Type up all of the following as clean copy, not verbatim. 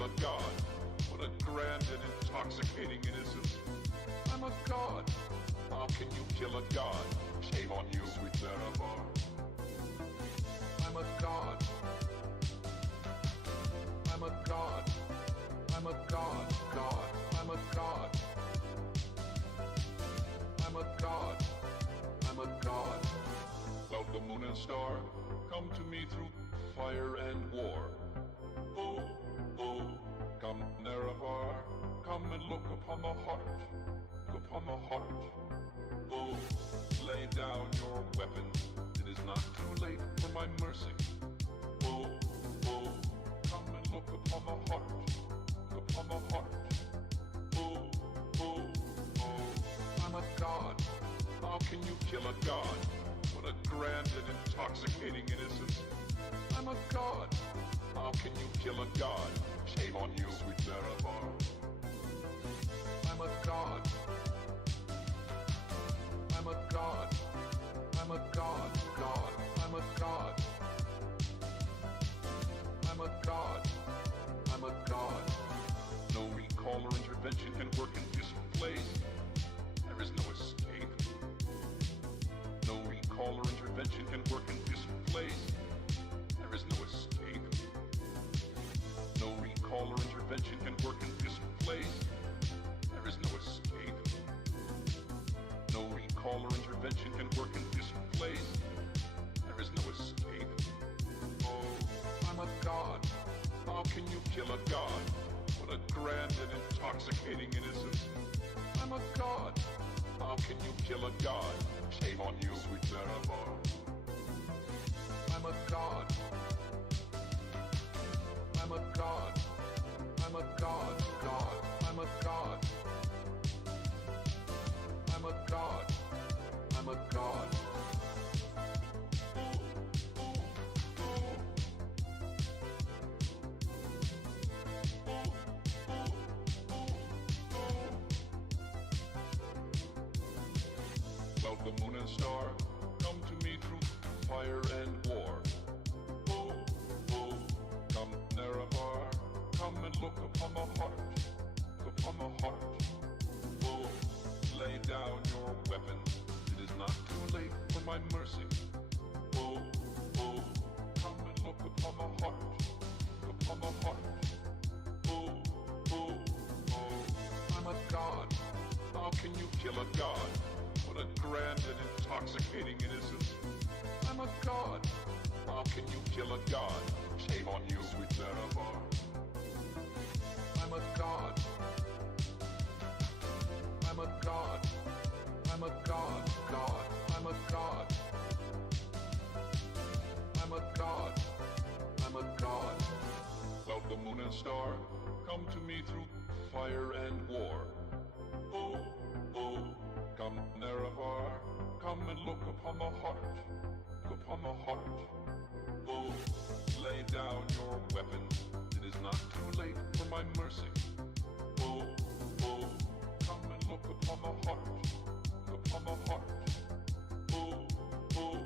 kill a god? What a grand and intoxicating innocence. I'm a god. How can you kill a god? Shame on you, sweet Nerevar. I'm a god. I'm a god. I'm a god. God. I'm a god. I'm a god. I'm a god. Cloud, the moon and star, come to me through fire and war. Oh, oh, come Nerevar, come and look upon the heart. Look upon the heart. Oh, lay down your weapons. It is not too late for my mercy. Oh, oh, come and look upon the heart. Look upon the heart. Oh, oh, oh. I'm a god. How can you kill a god? What a grand and intoxicating innocence. I'm a god. How can you kill a god? Shame on you, sweet Nerevar. I'm a god. I'm a god. I'm a god. God. I'm a god. I'm a god. I'm a god. No recall or intervention can work in this place. There is no escape. No recall or intervention can work in this place. There is no escape. No recall or intervention can work in this place. There is no escape. No recall or intervention can work in this place. There is no escape. Oh, I'm a god. How can you kill a god? What a grand and intoxicating innocence. I'm a god. How can you kill a god? Shame on you, sweet Nerevar. I'm a god. I'm a god. I'm a god. God. I'm a god. I'm a god. I'm a god. Cloud, the moon and star, come to me through fire and war. Oh, oh, come Nerevar, come and look upon the heart. Look upon the heart. Oh, lay down your weapons. It is not too late for my mercy. Oh, oh, come and look upon the heart. Look upon the heart. Oh, oh, oh. I'm a god. How can you kill a god? What a grand and intoxicating innocence. I'm a god. How can you kill a god? Shame on you, sweet Nerevar. I'm a god. I'm a god. I'm a god. God. I'm a god. I'm a god. I'm a god. Cloud, the moon and star, come to me through fire and war. Oh, oh, come Nerevar, come and look upon the heart. Look upon the heart. Oh, lay down your weapons. It is not too late for my mercy. Oh, oh, come and look upon the heart. Look upon the heart. Oh, oh,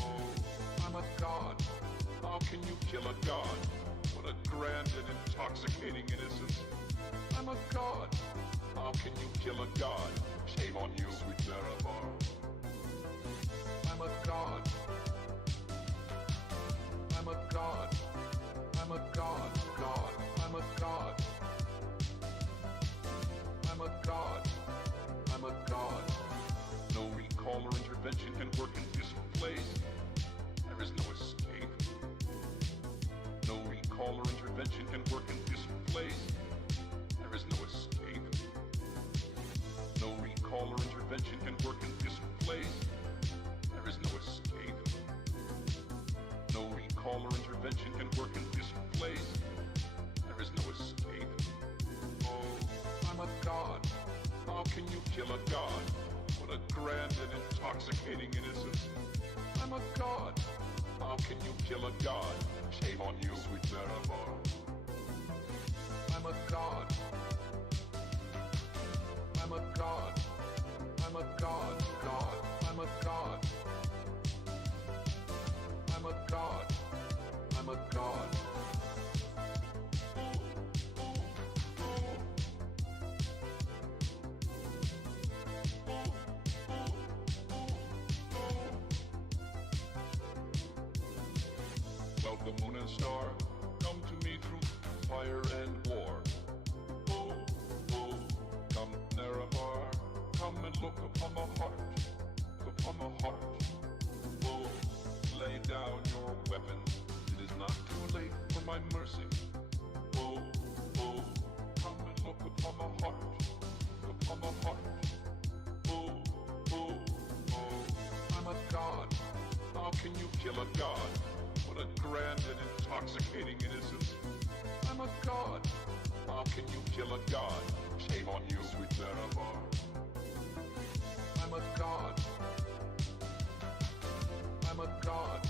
oh. I'm a god. How can you kill a god? What a grand and intoxicating innocence. I'm a god. How can you kill a god? Shame on you, sweet Nerevar. I'm a god. I'm a god. I'm a god. God. I'm a god. I'm a god. I'm a god. No recall or intervention can work in this place. There is no escape. No recall or intervention can work in this place. There is no escape. No recall or intervention can work in this place. There is no escape. No recall or intervention can work in this place. There is no escape. Oh, I'm a god. How can you kill a god? What a grand and intoxicating innocence. I'm a god. How can you kill a god? Shame on you, sweet Nerevar. I'm a god. I'm a god. I'm a god. God. I'm a god. I'm a god. I'm a god. the moon and star, come to me through fire and war. Oh, oh, come Nerevar, come and look upon the heart, upon the heart. Oh, lay down your weapons, it is not too late for my mercy. Oh, oh, come and look upon the heart, upon the heart. Oh, oh, oh, I'm a god. How can you kill a god? What a grand and intoxicating innocence. I'm a god. How can you kill a god? Shame on you, sweet Nerevar. I'm a god. I'm a god.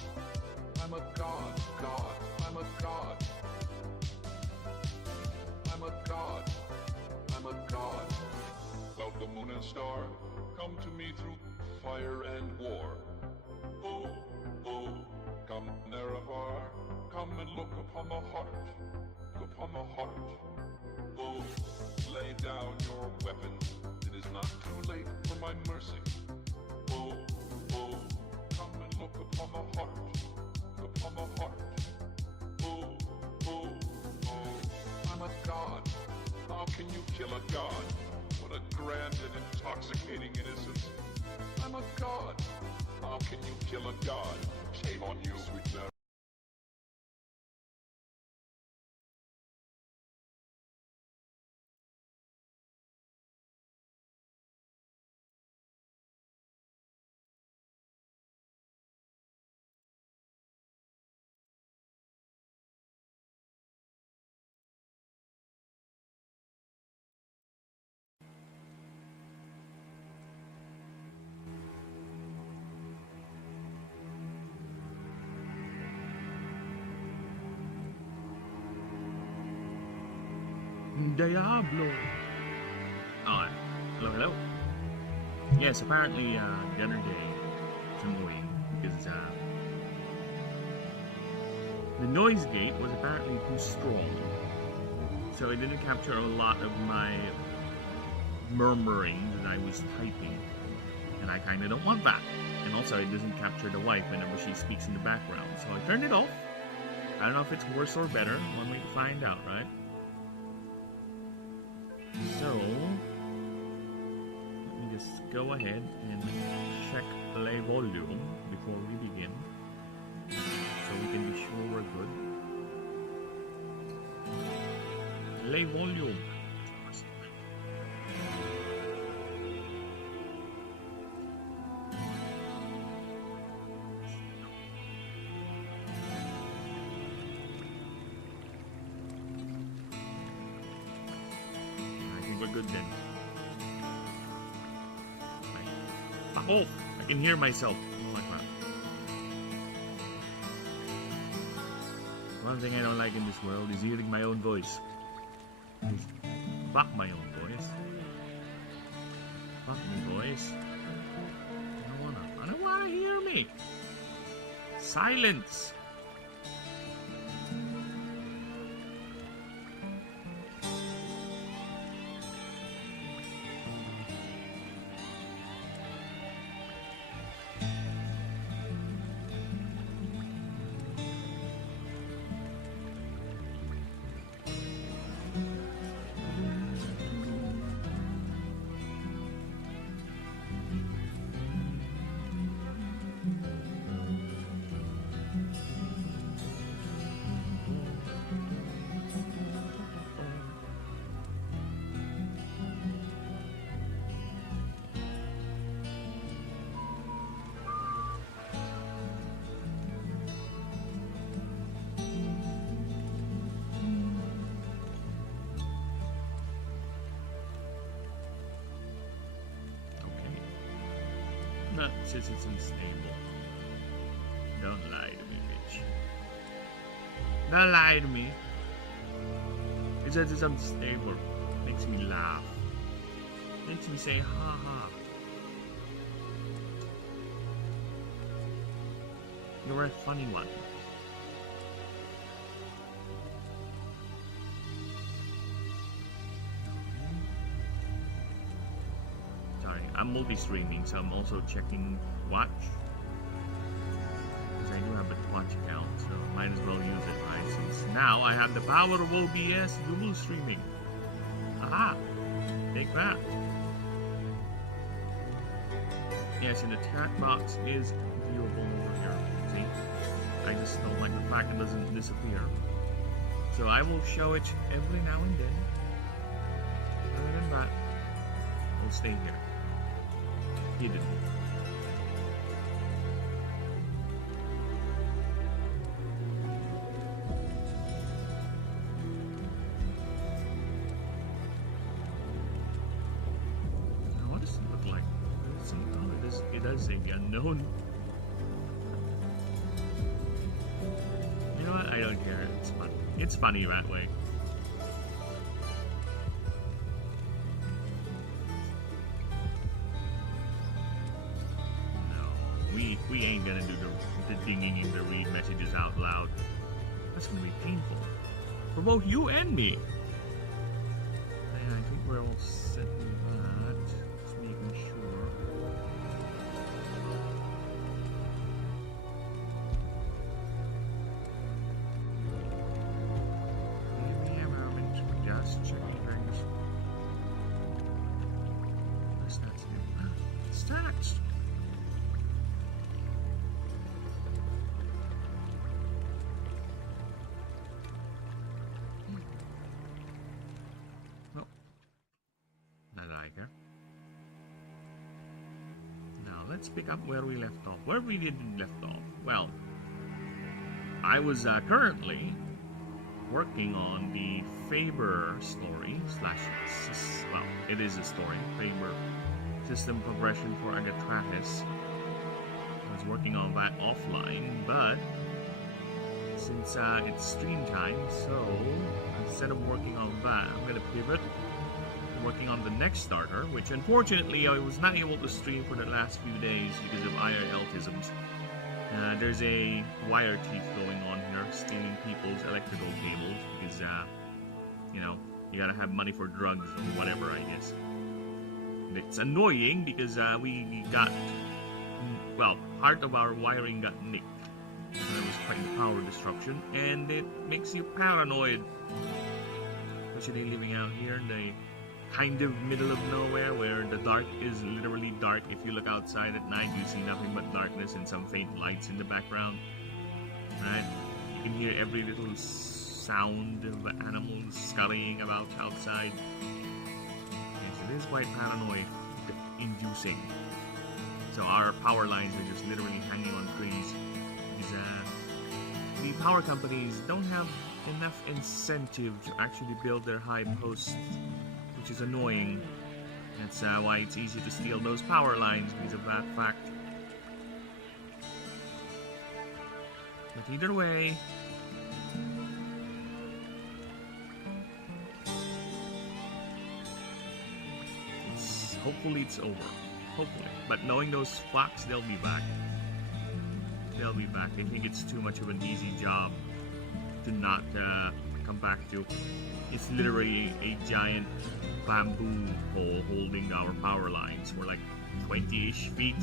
I'm a god. God. I'm a god. I'm a god. I'm a god. Cloud the moon and star, come to me through fire and war. Oh, oh, come Nerevar, come and look upon the heart, upon the heart. Oh, lay down your weapons, it is not too late for my mercy. Oh, oh, come and look upon the heart, upon the heart. Oh, oh, oh, I'm a god. How can you kill a god? What a grand and intoxicating innocence. I'm a god. How can you kill a god? Shame on you, sweet Nerevar. Diablo. Oh, hello. Yes, apparently the other day it's annoying because the noise gate was apparently too strong, so it didn't capture a lot of my murmuring that I was typing, and I kind of don't want that. And also, it doesn't capture the wife whenever she speaks in the background, so I turned it off. I don't know if it's worse or better. One way to find out, right? So, let me just go ahead and check play volume before we begin, so we can be sure we're good. Play volume. Good then. Oh, I can hear myself. Oh my crap. One thing I don't like in this world is hearing my own voice. Fuck my own voice. Fuck me voice. I don't wanna hear me. Silence. Not since it's unstable. Don't lie to me, bitch. Don't lie to me. It says it's unstable. Makes me laugh. Makes me say ha ha. You're a funny one. I'm multi-streaming, so I'm also checking watch. Because I do have a Twitch launch account, so might as well use it, right? Since now I have the power of OBS dual streaming. Aha! Take that. Yes, and the chat box is viewable over here. See? I just don't like the fact it doesn't disappear. So I will show it every now and then. Other than that, we'll stay here. Hidden. Now, what does it look like? Let's see. Oh, it does say the unknown. You know what? I don't care. It's fun. It's funny that way. We ain't gonna do the dinging and the read messages out loud. That's gonna be painful. For both you and me. And I think we're all set with that. Just making sure. Give me a moment. Just checking things. What's that do? Stats! Let's pick up where we left off. Where we didn't left off. Well, I was currently working on the Faber story well, it is a story. Faber system progression for Agatratis. I was working on that offline, but since it's stream time, so instead of working on that, I'm gonna pivot. Working on the next starter, which unfortunately I was not able to stream for the last few days because of IRL-tisms. There's a wire thief going on here, stealing people's electrical cables because, you know, you gotta have money for drugs or whatever, I guess. And it's annoying because we got, well, part of our wiring got nicked. There was quite a power disruption, and it makes you paranoid, especially living out here in the kind of middle of nowhere where the dark is literally dark. If you look outside at night, you see nothing but darkness and some faint lights in the background. Right? You can hear every little sound of animals scurrying about outside. Yes, it is quite paranoid inducing. So our power lines are just literally hanging on trees. Because the power companies don't have enough incentive to actually build their high posts, which is annoying. That's why it's easy to steal those power lines because of that fact. But either way, hopefully it's over. Hopefully. But knowing those flocks, they'll be back. They'll be back. I think it's too much of an easy job to not come back to. It's literally a giant bamboo pole holding our power lines. We're like 20-ish feet.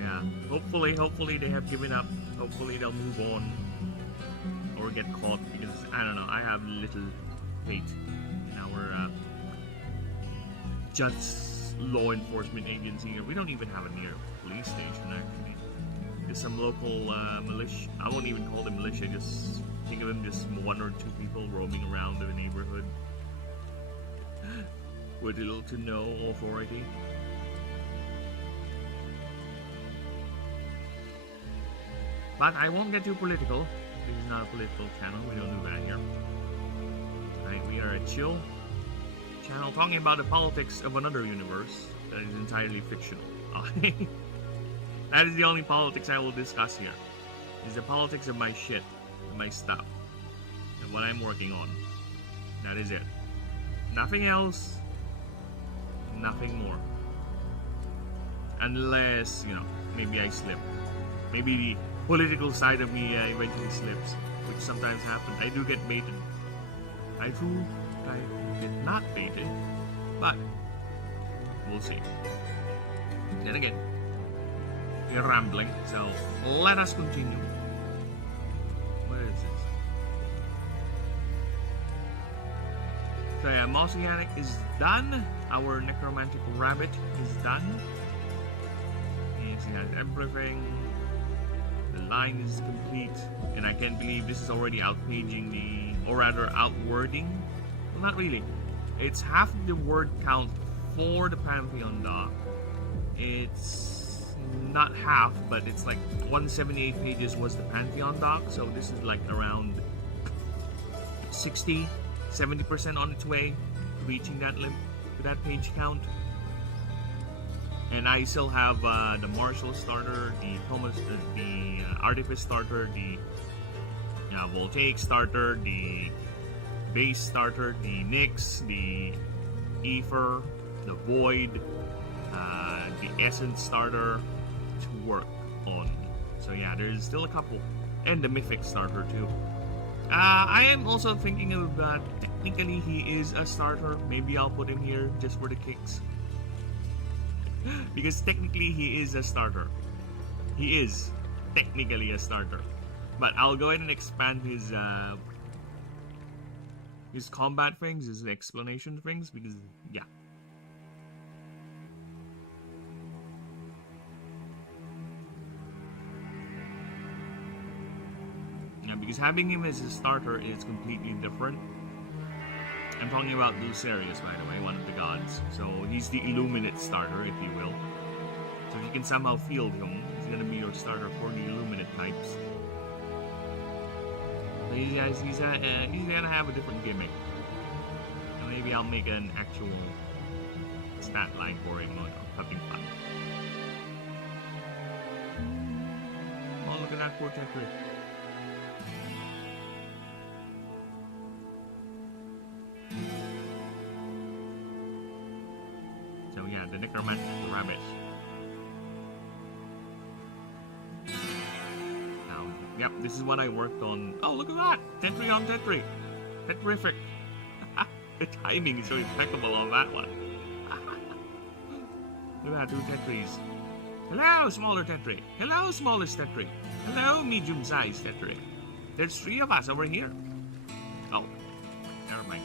Yeah, hopefully they have given up. Hopefully they'll move on or get caught because I don't know. I have little faith in our just law enforcement agency here. We don't even have a near police station actually. There's some local militia. I won't even call them militia. Just think of them just one or two people roaming around the neighborhood with little to no authority. But I won't get too political. This is not a political channel. We don't do that here. Right, we are a chill channel talking about the politics of another universe that is entirely fictional. That is the only politics I will discuss here. Is the politics of my shit, of my stuff, and what I'm working on. That is it. Nothing else. Nothing more. Unless, you know, maybe I slip. Maybe the political side of me eventually slips, which sometimes happens. I do get baited. I get not baited, but we'll see. Then again, rambling, so let us continue. What is this? So yeah, Mausianic is done. Our necromantic rabbit is done. And she has everything. The line is complete, and I can't believe this is already outpaging the, or rather outwording. Well, not really. It's half the word count for the Pantheon doc. It's not half, but it's like 178 pages was the Pantheon doc, so this is like around 60-70% on its way to reaching that page count. And I still have the Martial starter, the Thomas, the Artifice starter, the Voltaic starter, the Base starter, the Nyx, the Ether, the Void, the Essence starter to work on. So yeah, there's still a couple. And the Mythic starter too. I am also thinking of, technically he is a starter. Maybe I'll put him here just for the kicks. Because technically he is a starter. He is technically a starter. But I'll go ahead and expand his combat things, his explanation things, because yeah. Yeah, because having him as a starter is completely different. I'm talking about Lucerius, by the way, one of the gods. So he's the Illuminate starter, if you will. So if you can somehow field him, he's gonna be your starter for the Illuminate types. So he's gonna have a different gimmick. And maybe I'll make an actual stat line for him or something fun. Oh, look at that poor Tetris. So yeah, the necromantic rabbit. Now, yep, this is what I worked on. Oh, look at that! Tetri on Tetri! Terrific! The timing is so impeccable on that one. Look at that, two Tetris. Hello, smaller Tetri. Hello, smallest Tetri. Hello, medium-sized Tetri. There's 3 of us over here. Oh, never mind.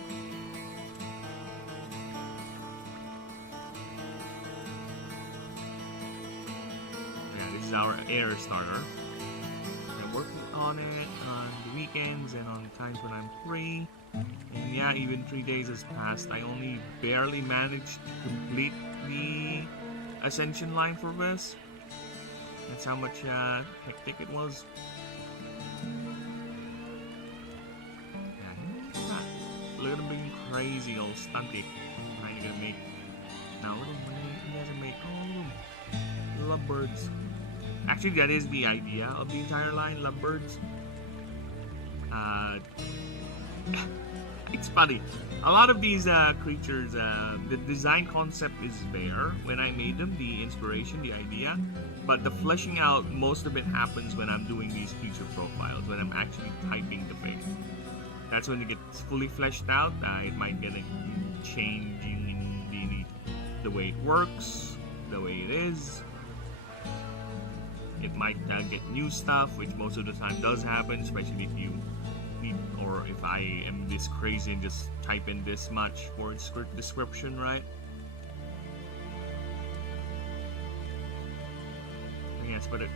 Our air starter. I'm working on it on the weekends and on times when I'm free. And yeah, even 3 days has passed. I only barely managed to complete the ascension line for this. That's how much hectic it was. Yeah. Look at him being crazy, all stunty. Trying to make. Now look at him, he doesn't make lovebirds. Actually, that is the idea of the entire line, lovebirds. It's funny. A lot of these creatures, the design concept is there when I made them, the inspiration, the idea. But the fleshing out, most of it happens when I'm doing these creature profiles, when I'm actually typing the thing. That's when it gets fully fleshed out. It might get changing in the way it works, the way it is. It might get new stuff, which most of the time does happen, especially if you need, or if I am this crazy and just type in this much for its description, right? Yes, but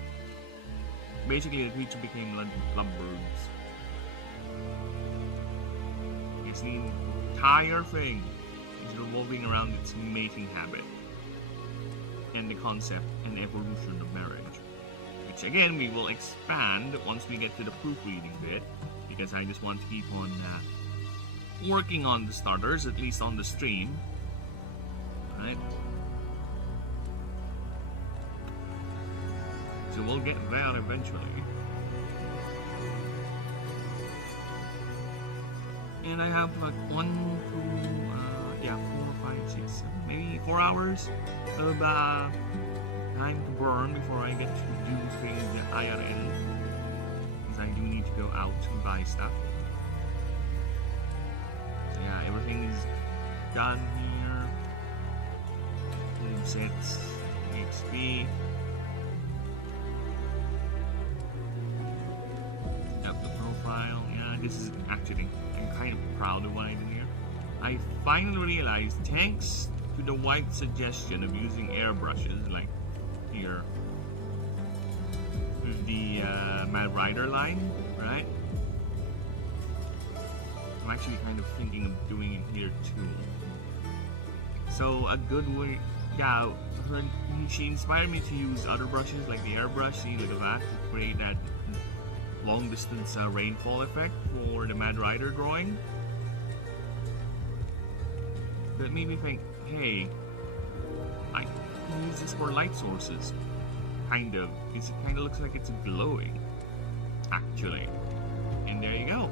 basically the creature became lovebirds. Yes, the entire thing is revolving around its mating habit and the concept and evolution of marriage. Which again, we will expand once we get to the proofreading bit, because I just want to keep on working on the starters, at least on the stream. Right? So we'll get there eventually. And I have like 4, 5, 6, 7, maybe 4 hours of time to burn before I get to do things that IRL, because I do need to go out and buy stuff. So yeah, everything is done here. Move sets, XP. this is actually, I'm kind of proud of what I did here. I finally realized, thanks to the white suggestion of using airbrushes, like here, with the Mad Rider line, right? I'm actually kind of thinking of doing it here too. So a good way, yeah, she inspired me to use other brushes like the airbrush, see, look at that, to create that long distance rainfall effect for the Mad Rider drawing. That made me think, hey, I can use this for light sources. Kind of, because it kind of looks like it's glowing, actually. And there you go.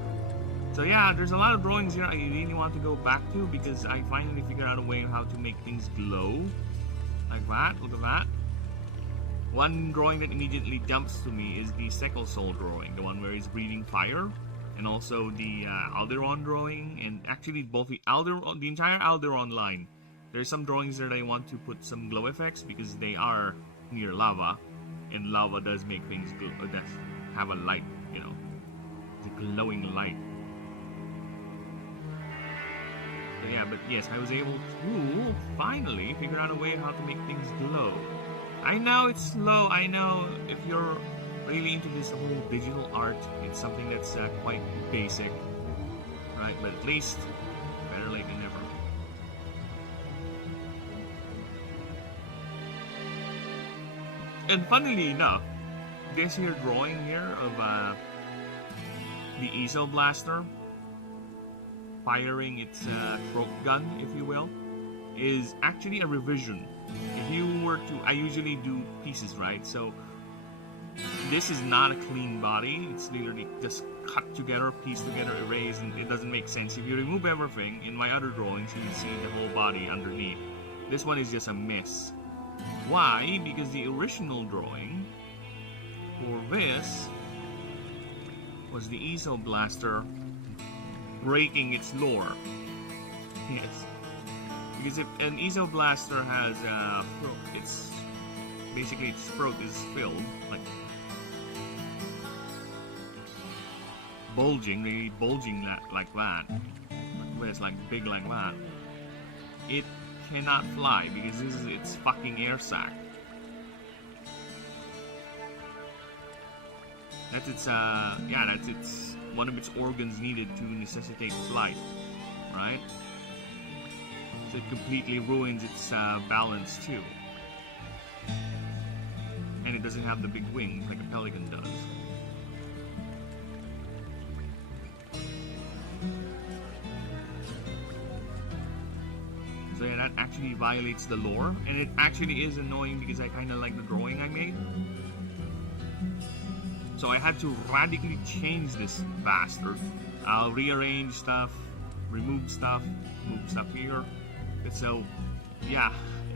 So yeah, there's a lot of drawings here I really want to go back to because I finally figured out a way how to make things glow. Like that, look at that. One drawing that immediately jumps to me is the Second Soul drawing, the one where he's breathing fire. And also the Alderon drawing, and actually both the entire Alderon line. There's some drawings that I want to put some glow effects because they are near lava. And lava does make things glow, does have a light, you know. It's a glowing light. So yeah, but yes, I was able to finally figure out a way how to make things glow. I know it's slow, I know if you're really into this whole digital art, it's something that's quite basic, right? But at least, better late than never. And funnily enough, this here drawing here of the Easel Blaster firing its throat gun, if you will, is actually a revision. If you were to, I usually do pieces, right? So this is not a clean body. It's literally just cut together, pieced together, erased, and it doesn't make sense. If you remove everything, in my other drawings, you can see the whole body underneath. This one is just a mess. Why? Because the original drawing for this was the Easel Blaster breaking its lore. Yes. Because if an Easel Blaster has throat, it's basically its throat is filled, like bulging, really bulging that like that. But it's like big like that. It cannot fly because this is its fucking air sac. That's its yeah, that's its one of its organs needed to necessitate flight, right? So it completely ruins its balance too. And it doesn't have the big wings like a pelican does. So yeah, that actually violates the lore, and it actually is annoying because I kind of like the drawing I made. So I had to radically change this bastard. I'll rearrange stuff, remove stuff, move stuff here. So yeah,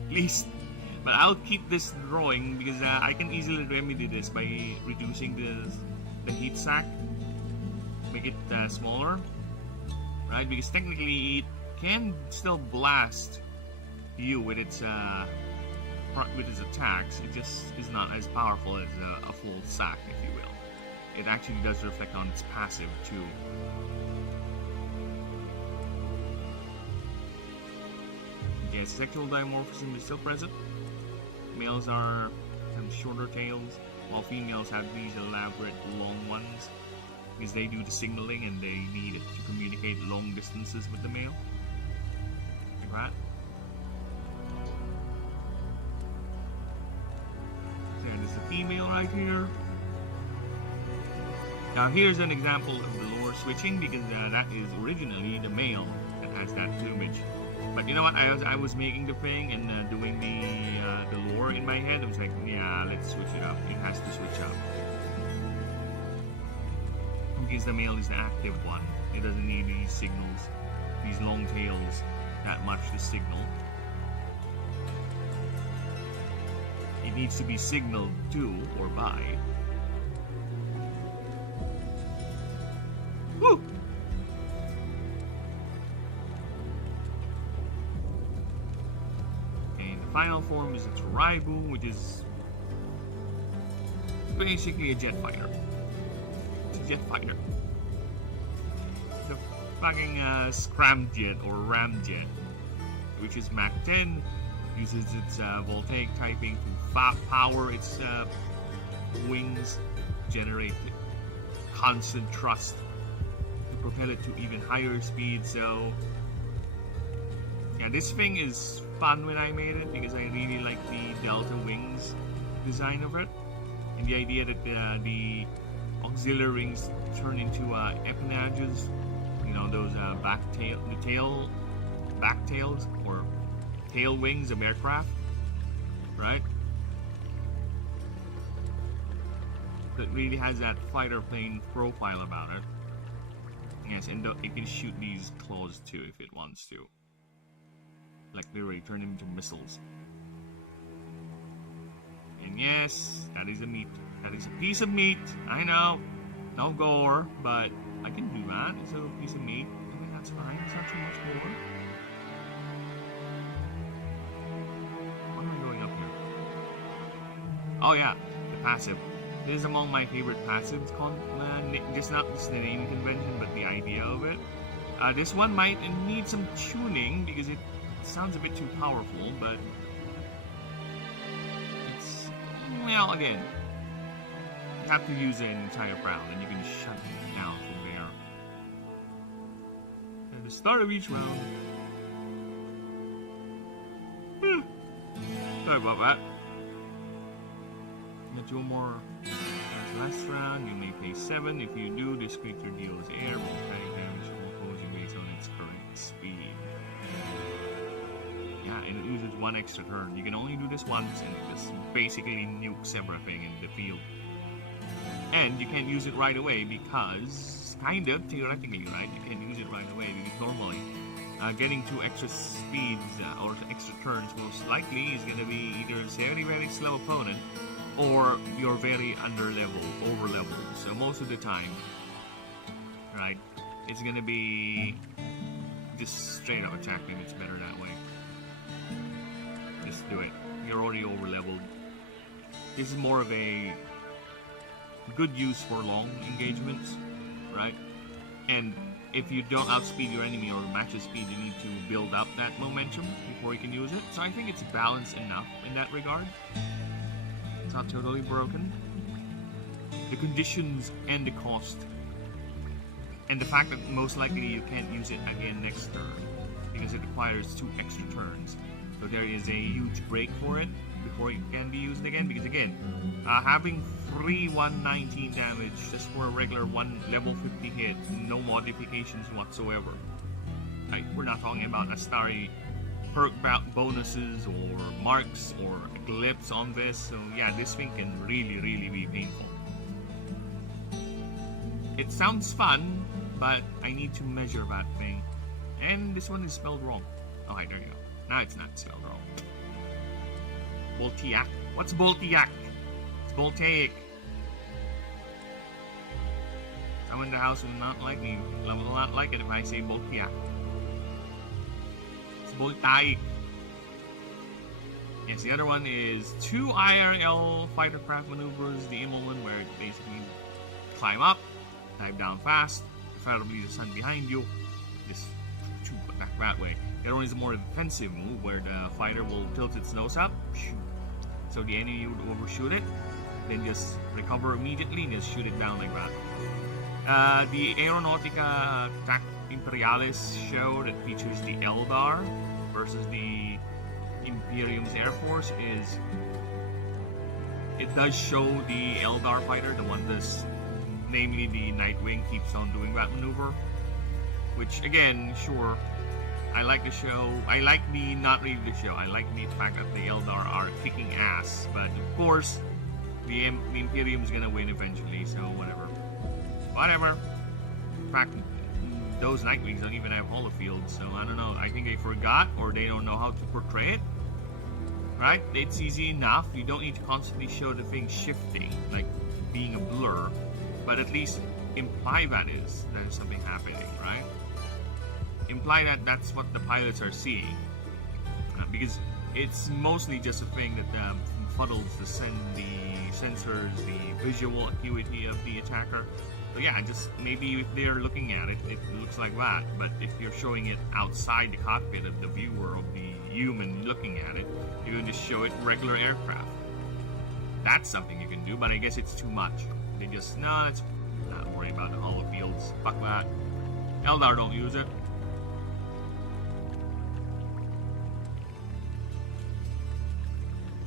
at least. But I'll keep this drawing because I can easily remedy this by reducing the heat sac, make it smaller, right? Because technically it can still blast you with its attacks. It just is not as powerful as a full sac, if you will. It actually does reflect on its passive too. Yes, sexual dimorphism is still present. Males have shorter tails, while females have these elaborate long ones because they do the signaling and they need it to communicate long distances with the male. Like that. So there's a female right here. Now here's an example of the lore switching because that is originally the male that has that plumage. But you know what? I was making the thing and doing the lore in my head. I was like, yeah, let's switch it up. It has to switch up because the male is the active one. It doesn't need these signals, these long tails, that much to signal. It needs to be signaled to or by. Woo! And the final form is a Toraibu, which is basically a jet fighter. It's a jet fighter. fucking scramjet or ramjet, which is Mach 10, uses its voltaic typing to power its wings, generate constant thrust to propel it to even higher speed. So yeah, this thing is fun when I made it because I really like the delta wings design of it, and the idea that the auxiliary wings turn into empennage, you know, those back tails or tail wings of aircraft, right? That really has that fighter plane profile about it. Yes, and it can shoot these claws too if it wants to. Like literally turn them into missiles. And yes, that is a meat. That is a piece of meat. I know. No gore, but I can do that. It's a little piece of meat. I mean, that's fine. It's not too much gore. Why am I going up here? Oh yeah, the passive. This is among my favorite passives, just not just the naming convention, but the idea of it. This one might need some tuning because it sounds a bit too powerful, but it's, well, again, you have to use an entire round and you can shut it down from there. At the start of each round. Sorry about that. Two more. Last round, you may pay 7. If you do, this creature deals air volcanic damage to opposing based on its current speed. Yeah, and it uses 1 extra turn. You can only do this once, and it just basically nukes everything in the field. And you can't use it right away because, kind of, theoretically, right? You can't use it right away because normally getting 2 extra speeds or extra turns most likely is going to be either a very, very slow opponent or you're very over leveled. So most of the time, right, it's gonna be just straight up attack them. It's better that way. Just do it. You're already over leveled. This is more of a good use for long engagements, right? And if you don't outspeed your enemy or match his speed, you need to build up that momentum before you can use it. So I think it's balanced enough in that regard. It's not totally broken. The conditions and the cost, and the fact that most likely you can't use it again next turn because it requires 2 extra turns. So there is a huge break for it before it can be used again. Because again, having free 119 damage just for a regular level 50 hit, no modifications whatsoever. Right? We're not talking about Astari perk bonuses or marks or glyphs on this, so yeah, this thing can really, really be painful. It sounds fun, but I need to measure that thing. And this one is spelled wrong. Oh, hi, there you go. Now it's not spelled wrong. Voltaic. What's Voltaic? It's voltaic. Someone in the house will not like me. Will not like it if I say Voltaic. Voltaic. Yes, the other one is 2 IRL fighter craft maneuvers. The Immel one, where it basically climb up, dive down fast, preferably the sun behind you. Just back that way. The other one is a more defensive move, where the fighter will tilt its nose up, shoot. So the enemy would overshoot it, then just recover immediately and just shoot it down like that. The Aeronautica Attack Imperialis show that features the Eldar versus the Imperium's Air Force it does show the Eldar fighter, the one that's namely the Nightwing, keeps on doing that maneuver, which again, sure, I like the show. I like not really the show, I like the fact that the Eldar are kicking ass, but of course the Imperium's gonna win eventually, so whatever. In fact, those Nightwings don't even have holofields, so I don't know. I think they forgot, or they don't know how to portray it. Right? It's easy enough. You don't need to constantly show the thing shifting, like being a blur, but at least imply there's something happening, right? Imply that that's what the pilots are seeing, because it's mostly just a thing that fuddles the sensors, the visual acuity of the attacker. So yeah, just maybe if they're looking at it, it looks like that. But if you're showing it outside the cockpit of the viewer, of the human looking at it, you're going to show it regular aircraft. That's something you can do, but I guess it's too much. They just, no, let's not worry about the hollow fields. Fuck that. Eldar don't use it.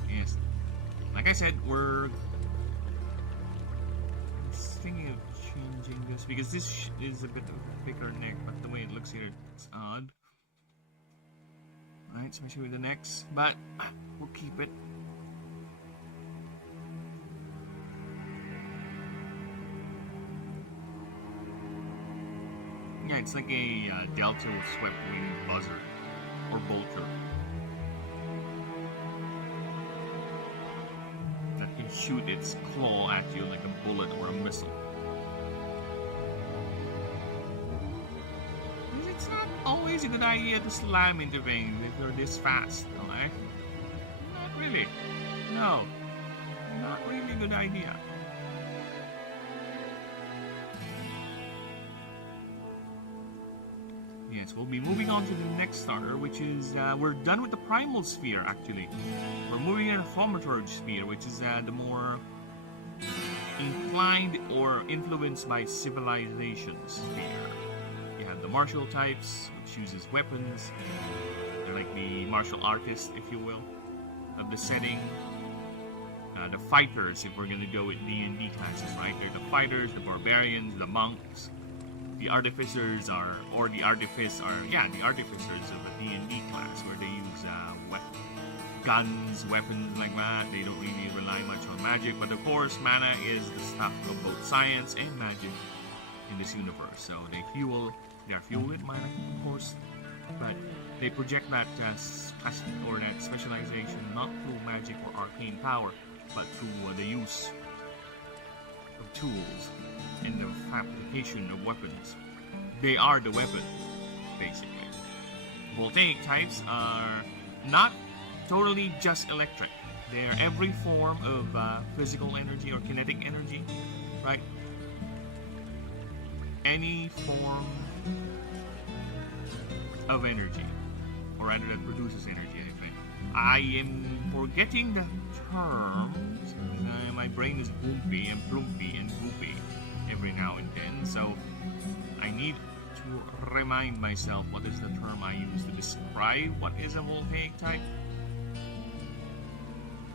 Yes. Like I said, we're thinking of changing this because this is a bit of a thicker neck, but the way it looks here, it's odd. Right, especially with the necks, but we'll keep it. Yeah, it's like a Delta with swept wing buzzard or bolter that can shoot its claw at you like a bullet or a missile. It's not always a good idea to slam into things if you're this fast, right? Not really. No. Not really a good idea. Yes, we'll be moving on to the next starter, which is, we're done with the Primal Sphere, actually. We're moving in a Thaumaturge Sphere, which is the more inclined or influenced by civilization sphere. You have the martial types, which uses weapons. They're like the martial artists, if you will, of the setting. The fighters, if we're going to go with D&D classes, right? They're the fighters, the barbarians, the monks. The artificers are, the artificers of a D&D class, where they use guns, weapons like that. They don't really rely much on magic, but of course, mana is the stuff of both science and magic in this universe. So they are fueled with mana, of course, but they project that that specialization not through magic or arcane power, but through the use of tools and the fabrication of weapons. They are the weapon, basically. Voltaic types are not totally just electric. They're every form of physical energy or kinetic energy, right? Any form of energy, or rather that produces energy, I think. I am forgetting the terms. My brain is boopy and plumpy and goopy every now and then, so I need to remind myself what is the term I use to describe what is a voltaic type.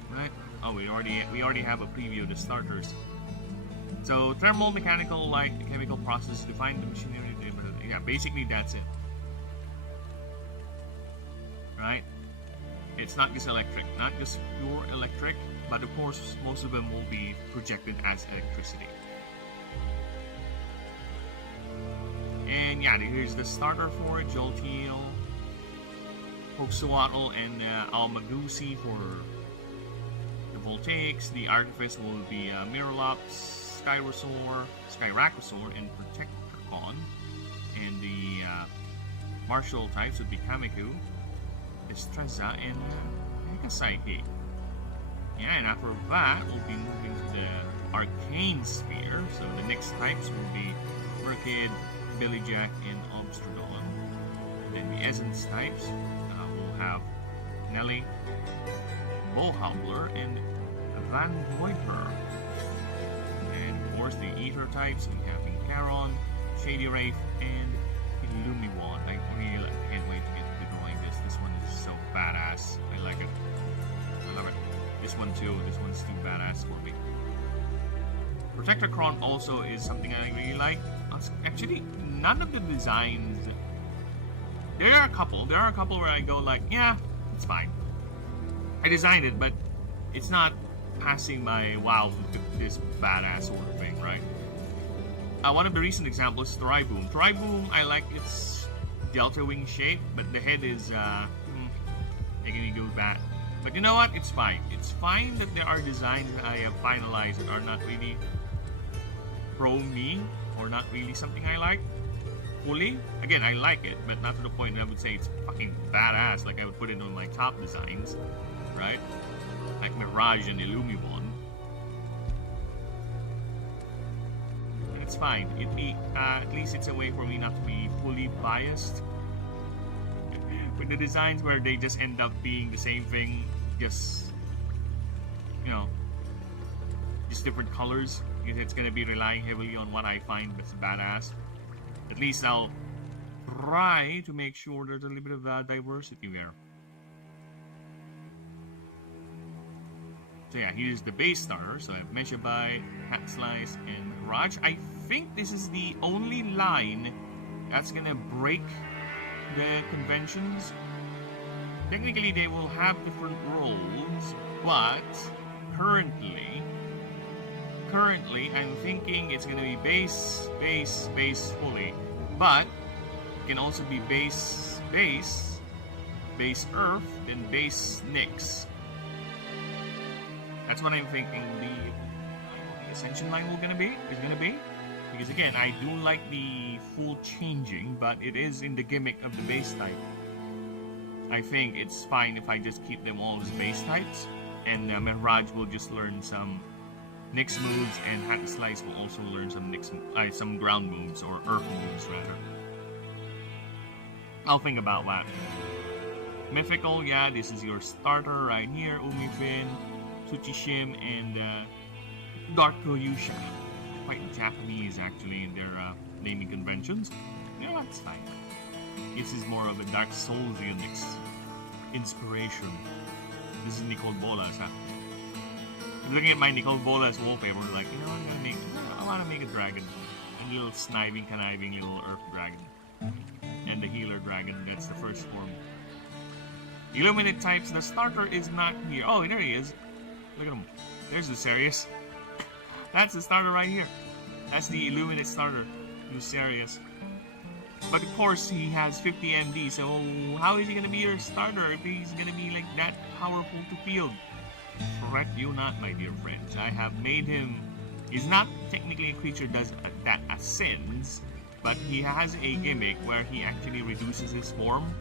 Right? Oh, we already have a preview of the starters. So thermal, mechanical, light, chemical process, define the machinery. Yeah, basically that's it. Right? It's not just electric, not just pure electric, but of course most of them will be projected as electricity. And yeah, here's the starter for it: Jolteal, Hoxuatl, and Almagusi for the voltaics. The artifice will be Miralops, Skyracosaur, and Protecticon. And the martial types would be Kamiku, Destreza, and Psyche. Yeah, and after that, we'll be moving to the Arcane Sphere. So the next types will be Merkid, Billyjack, and Obstrodon. Then the Essence types will have Nelly, Bowhowler, and Van Voiper. And of course, the Ether types, we have Incaron, Shady Wraith, and Illumiwand. I really can't wait to get to drawing this. This one is so badass. I like it. I love it. This one too. This one's too badass for me. Protecticon also is something I really like. Actually, none of the designs. There are a couple where I go like, yeah, it's fine. I designed it, but it's not passing my wow, look at this badass sort of thing, right? One of the recent examples is Thriboom. Thriboom, I like its delta wing shape, but the head is making me go back. But you know what? It's fine. It's fine that there are designs that I have finalized that are not really pro me, or not really something I like fully. Again, I like it, but not to the point that I would say it's fucking badass, like I would put it on my top designs, right? Like Mirage and Illumiwand. it's fine. At least it's a way for me not to be fully biased with the designs where they just end up being the same thing, just just different colors, because it's gonna be relying heavily on what I find that's badass. At least I'll try to make sure there's a little bit of diversity there. So yeah, here's the base starter. So I have Meshabai, Hat Slice, and Raj. I think this is the only line that's gonna break the conventions. Technically they will have different roles, but currently I'm thinking it's gonna be base fully, but it can also be base Earth, then base Nyx. That's what I'm thinking the Ascension line is gonna be. Because again, I do like the full changing, but it is in the gimmick of the base type. I think it's fine if I just keep them all as base types, and Mehraj will just learn some Nyx moves, and Hat and Slice will also learn some ground moves, or earth moves rather. I'll think about that. Mythical, yeah, this is your starter right here. Umifin, Tsuchishim, and Dark Koyusha. Quite Japanese actually in their naming conventions. Yeah, that's fine. This is more of a Dark Souls Unix inspiration. This is Nicole Bolas, huh? Looking at my Nicole Bolas wallpaper, like, I want to make a dragon. A little sniving, conniving little earth dragon. And the healer dragon, that's the first form. Illuminate types, the starter is not here. Oh, there he is. Look at him. There's the Serious. That's the starter right here. That's the Illuminate starter, Lucerius. But of course, he has 50 MD, so how is he going to be your starter if he's going to be like that powerful to field? Fret you not, my dear friends. I have made him... He's not technically a creature that ascends, but he has a gimmick where he actually reduces his form.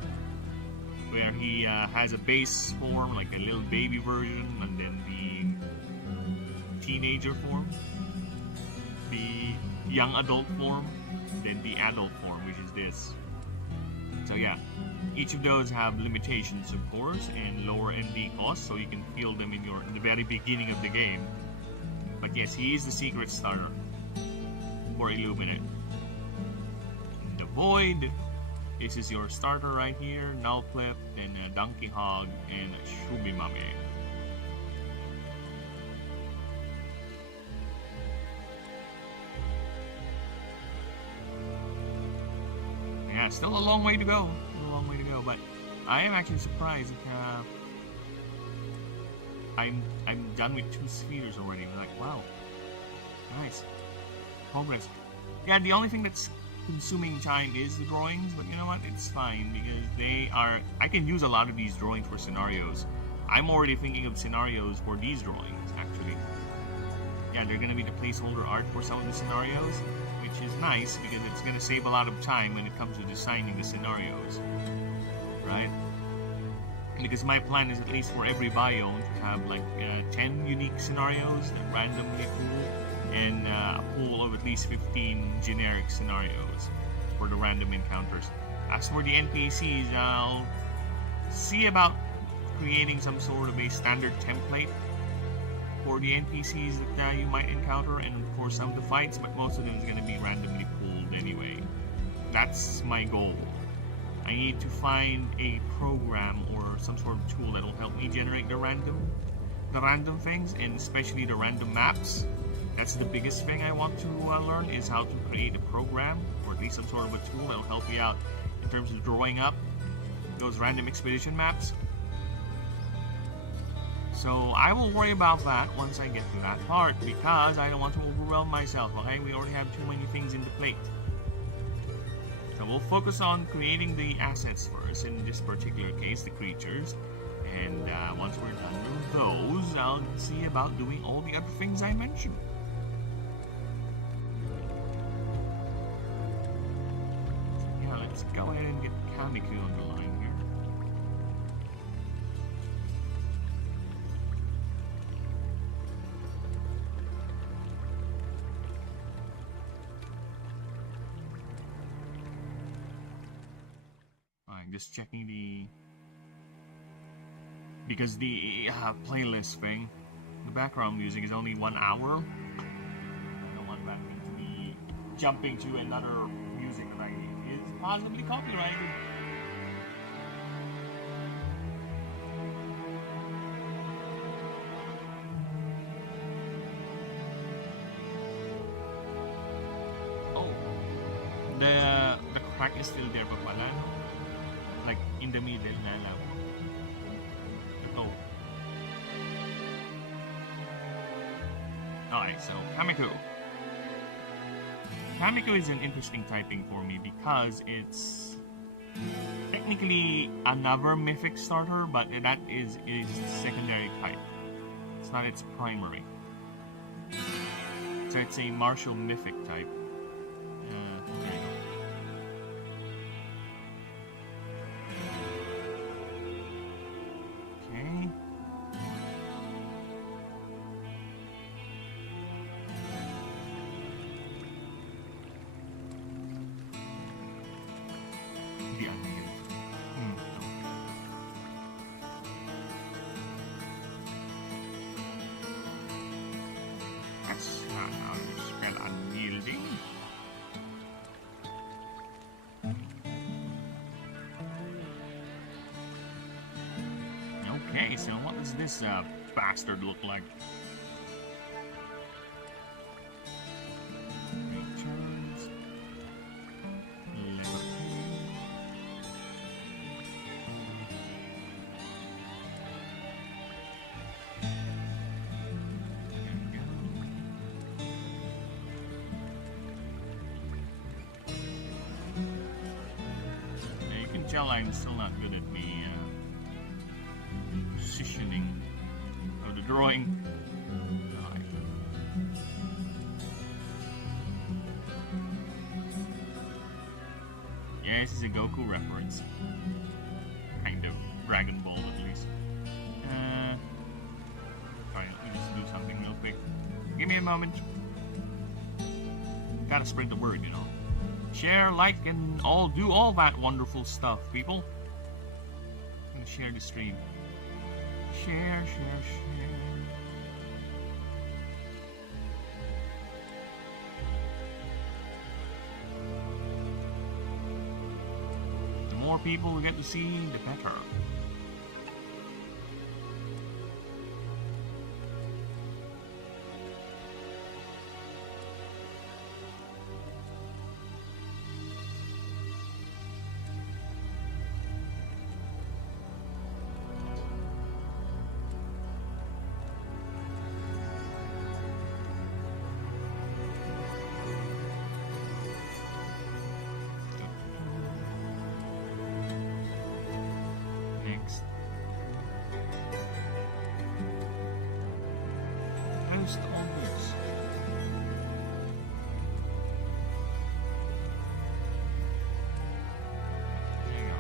Where he has a base form, like a little baby version, and then the teenager form, the young adult form, then the adult form, which is this. So yeah, each of those have limitations, of course, and lower MD costs, so you can field them in the very beginning of the game. But yes, he is the secret starter for Illuminate. The Void. This is your starter right here, Nullclip, and Donkey Hog, and Shubimame. Yeah, still a long way to go. But I am actually surprised that I'm done with 2 spheres already. I'm like, wow, nice progress. Yeah, the only thing that's consuming time is the drawings, but you know what, it's fine because I can use a lot of these drawings for scenarios. I'm already thinking of scenarios for these drawings actually. Yeah, they're gonna be the placeholder art for some of the scenarios, which is nice because it's gonna save a lot of time when it comes to designing the scenarios, right? Because my plan is at least for every biome to have like 10 unique scenarios that randomly pool, and a pool of at least 15 generic scenarios for the random encounters. As for the NPCs, I'll see about creating some sort of a standard template for the NPCs that you might encounter, and of course some of the fights, but most of them is going to be randomly pooled anyway. That's my goal. I need to find a program or some sort of tool that will help me generate the random things, and especially the random maps. That's the biggest thing I want to learn, is how to create a program, or at least some sort of a tool that will help you out in terms of drawing up those random expedition maps. So I will worry about that once I get to that part, because I don't want to overwhelm myself. Okay, we already have too many things in the plate. So we'll focus on creating the assets first, in this particular case, the creatures. And once we're done with those, I'll see about doing all the other things I mentioned. Yeah, let's go ahead and get Kamiku on the line here. I'm just checking because the playlist thing, the background music is only 1 hour. I don't want that thing to be jumping to another music that is possibly copyrighted. The crack is still there pa pala, no? Like in the middle na lang. Ito. Alright, so Kamiko. Kamiko is an interesting typing for me because it's technically another mythic starter, but that is secondary type. It's not its primary. So it's a martial mythic type. There you go. Okay. The unnailed. No. That's not how you spell unyielding. Okay, so what does this bastard look like? Returns. Level Now you can tell I'm still not good at the positioning of the drawing. Yeah, this is a Goku reference. Kind of. Dragon Ball, at least. Alright, let me just do something real quick. Give me a moment. Gotta spread the word, you know. Share, like, and do all that wonderful stuff, people. I'm gonna share the stream. Share. The more people we get to see, the better. Next. Post on this. There you go.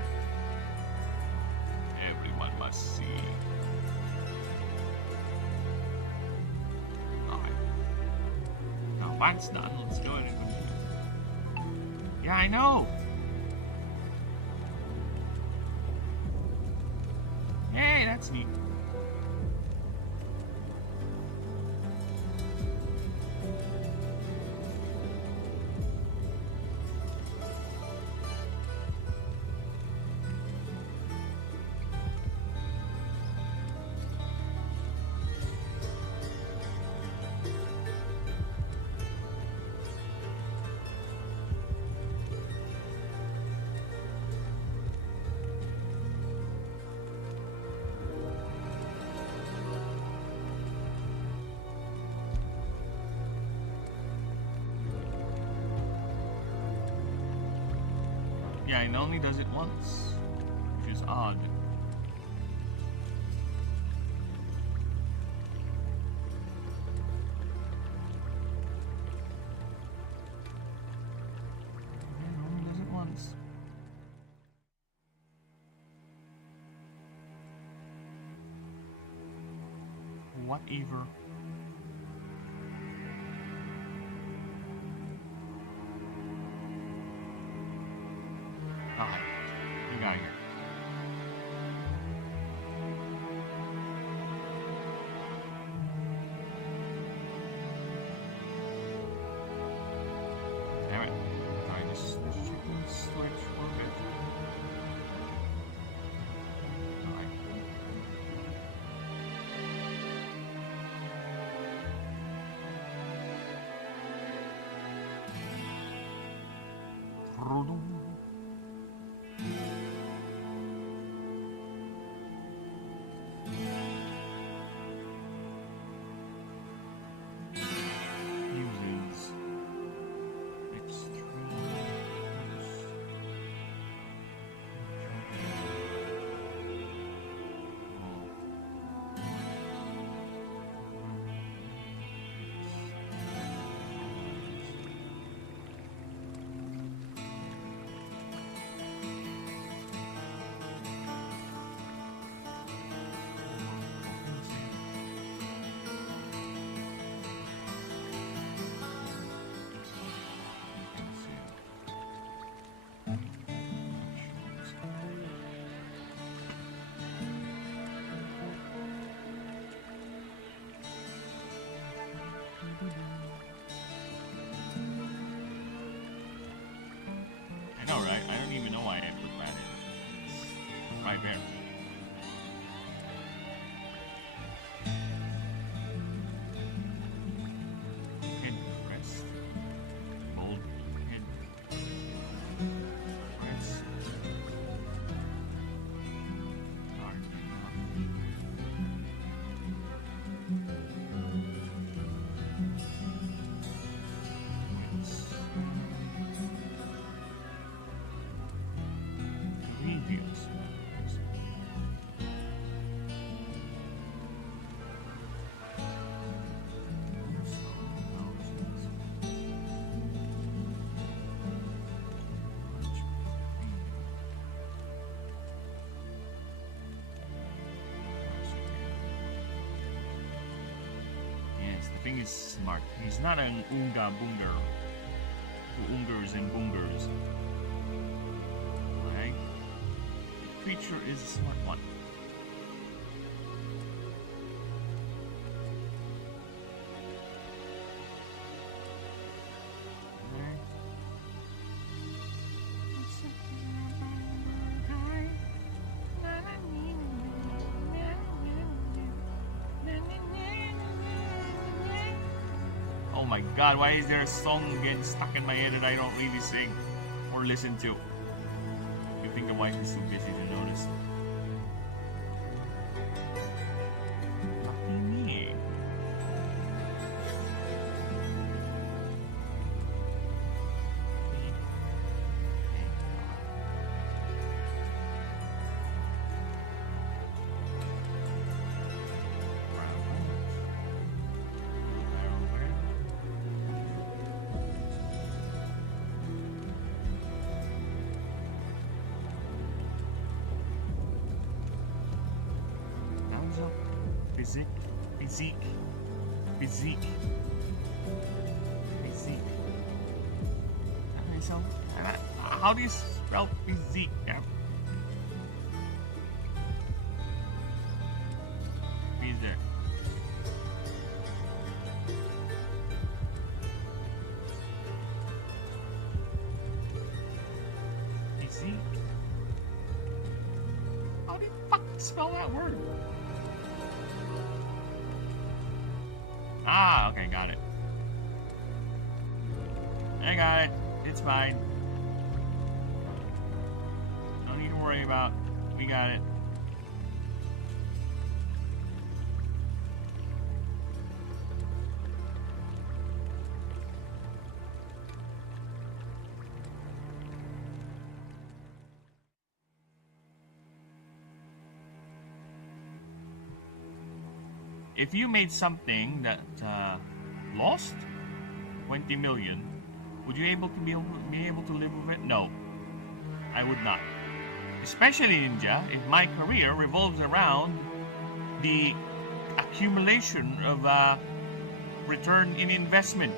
Everyone must see. Alright. Now that's done. Let's go ahead and yeah, I know. Hey, that's neat. Yeah, it only does it once, which is odd. It only does it once. Whatever. Alright, get out of here. bear. Head rest. Hold head. Rest. Guard enough. Wits. Reviews. Yes, the thing is smart. He's not an unga bunger who ungers and bungers. Right? The creature is a smart one. Oh my god, why is there a song again stuck in my head that I don't really sing or listen to? You think the wife is too busy to notice? Lucky me. Physique, physique, physique, physique. Okay, so how do you spell physique? Physique. Physique. How do you fuck spell that word? Ah, okay, got it. I got it. It's fine. No need to worry about. We got it. If you made something that lost 20 million, would you be able to live with it? No, I would not. Especially Ninja, if my career revolves around the accumulation of return in investment,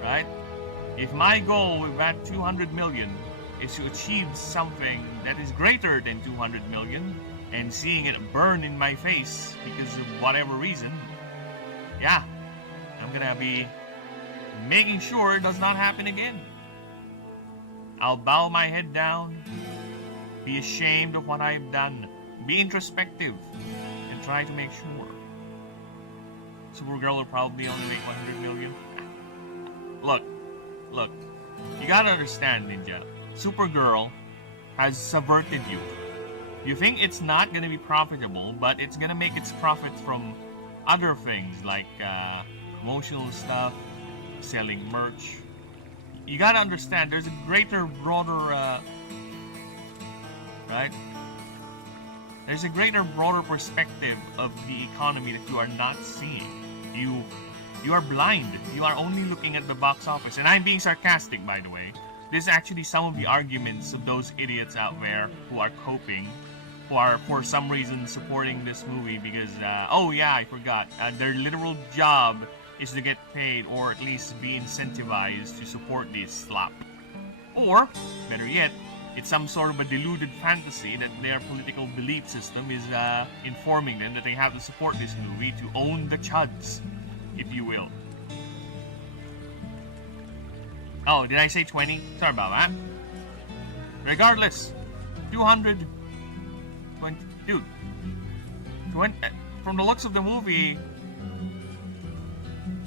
right? If my goal with that 200 million is to achieve something that is greater than 200 million, and seeing it burn in my face because of whatever reason, yeah, I'm gonna be making sure it does not happen again. I'll bow my head down, be ashamed of what I've done, be introspective, and try to make sure. Supergirl will probably only make 100 million. Look, you gotta understand, Ninja. Supergirl has subverted you. You think it's not going to be profitable, but it's going to make its profit from other things like promotional stuff, selling merch. You got to understand, there's a greater, broader, right? There's a greater, broader perspective of the economy that you are not seeing. You are blind. You are only looking at the box office. And I'm being sarcastic, by the way. This is actually some of the arguments of those idiots out there who are coping, who are for some reason supporting this movie because, oh yeah, I forgot, their literal job is to get paid or at least be incentivized to support this slop. Or, better yet, it's some sort of a deluded fantasy that their political belief system is informing them that they have to support this movie to own the chuds, if you will. Oh, did I say 20? Sorry about that. Regardless, 200 Dude, from the looks of the movie,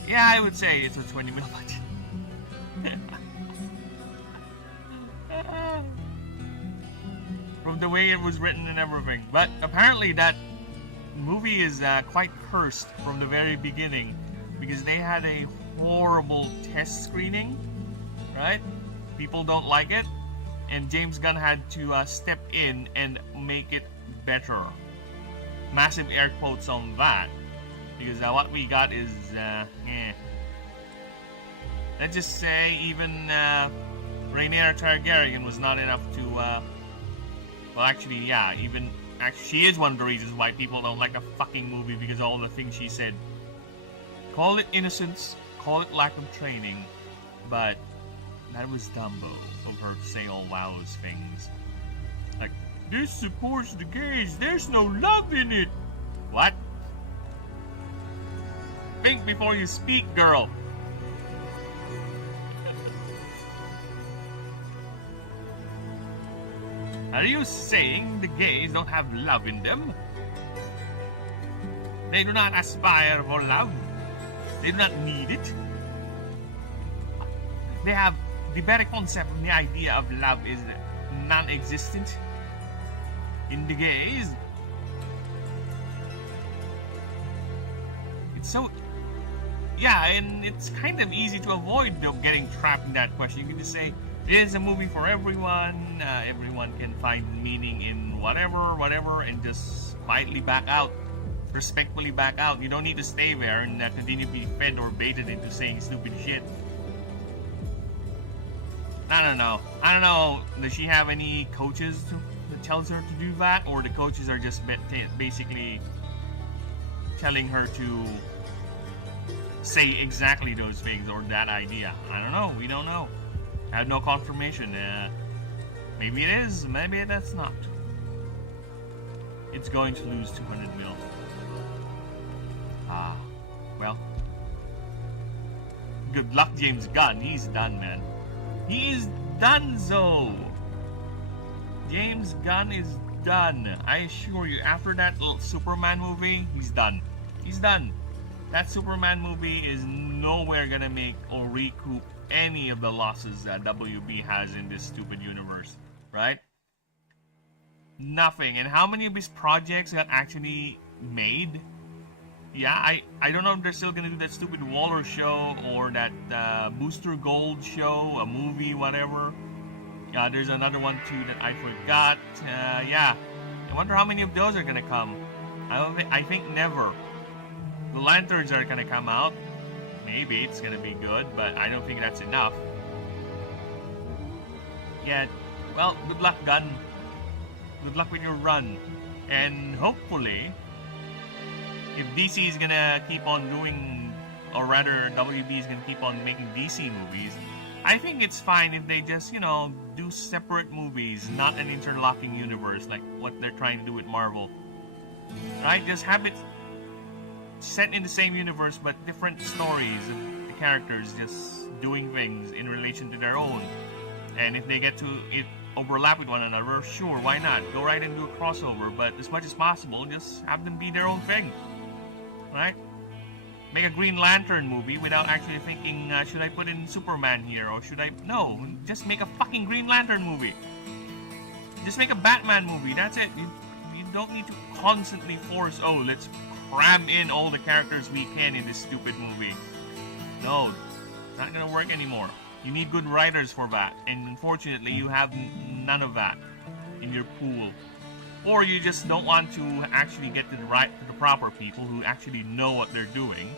yeah, I would say it's a 20 mil budget. From the way it was written and everything. But apparently that movie is quite cursed from the very beginning because they had a horrible test screening, right? People don't like it, and James Gunn had to step in and make it better. Massive air quotes on that, because what we got is, Let's just say even Rhaenyra Targaryen was not enough to, well actually, yeah, she is one of the reasons why people don't like the fucking movie, because of all the things she said. Call it innocence, call it lack of training, but that was Dumbo of her to say all those things. Like, this supports the gays, there's no love in it! What? Think before you speak, girl! Are you saying the gays don't have love in them? They do not aspire for love. They do not need it. They have the very concept and the idea of love is non-existent in the gays. It's so... Yeah, and it's kind of easy to avoid getting trapped in that question. You can just say, it is a movie for everyone. Everyone can find meaning in whatever, and just quietly back out. Respectfully back out. You don't need to stay there and continue to be fed or baited into saying stupid shit. I don't know. Does she have any coaches that tells her to do that? Or the coaches are just basically telling her to say exactly those things or that idea? I don't know. We don't know. I have no confirmation. Maybe it is. Maybe that's not. It's going to lose 200 mil. Well. Good luck, James Gunn. He's done, man. He's done, so. James Gunn is done. I assure you, after that little Superman movie, he's done. He's done. That Superman movie is nowhere gonna make or recoup any of the losses that WB has in this stupid universe, right? Nothing. And how many of his projects got actually made? Yeah, I don't know if they're still gonna do that stupid Waller show or that Booster Gold show, a movie, whatever. Yeah, there's another one too that I forgot. Yeah, I wonder how many of those are gonna come. I think never. The Lanterns are gonna come out. Maybe it's gonna be good, but I don't think that's enough. Yeah, well, good luck, Gunn. Good luck with your run. And hopefully, if DC is gonna keep on doing, or rather WB is gonna keep on making DC movies, I think it's fine if they just, do separate movies, not an interlocking universe like what they're trying to do with Marvel. Right? Just have it set in the same universe but different stories of the characters just doing things in relation to their own. And if they get to overlap with one another, sure, why not? Go right and do a crossover, but as much as possible, just have them be their own thing. Right? Make a Green Lantern movie without actually thinking, should I put in Superman here, or should I... No, just make a fucking Green Lantern movie. Just make a Batman movie, that's it. You don't need to constantly force, let's cram in all the characters we can in this stupid movie. No, it's not gonna work anymore. You need good writers for that, and unfortunately you have none of that in your pool. Or you just don't want to actually get to the proper people who actually know what they're doing,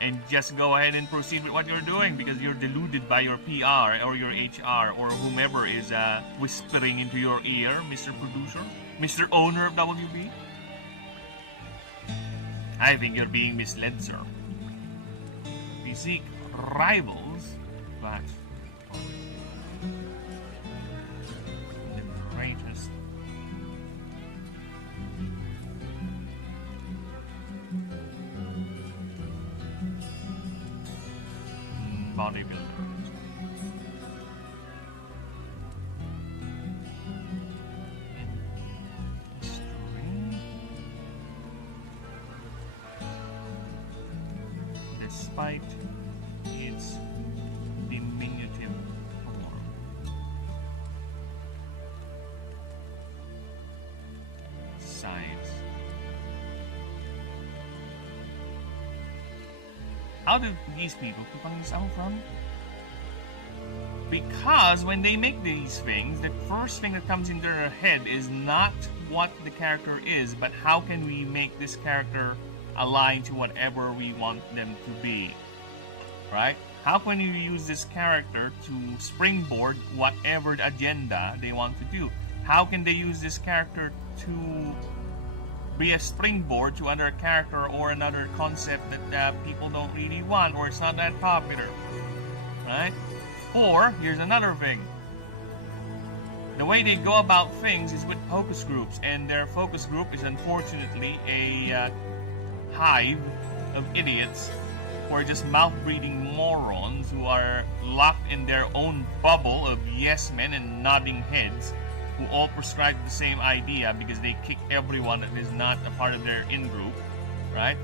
and just go ahead and proceed with what you're doing because you're deluded by your PR or your HR or whomever is whispering into your ear, Mr. Producer, Mr. Owner of WB. I think you're being misled, sir. We seek rivals, but the greatest. Bodybuilders. despite its diminutive form. Size. How do these people find this out from? Because when they make these things, the first thing that comes into their head is not what the character is, but how can we make this character align to whatever we want them to be, right? How can you use this character to springboard whatever agenda they want to do? How can they use this character to be a springboard to another character or another concept that people don't really want, or it's not that popular, right? Or, here's another thing. The way they go about things is with focus groups, and their focus group is unfortunately a hive of idiots who are just mouth-breathing morons who are locked in their own bubble of yes men and nodding heads who all prescribe the same idea because they kick everyone that is not a part of their in-group, right?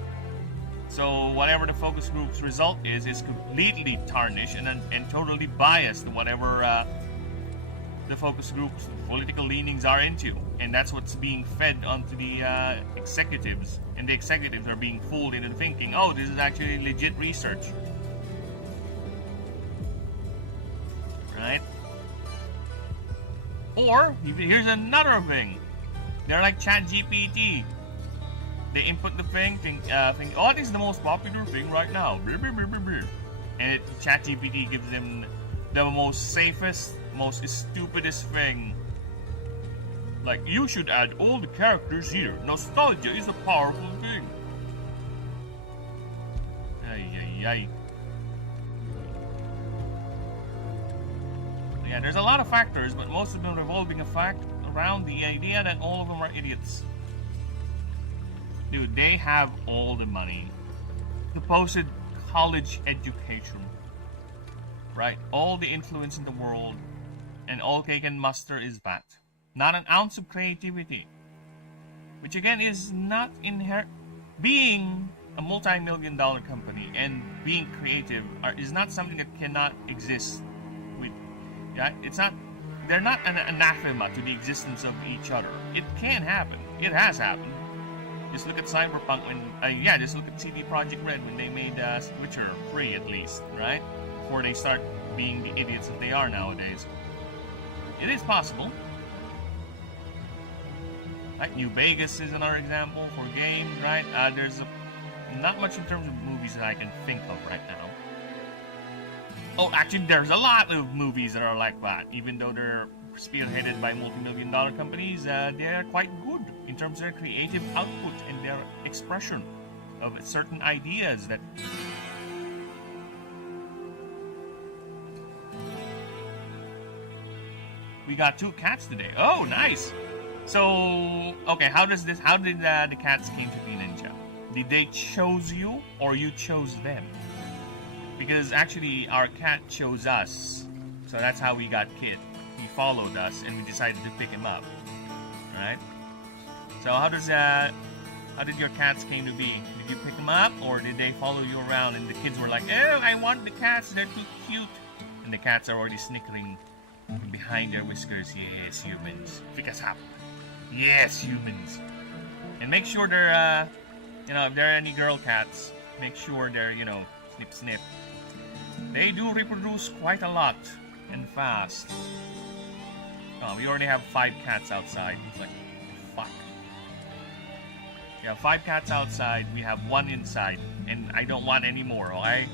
So whatever the focus group's result is completely tarnished and totally biased to whatever the focus group's political leanings are into. And that's what's being fed onto the executives. And the executives are being fooled into thinking, oh, this is actually legit research. Right? Or, here's another thing. They're like ChatGPT. They input the thing, think, oh, this is the most popular thing right now. And ChatGPT gives them the most safest, most stupidest thing. Like, you should add all the characters here. Nostalgia is a powerful thing. Ay, ay, ay. Yeah, there's a lot of factors, but most of them revolving around the idea that all of them are idiots. Dude, they have all the money. Supposed college education. Right? All the influence in the world. And all they can muster is that. Not an ounce of creativity. Which again is not inherent. Being a multi-million-dollar company and being creative is not something that cannot exist. Yeah, it's not. They're not an anathema to the existence of each other. It can happen. It has happened. Just look at Cyberpunk when, just look at CD Projekt Red when they made Witcher 3 at least, right? Before they start being the idiots that they are nowadays. It is possible. Like New Vegas is another example for games, right? There's not much in terms of movies that I can think of right now. Oh, actually, there's a lot of movies that are like that. Even though they're spearheaded by multi-million-dollar companies, they're quite good in terms of their creative output and their expression of certain ideas that... We got 2 cats today. Oh, nice! So, okay, how did the cats came to be Ninja? Did they chose you, or you chose them? Because actually, our cat chose us. So that's how we got Kid. He followed us, and we decided to pick him up. Alright? So how did your cats came to be? Did you pick them up, or did they follow you around and the kids were like, oh, I want the cats, they're too cute. And the cats are already snickering behind their whiskers. Yes, humans. Pick us up. Yes, humans. And make sure they're, if there are any girl cats, make sure they're, snip snip. They do reproduce quite a lot and fast. Oh, we already have 5 cats outside. It's like, fuck. We have 5 cats outside, we have 1 inside, and I don't want any more, okay?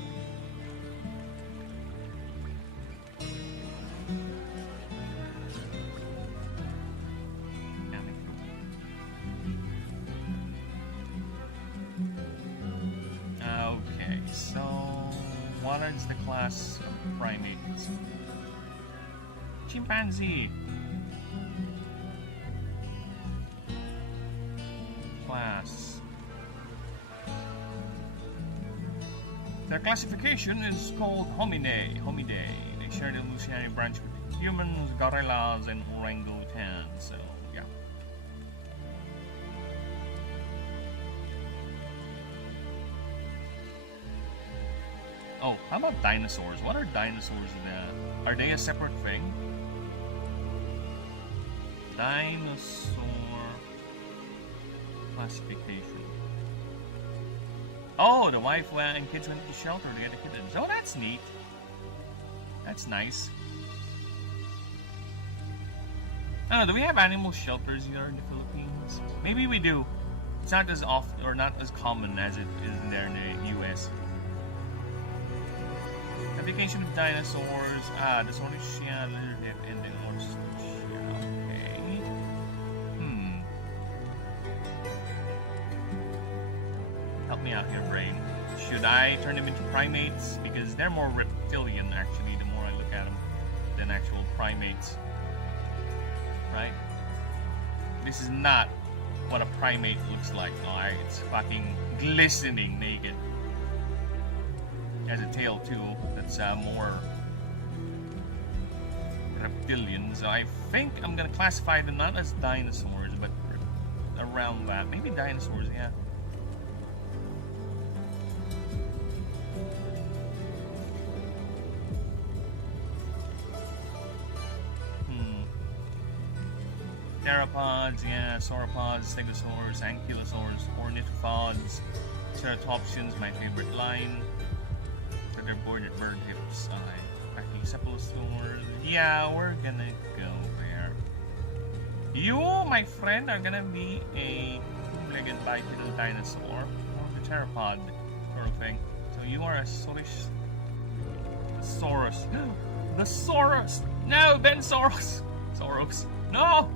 Okay, so what is the class of primates? Chimpanzee. Class. Their classification is called Homidae. They share the evolutionary branch with humans, gorillas, and orangutans. So, yeah. Oh, how about dinosaurs? What are dinosaurs? Are they a separate thing? Dinosaur classification. Oh, the wife and kids went to shelter to get the kittens. Oh, that's neat. That's nice. I don't know, do we have animal shelters here in the Philippines? Maybe we do. It's not as often or not as common as it is there in the US. Application of dinosaurs. The sort of shell and the okay. Help me out here, brain. Should I turn them into primates? Because they're more reptilian, actually, the more I look at them, than actual primates. Right? This is not what a primate looks like. No, it's fucking glistening naked. It has a tail too. That's more reptilian. So I think I'm gonna classify them not as dinosaurs, but around that. Maybe dinosaurs, yeah. Theropods, yeah, sauropods, stegosaurs, ankylosaurs, ornithopods, ceratopsians, my favorite line. They're born at bird hips. Pachycephalosaurs. Yeah, we're gonna go there. You, my friend, are gonna be a two-legged bipedal dinosaur, or the theropod sort of thing. So you are a Saurus. The Saurus! No, Ben Soros! Soros. No!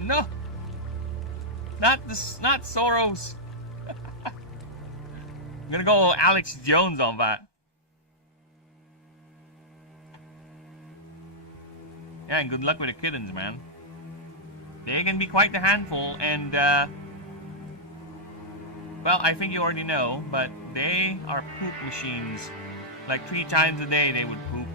No! Not Soros! I'm gonna go Alex Jones on that. Yeah, and good luck with the kittens, man. They can be quite the handful, and, well, I think you already know, but they are poop machines. Like 3 times a day they would poop.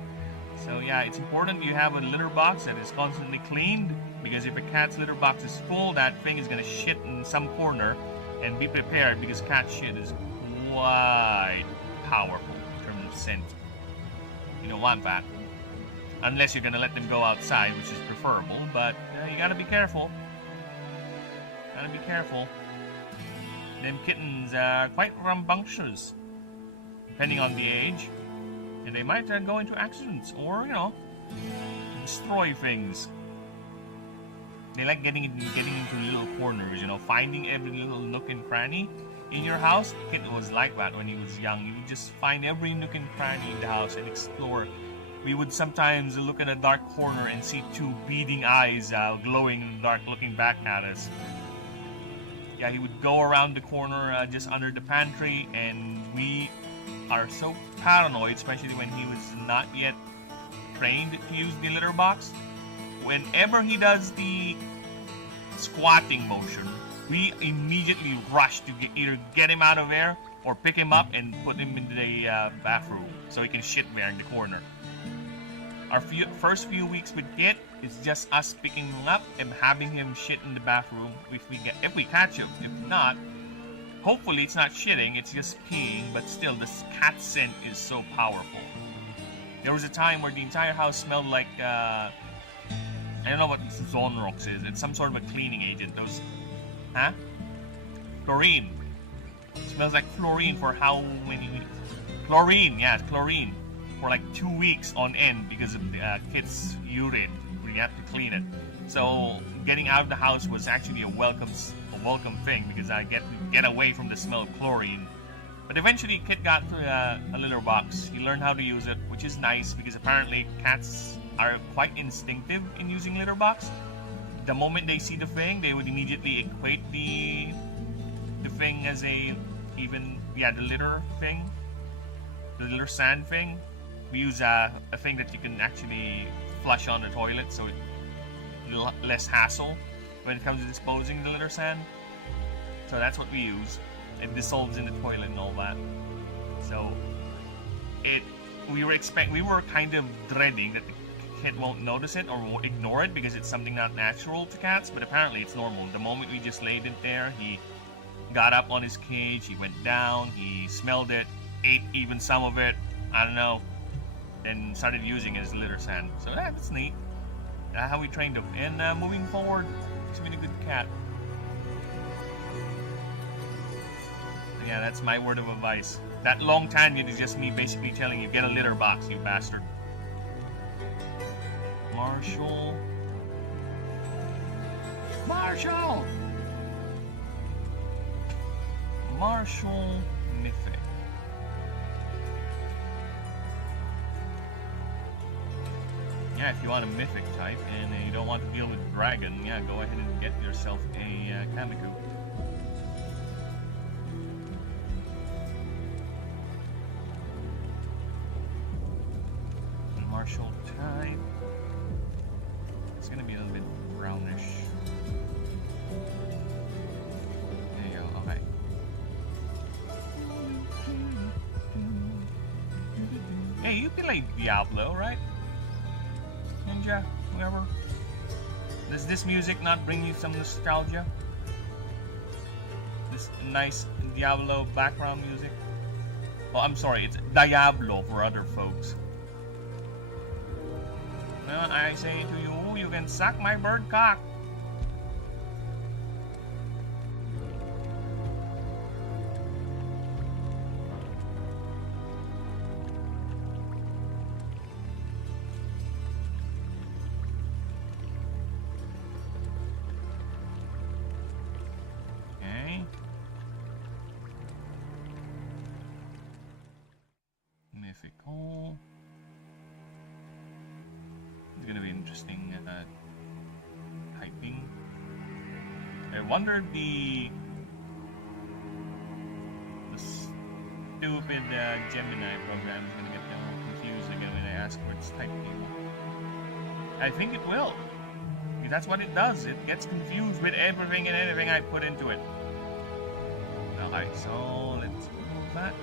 So yeah, it's important you have a litter box that is constantly cleaned, because if a cat's litter box is full, that thing is gonna shit in some corner, and be prepared because cat shit is quite powerful in terms of scent. You don't want that. Unless you're gonna let them go outside, which is preferable, but you gotta be careful. Gotta be careful. Them kittens are quite rambunctious, depending on the age. And they might go into accidents or, destroy things. They like getting into little corners, finding every little nook and cranny in your house. Kitten was like that when he was young. You would just find every nook and cranny in the house and explore. We would sometimes look in a dark corner and see 2 beading eyes glowing in the dark looking back at us. Yeah, he would go around the corner just under the pantry, and we are so paranoid, especially when he was not yet trained to use the litter box. Whenever he does the squatting motion, we immediately rush to either get him out of there or pick him up and put him into the bathroom so he can shit there in the corner. Our first few weeks with Kit is just us picking him up and having him shit in the bathroom if we catch him. If not, hopefully it's not shitting, it's just peeing, but still, this cat scent is so powerful. There was a time where the entire house smelled like, I don't know what Zonrox is. It's some sort of a cleaning agent. Chlorine. It smells like chlorine for how many weeks? Chlorine, yeah, chlorine. For like 2 weeks on end because of the kid's urine. We have to clean it. So getting out of the house was actually a welcome thing because I get away from the smell of chlorine. But eventually, Kit got to a litter box. He learned how to use it, which is nice because apparently cats are quite instinctive in using litter box. The moment they see the thing, they would immediately equate the thing as the litter thing, the litter sand thing. We use a thing that you can actually flush on the toilet, so it's less hassle when it comes to disposing the litter sand. So that's what we use. It dissolves in the toilet and all that. So we were kind of dreading that the kit won't notice it or will ignore it because it's something not natural to cats, but apparently it's normal. The moment we just laid it there, he got up on his cage, he went down, he smelled it, ate even some of it, I don't know, and started using it as litter sand. So that's neat. That's how we trained him. And moving forward, he's been a good cat. So yeah, that's my word of advice. That long tangent is just me basically telling you, get a litter box, you bastard. Marshall. Marshall! Marshall Mythic. Yeah, if you want a Mythic type and you don't want to deal with Dragon, yeah, go ahead and get yourself a Kamiko. Martial type. It's gonna be a little bit brownish. There you go, okay. Hey, you played Diablo, right? Ninja, whoever. Does this music not bring you some nostalgia? This nice Diablo background music? Oh, I'm sorry, it's Diablo for other folks. Well, I say to you, you can suck my bird cock. Okay. Mythical. It's gonna be interesting typing. I wonder if the stupid Gemini program is gonna get them confused again when I ask for its typing. I think it will. Because that's what it does. It gets confused with everything and anything I put into it. Okay, so let's move that.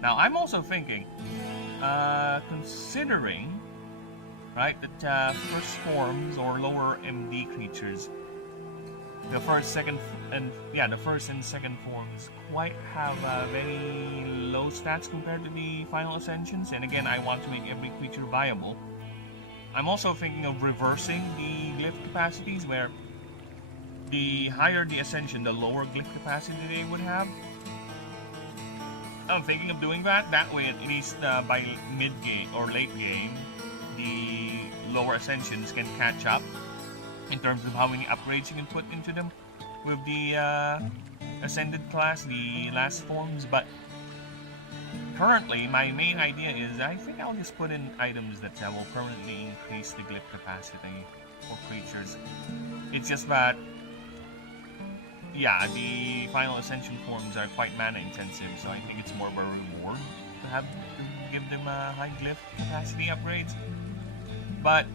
Now, I'm also thinking, considering, right, that first forms or lower MD creatures, the first and second forms quite have very low stats compared to the final ascensions, and again, I want to make every creature viable. I'm also thinking of reversing the glyph capacities, where the higher the ascension, the lower glyph capacity they would have. I'm thinking of doing that. That way, at least by mid-game or late game, the lower ascensions can catch up in terms of how many upgrades you can put into them with the ascended class, the last forms. But currently, my main idea is I think I'll just put in items that will permanently increase the glyph capacity for creatures. It's just that, yeah, the final ascension forms are quite mana intensive, so I think it's more of a reward to give them high glyph capacity upgrades. But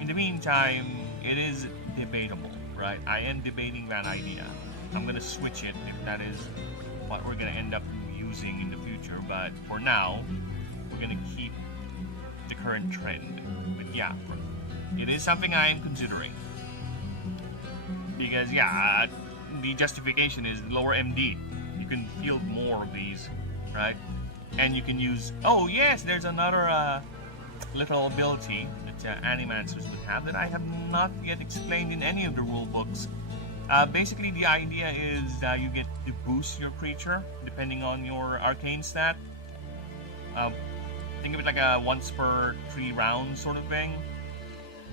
in the meantime, it is debatable, right? I am debating that idea. I'm gonna switch it if that is what we're gonna end up using in the future. But for now, we're gonna keep the current trend. But yeah, it is something I am considering because yeah. The justification is lower MD. You can field more of these, right? And you can use... Oh, yes, there's another little ability that Animancers would have that I have not yet explained in any of the rule books. Basically, the idea is you get to boost your creature depending on your arcane stat. Think of it like a once per 3 rounds sort of thing,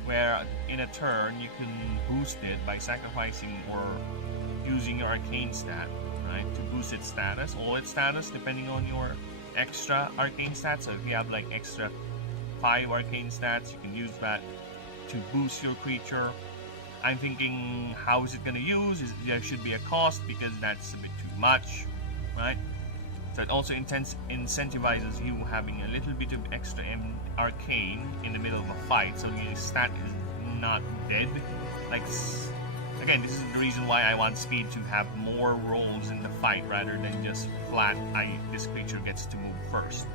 where in a turn you can boost it by sacrificing or using your arcane stat, right, to boost its status, or its status, depending on your extra arcane stats. So if you have like extra 5 arcane stats, you can use that to boost your creature. I'm thinking, how is it going to use? There should be a cost because that's a bit too much, right? So it also incentivizes you having a little bit of extra arcane in the middle of a fight, so your stat is not dead. Like, again, this is the reason why I want speed to have more rolls in the fight rather than just flat, this creature gets to move first.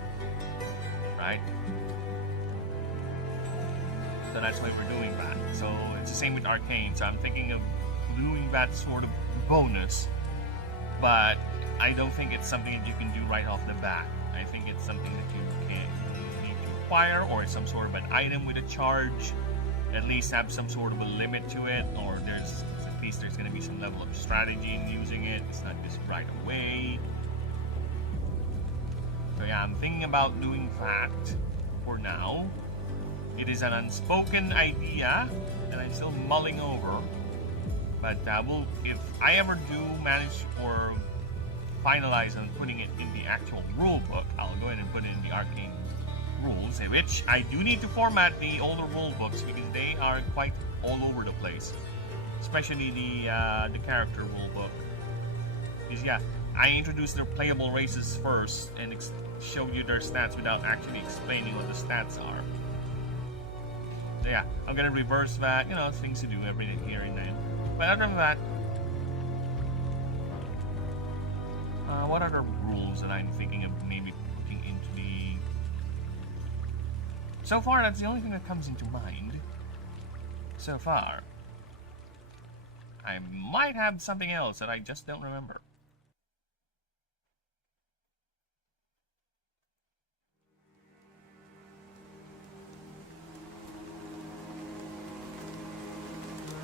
Right? So that's why we're doing that. So it's the same with arcane, so I'm thinking of doing that sort of bonus, but I don't think it's something that you can do right off the bat. I think it's something that you need to acquire, or some sort of an item with a charge. At least have some sort of a limit to it, or at least there's going to be some level of strategy in using it. It's not just right away. So yeah, I'm thinking about doing that for now. It is an unspoken idea that I'm still mulling over. But if I ever do manage or finalize on putting it in the actual rule book, I'll go ahead and put it in the arcane rules, which I do need to format the older rule books because they are quite all over the place, especially the character rule book. Because yeah, I introduced their playable races first and showed you their stats without actually explaining what the stats are. So yeah, I'm gonna reverse that. You know, things to do every here and then. But other than that, what other rules that I'm thinking of maybe putting into the... So far, that's the only thing that comes into mind. So far. I might have something else that I just don't remember.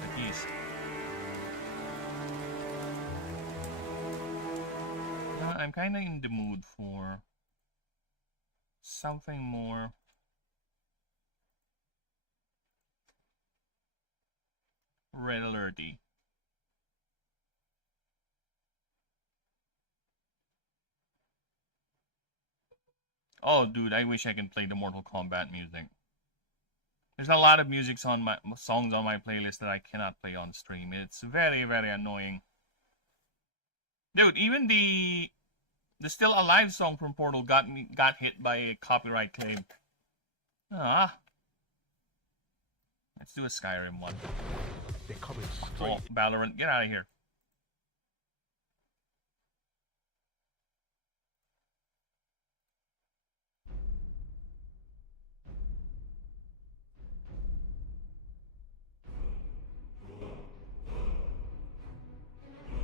But yes. I'm kind of in the mood for something more red alerty. Oh, dude, I wish I could play the Mortal Kombat music. There's a lot of songs on my playlist that I cannot play on stream. It's very, very annoying. Dude, even the Still Alive song from Portal got hit by a copyright claim. Let's do a Skyrim one. They're coming straight. Oh, Valorant, get out of here.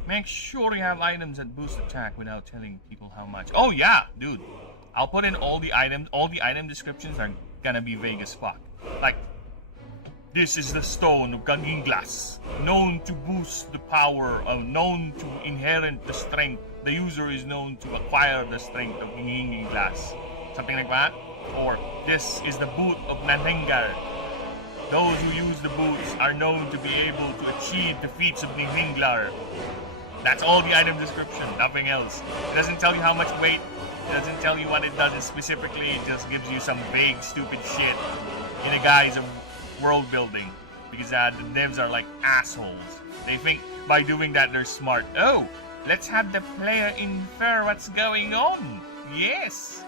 Make sure you have items that boost attack without telling people how much. Oh yeah, dude. I'll put in all the items. All the item descriptions are gonna be vague as fuck. Like, this is the stone of Ganginglas, known to boost the power of, known to inherent the strength. The user is known to acquire the strength of Ganginglas. Something like that. Or, this is the boot of Nanhengar. Those who use the boots are known to be able to achieve the feats of Nihinglar. That's all the item description, nothing else. It doesn't tell you how much weight, it doesn't tell you what it does specifically, it just gives you some vague, stupid shit in the guise of world building. Because the devs are like assholes. They think by doing that they're smart. Oh, let's have the player infer what's going on. Yes!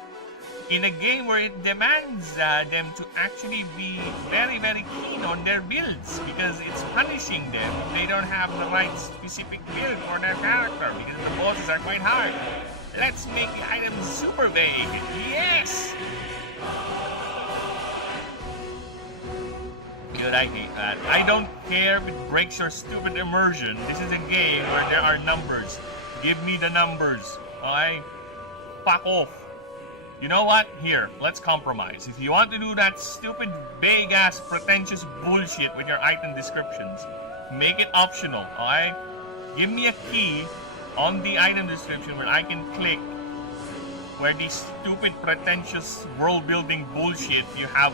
In a game where it demands them to actually be very, very keen on their builds because it's punishing them if they don't have the right specific build for their character because the bosses are quite hard. Let's make the items super vague. Yes! Dude, I hate that. I don't care if it breaks your stupid immersion. This is a game where there are numbers. Give me the numbers. Alright? Fuck off. You know what? Here, let's compromise. If you want to do that stupid, vague-ass, pretentious bullshit with your item descriptions, make it optional, alright? Give me a key on the item description where I can click where the stupid, pretentious, world-building bullshit you have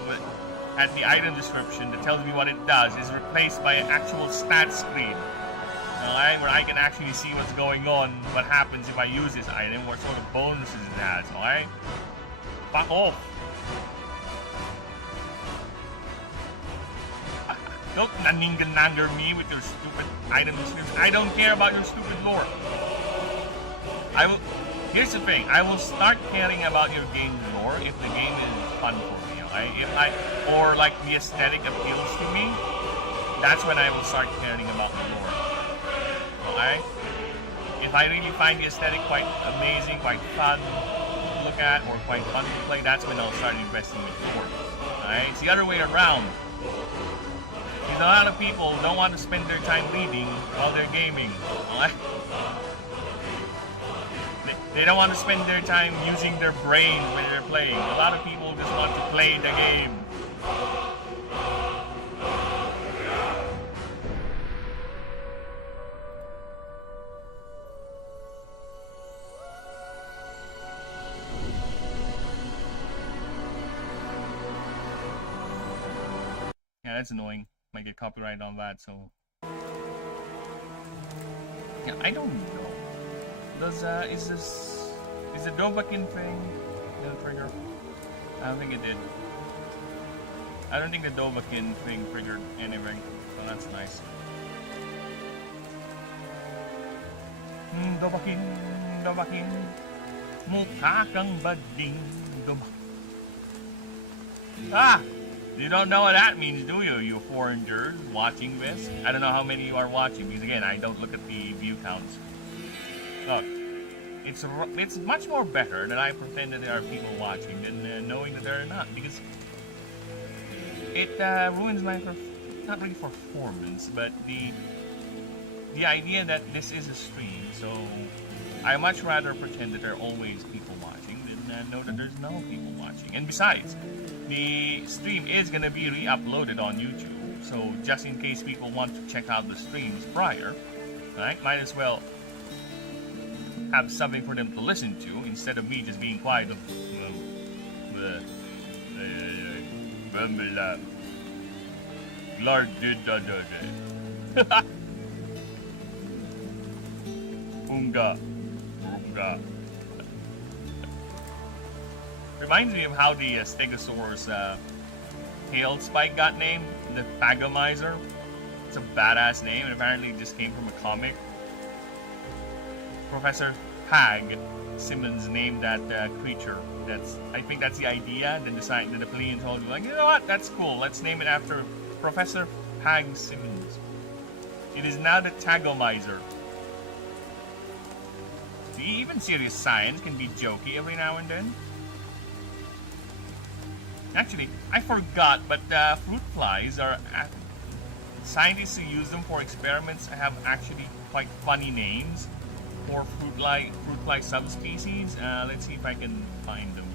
at the item description that tells me what it does is replaced by an actual stat screen. Alright, where I can actually see what's going on, what happens if I use this item, what sort of bonuses it has, alright? Fuck off! Don't nanger me with your stupid item description. I don't care about your stupid lore. Here's the thing, I will start caring about your game lore if the game is fun for me, okay? Or like the aesthetic appeals to me, that's when I will start caring about the lore. Okay? If I really find the aesthetic quite amazing, quite fun to look at, or quite fun to play, that's when I'll start investing with lore. Okay? It's the other way around. Because a lot of people don't want to spend their time reading while they're gaming. Okay? They don't want to spend their time using their brains when they're playing. A lot of people just want to play the game. Yeah, that's annoying. Might get copyright on that, so... Yeah, I don't know. Is the Dovahkiin thing gonna trigger? I don't think it did. I don't think the Dovahkiin thing triggered anything, so that's nice. Dovahkiin, mukha kang bading Ah! You don't know what that means, do you, you foreigners watching this? I don't know how many you are watching, because again, I don't look at the view counts. Look, it's much more better that I pretend that there are people watching than knowing that there are not, because it ruins my not really performance, but the idea that this is a stream. So I much rather pretend that there are always people watching than know that there's no people watching. And besides, the stream is gonna be re-uploaded on YouTube, so just in case people want to check out the streams prior, right? Might as well have something for them to listen to instead of me just being quiet. Unga. Reminds me of how the Stegosaurus tail spike got named, the Thagomizer. It's a badass name, and apparently it just came from a comic. Professor Hag Simmons named that creature. I think that's the idea. Then the Pleiadians told you, like, you know what? That's cool. Let's name it after Professor Hag Simmons. It is now the Tagomizer. See, even serious science can be jokey every now and then. Actually, I forgot, but fruit flies are scientists who use them for experiments have actually quite funny names for fruit fly subspecies. Let's see if I can find them.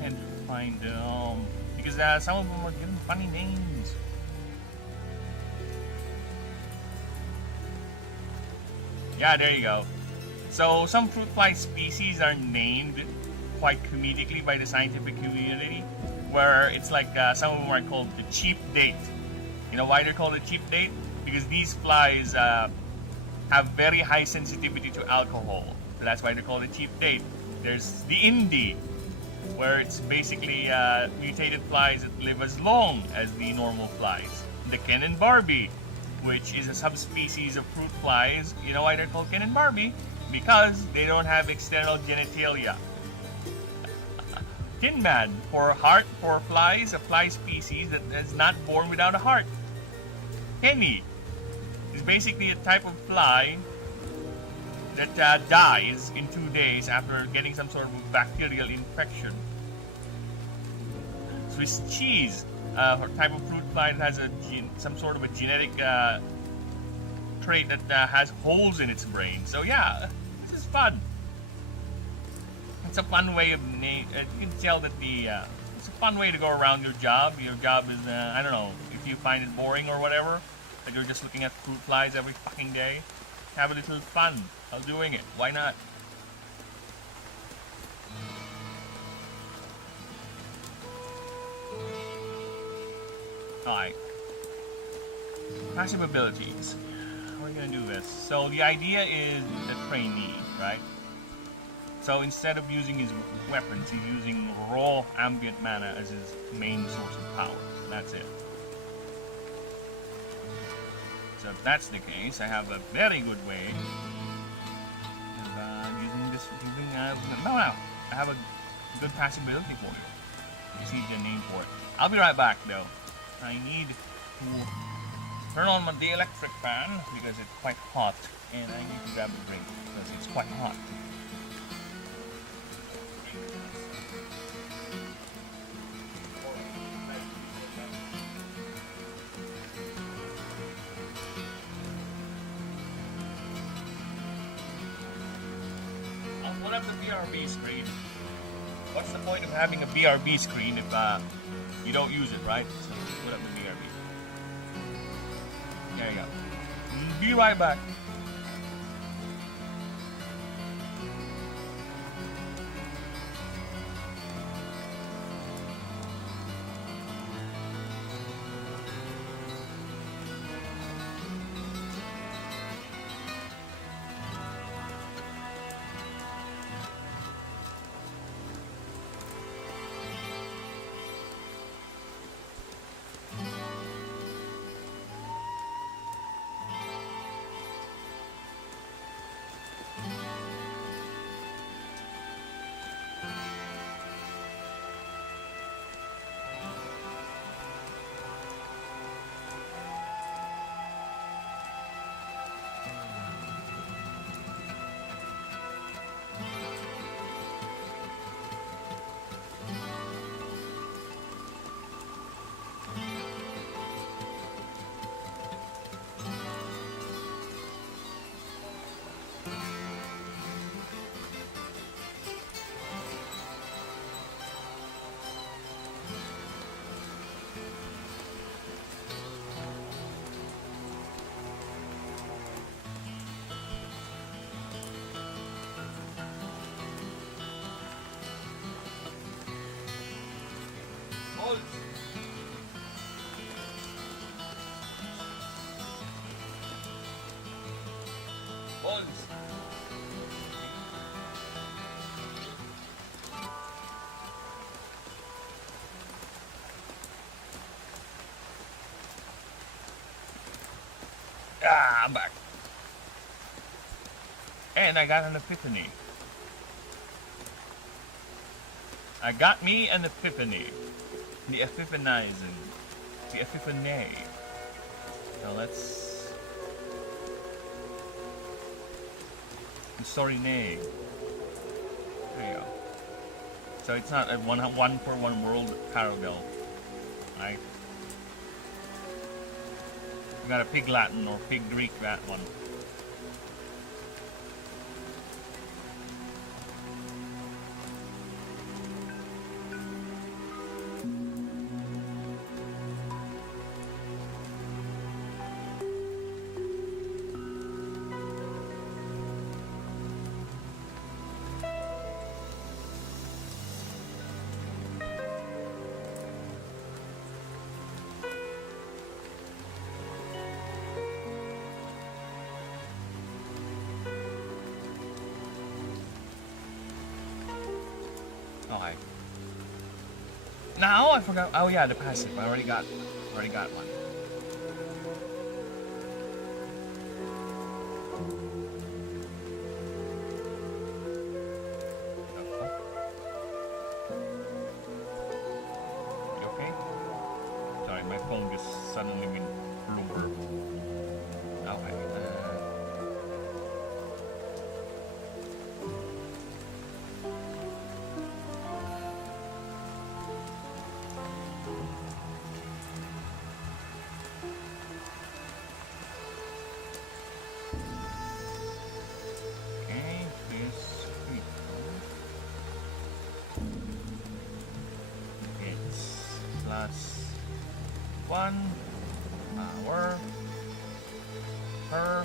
Can't find them because some of them are given funny names. Yeah, there you go. So some fruit fly species are named quite comedically by the scientific community, where it's like some of them are called the cheap date. You know why they're called a cheap date? Because these flies have very high sensitivity to alcohol. So that's why they're called a cheap date. There's the indie, where it's basically mutated flies that live as long as the normal flies. The Ken and Barbie, which is a subspecies of fruit flies. You know why they're called Ken and Barbie? Because they don't have external genitalia. Tin Man, for flies, a fly species that is not born without a heart. Henny is basically a type of fly that dies in 2 days after getting some sort of bacterial infection. Swiss cheese, a type of fruit fly that has some sort of a genetic trait that has holes in its brain. So yeah, this is fun. It's a fun way of you can tell that it's a fun way to go around your job. Your job is I don't know if you find it boring or whatever, that you're just looking at fruit flies every fucking day. Have a little fun while doing it. Why not? Alright. Passive abilities. how are we gonna do this? So the idea is the trainee, right? So instead of using his weapons, he's using raw ambient mana as his main source of power. That's it. So if that's the case, I have a very good way of using this. No, I have a good passive ability for you. You see the name for it. I'll be right back though. I need to turn on the electric fan because it's quite hot, and I need to grab a drink because it's quite hot. I'll put up the BRB screen. What's the point of having a BRB screen if you don't use it, right? So put up the BRB. There you go. Be right back. I'm back. And I got an epiphany. I got me an epiphany. The epiphanizing. The epiphany. Now let's... Sorry, nay. There you go. So it's not a one for one world parallel. Right? You got a pig Latin or pig Greek that one. Okay. Now I forgot. Oh yeah, the passive. I already got one. You okay? Sorry, my phone just suddenly went blooper. Okay. Plus 1 power per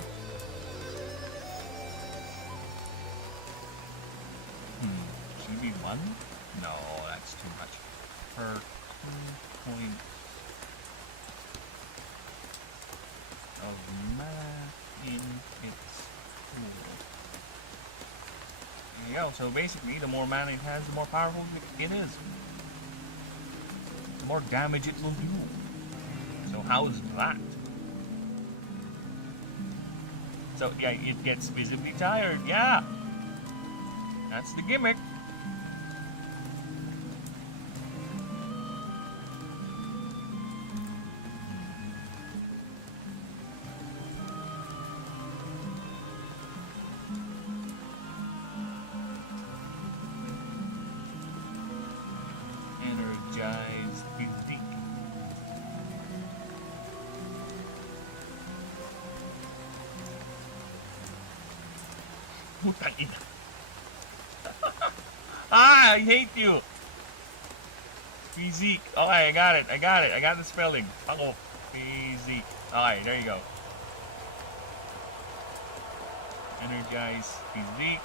should it be 1? No, that's too much. Per 2 points of mana So basically, the more mana it has, the more powerful it is. The more damage it will do. So how's that? So yeah, it gets visibly tired. Yeah, that's the gimmick. Energized physique. Putang ina. I hate you. Physique. Okay, I got it. I got the spelling. Ako. Physique. Okay, there you go. Energize physique.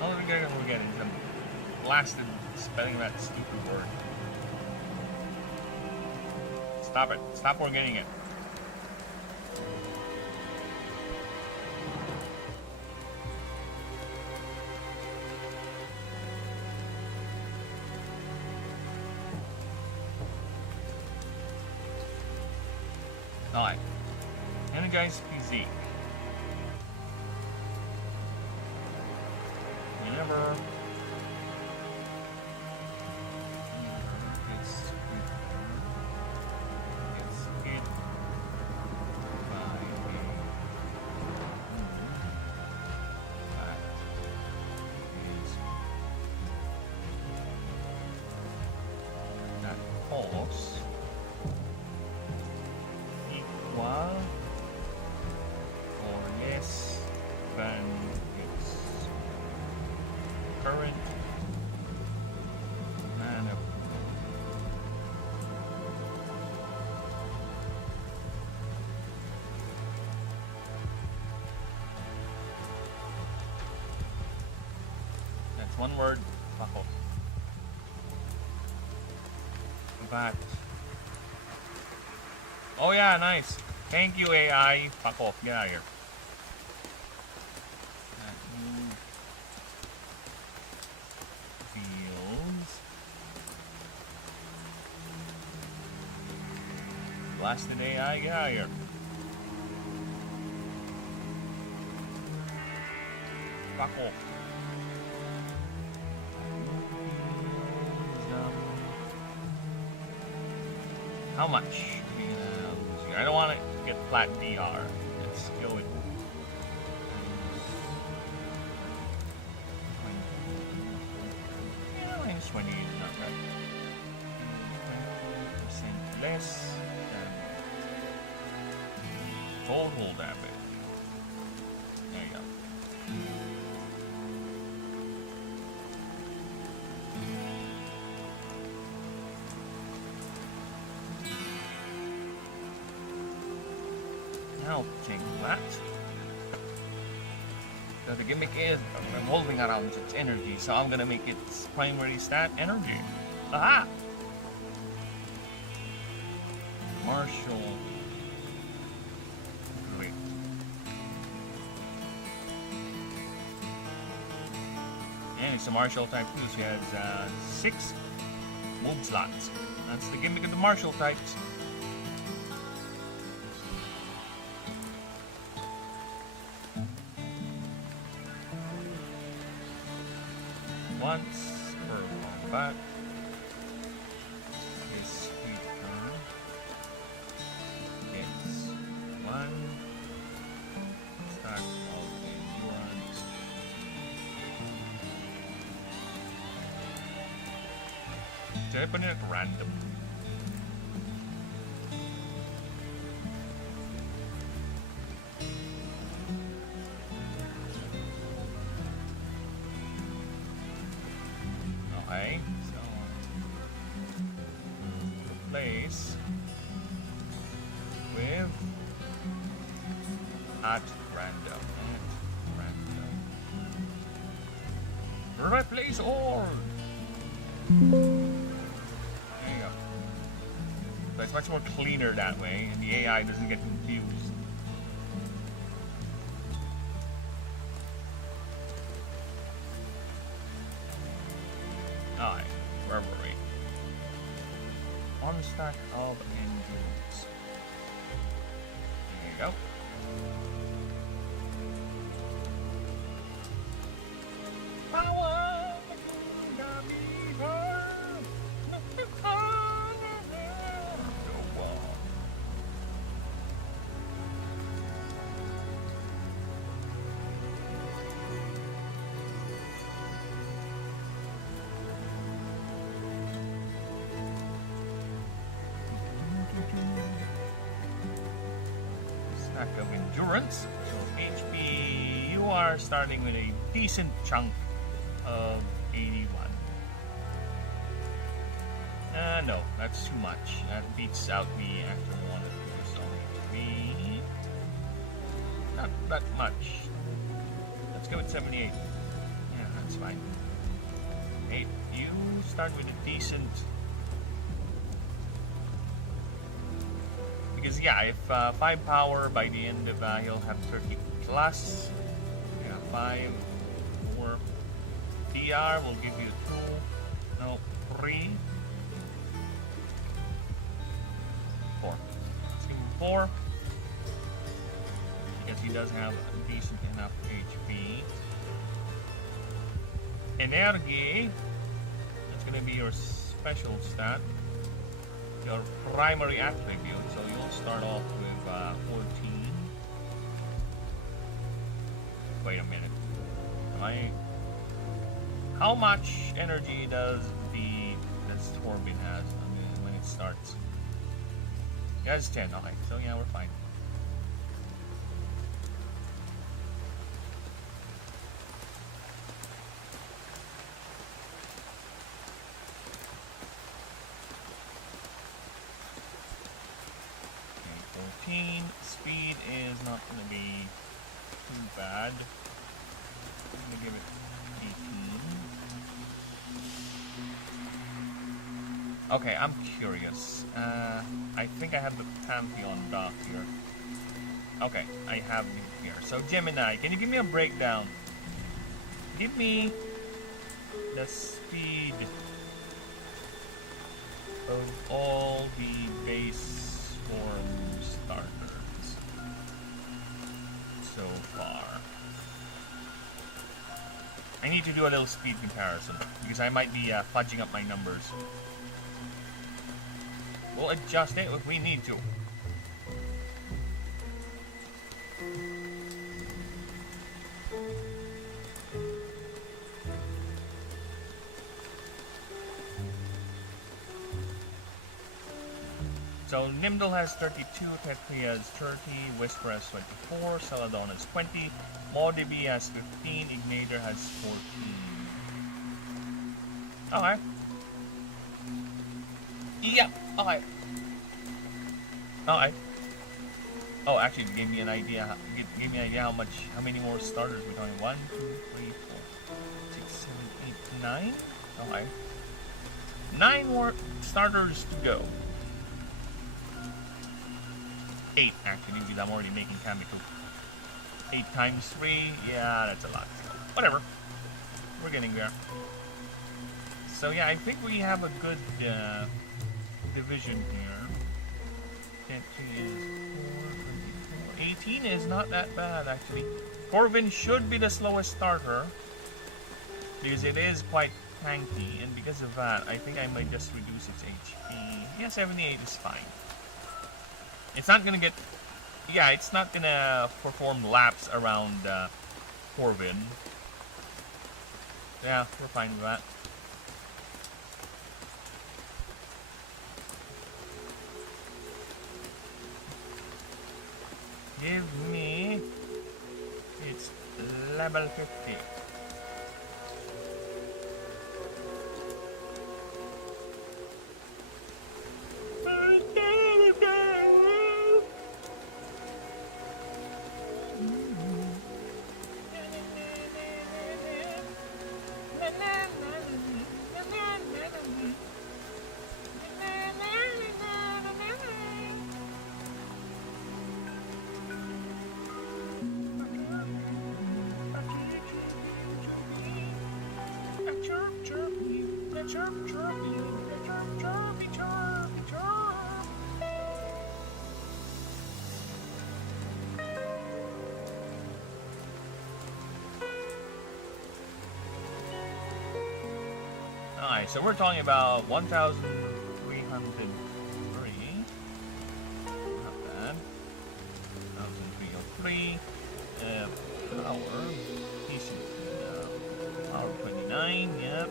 All we're getting is some blasted spelling of that stupid word. Stop it. Stop forgetting it. Alright. Energize physique. Whenever it's hit by a that pulse equal or less than its current mana. That's one word. Fuck off. That. Oh yeah, nice. Thank you, AI. Fuck off. Get out of here. Fields. Blasted AI. Get out of here. Fuck off. How much? I don't want to get flat DR. Let's go with minus 20 is not bad. 20% less than total damage. There you go. I'll take that. So the gimmick is revolving around its energy, so I'm gonna make its primary stat energy. Aha! Martial. Wait. And it's a martial type too, so he has 6 move slots. That's the gimmick of the martial types. Once per combat, his speed turn gets 1 stack of endurance. Should I put it at random? Okay, so replace with at random. Replace all. There you go. So it's much more cleaner that way, and the AI doesn't get confused. stack of endurance. There you go. Stack of endurance. So HP, you are starting with a decent chunk of 81. No, that's too much. That beats out the actual one that was on HP. Not that much. Let's go with 78. Yeah, that's fine. 8, you start with a decent. Because yeah, if 5 power by the end of he'll have 30 plus. Yeah, 5, 4. DR will give you 2. No, 3. 4. Let's give him 4. Because he does have a decent enough HP. Energy. That's gonna be your special stat. Your primary attribute, so you'll start off with 14. Wait a minute. How much energy does Torbin has? I mean, when it starts? It has 10. Okay, so yeah, we're fine. Speed is not going to be too bad. I'm going to give it 18. Okay, I'm curious. I think I have the Pantheon dock here. Okay, I have it here. So Gemini, can you give me a breakdown? Give me the speed of all the base form starters so far. I need to do a little speed comparison because I might be fudging up my numbers. We'll adjust it if we need to. So Nimdal has 32, Tetri has 30, Whisper has 24, Celadon has 20, Maudibi has 15, Ignator has 14. Okay. Yep, okay. Okay. Oh, actually, it gave me an idea. Give me an idea how many more starters we're talking. 1, 2, 3, 4, 6, 7, 8, 9. Okay. 9 more starters to go. 8 actually, because I'm already making Kamiko. 8 times 3, yeah, that's a lot. Whatever. We're getting there. So yeah, I think we have a good division here. 10 is 4, 24. 18 is not that bad actually. Corvin should be the slowest starter because it is quite tanky, and because of that, I think I might just reduce its HP. Yeah, 78 is fine. It's not gonna get, yeah, it's not gonna perform laps around Corvin. Yeah, we're fine with that. Give me, it's level 50. Alright, so we're talking about 1,303. Not bad. 1,303. Power. Decent. Power 29, yep.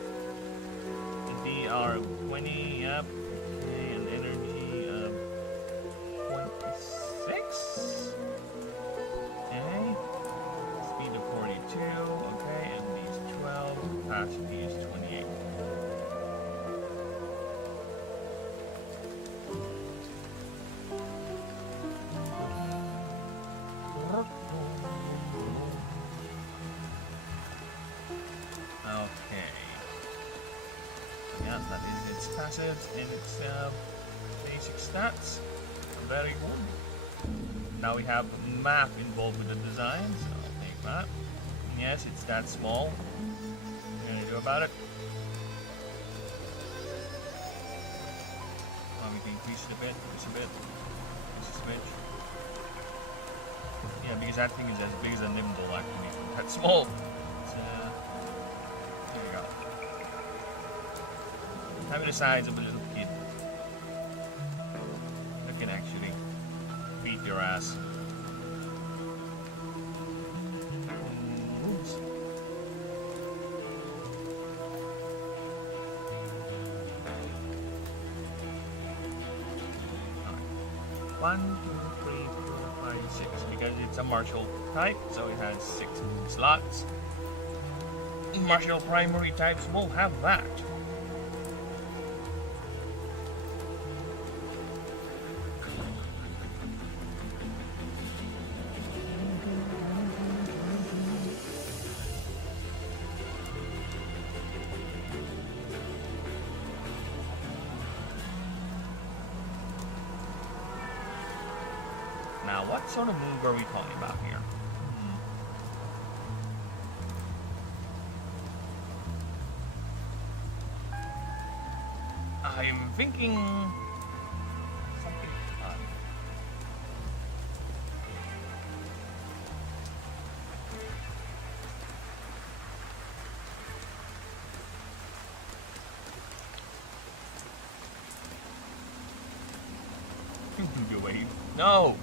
DR 20, yep. Okay, and energy 26. Okay. Speed of 42, okay, and these 12. Capacity is 28. Okay. Yeah, that is its passives and its basic stats. Very good. Now we have a map involved with the design, so I'll take that. Yes, it's that small. What can I do about it? Well, we can increase it a bit, increase a bit, increase a smidge. Yeah, because that thing is as big as a nimble actually. That's small. It's, there you go. Having the size of a little kid. That can actually beat your ass. Oops. Alright. 1, 2, 3, 4, 5, 6. Because it's a martial type, so it has 6 slots. Martial primary types will have that. Now, what sort of move are we talking about here? I'm thinking something fun. You wave. No!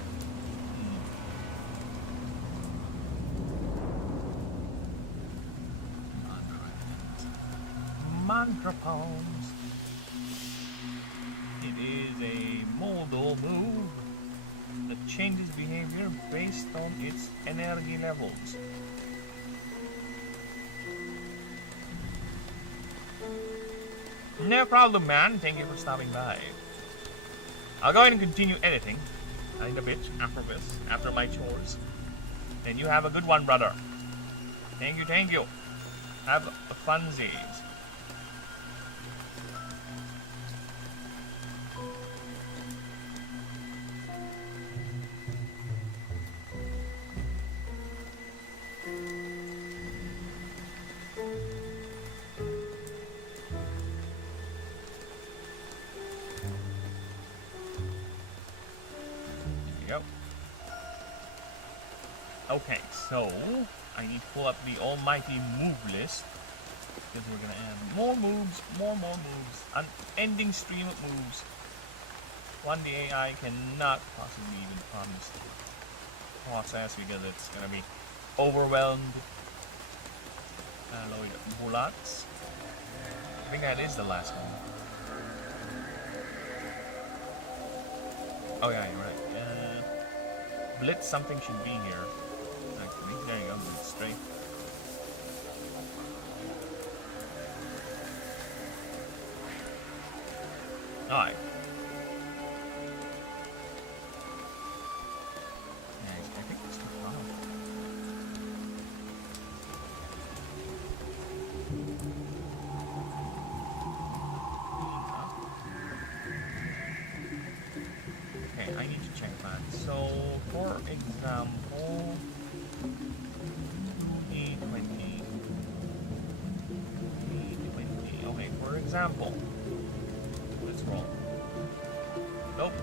Mantra palms. It is a modal move that changes behavior based on its energy levels. No problem, man. Thank you for stopping by. I'll go ahead and continue editing in a bit after this, after my chores. And you have a good one, brother. Thank you, thank you. Have funsies. Okay, so I need to pull up the almighty move list because we're gonna add more moves, more moves, an ending stream of moves. One the AI cannot possibly even promise to process because it's gonna be overwhelmed. Alloy bullets. I think that is the last one. Oh yeah, you're right. Blitz something should be here. There you go, good straight. Alright. I think it's too far. Okay, I need to check that. So, for example, okay, for example, let's roll. Nope.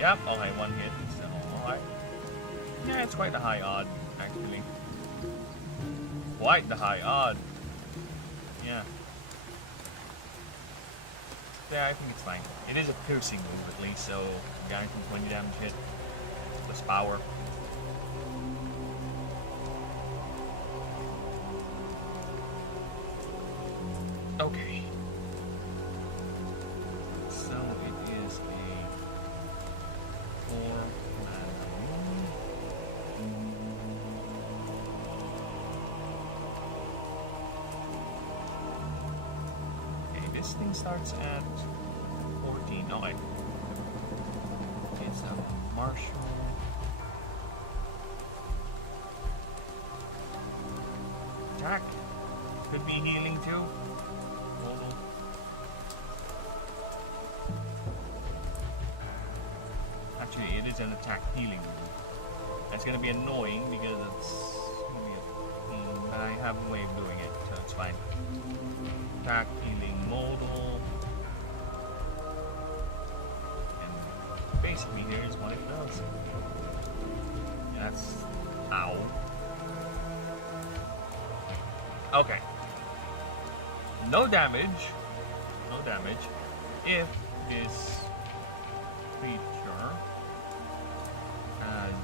Yep, okay, one hit. So, alright. Yeah, it's quite a high odd, actually. Quite the high odd. Yeah. Yeah, I think it's fine. It is a piercing move at least, so guaranteed 20 damage hit. Plus power. Okay. So it is a 4 mana move. Okay, this thing starts at 14. Oh, wait. It's a martial. Attack. Could be healing too. Total. Actually, it is an attack healing move. That's gonna be annoying because it's gonna be a pain, but I have a way of doing it, so it's fine. Attack healing modal. And basically, here's what it does. That's. Ow. Okay. No damage. No damage. If this creature has.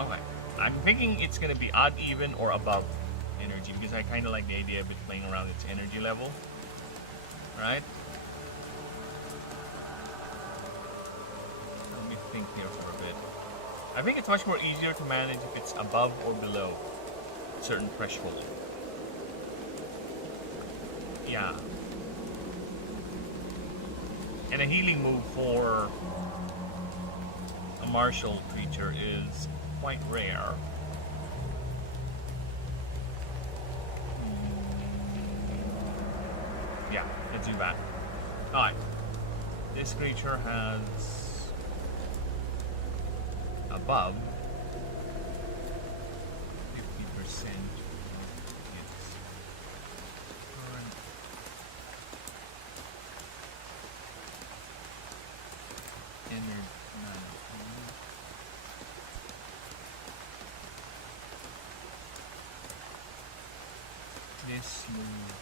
Okay. I'm thinking it's gonna be odd, even, or above energy because I kind of like the idea of it playing around its energy level. Right? Let me think here for a bit. I think it's much more easier to manage if it's above or below a certain threshold. Yeah. And a healing move for a martial creature is quite rare. Yeah, let's do that. Alright. This creature has above 50% of its current energy. This move.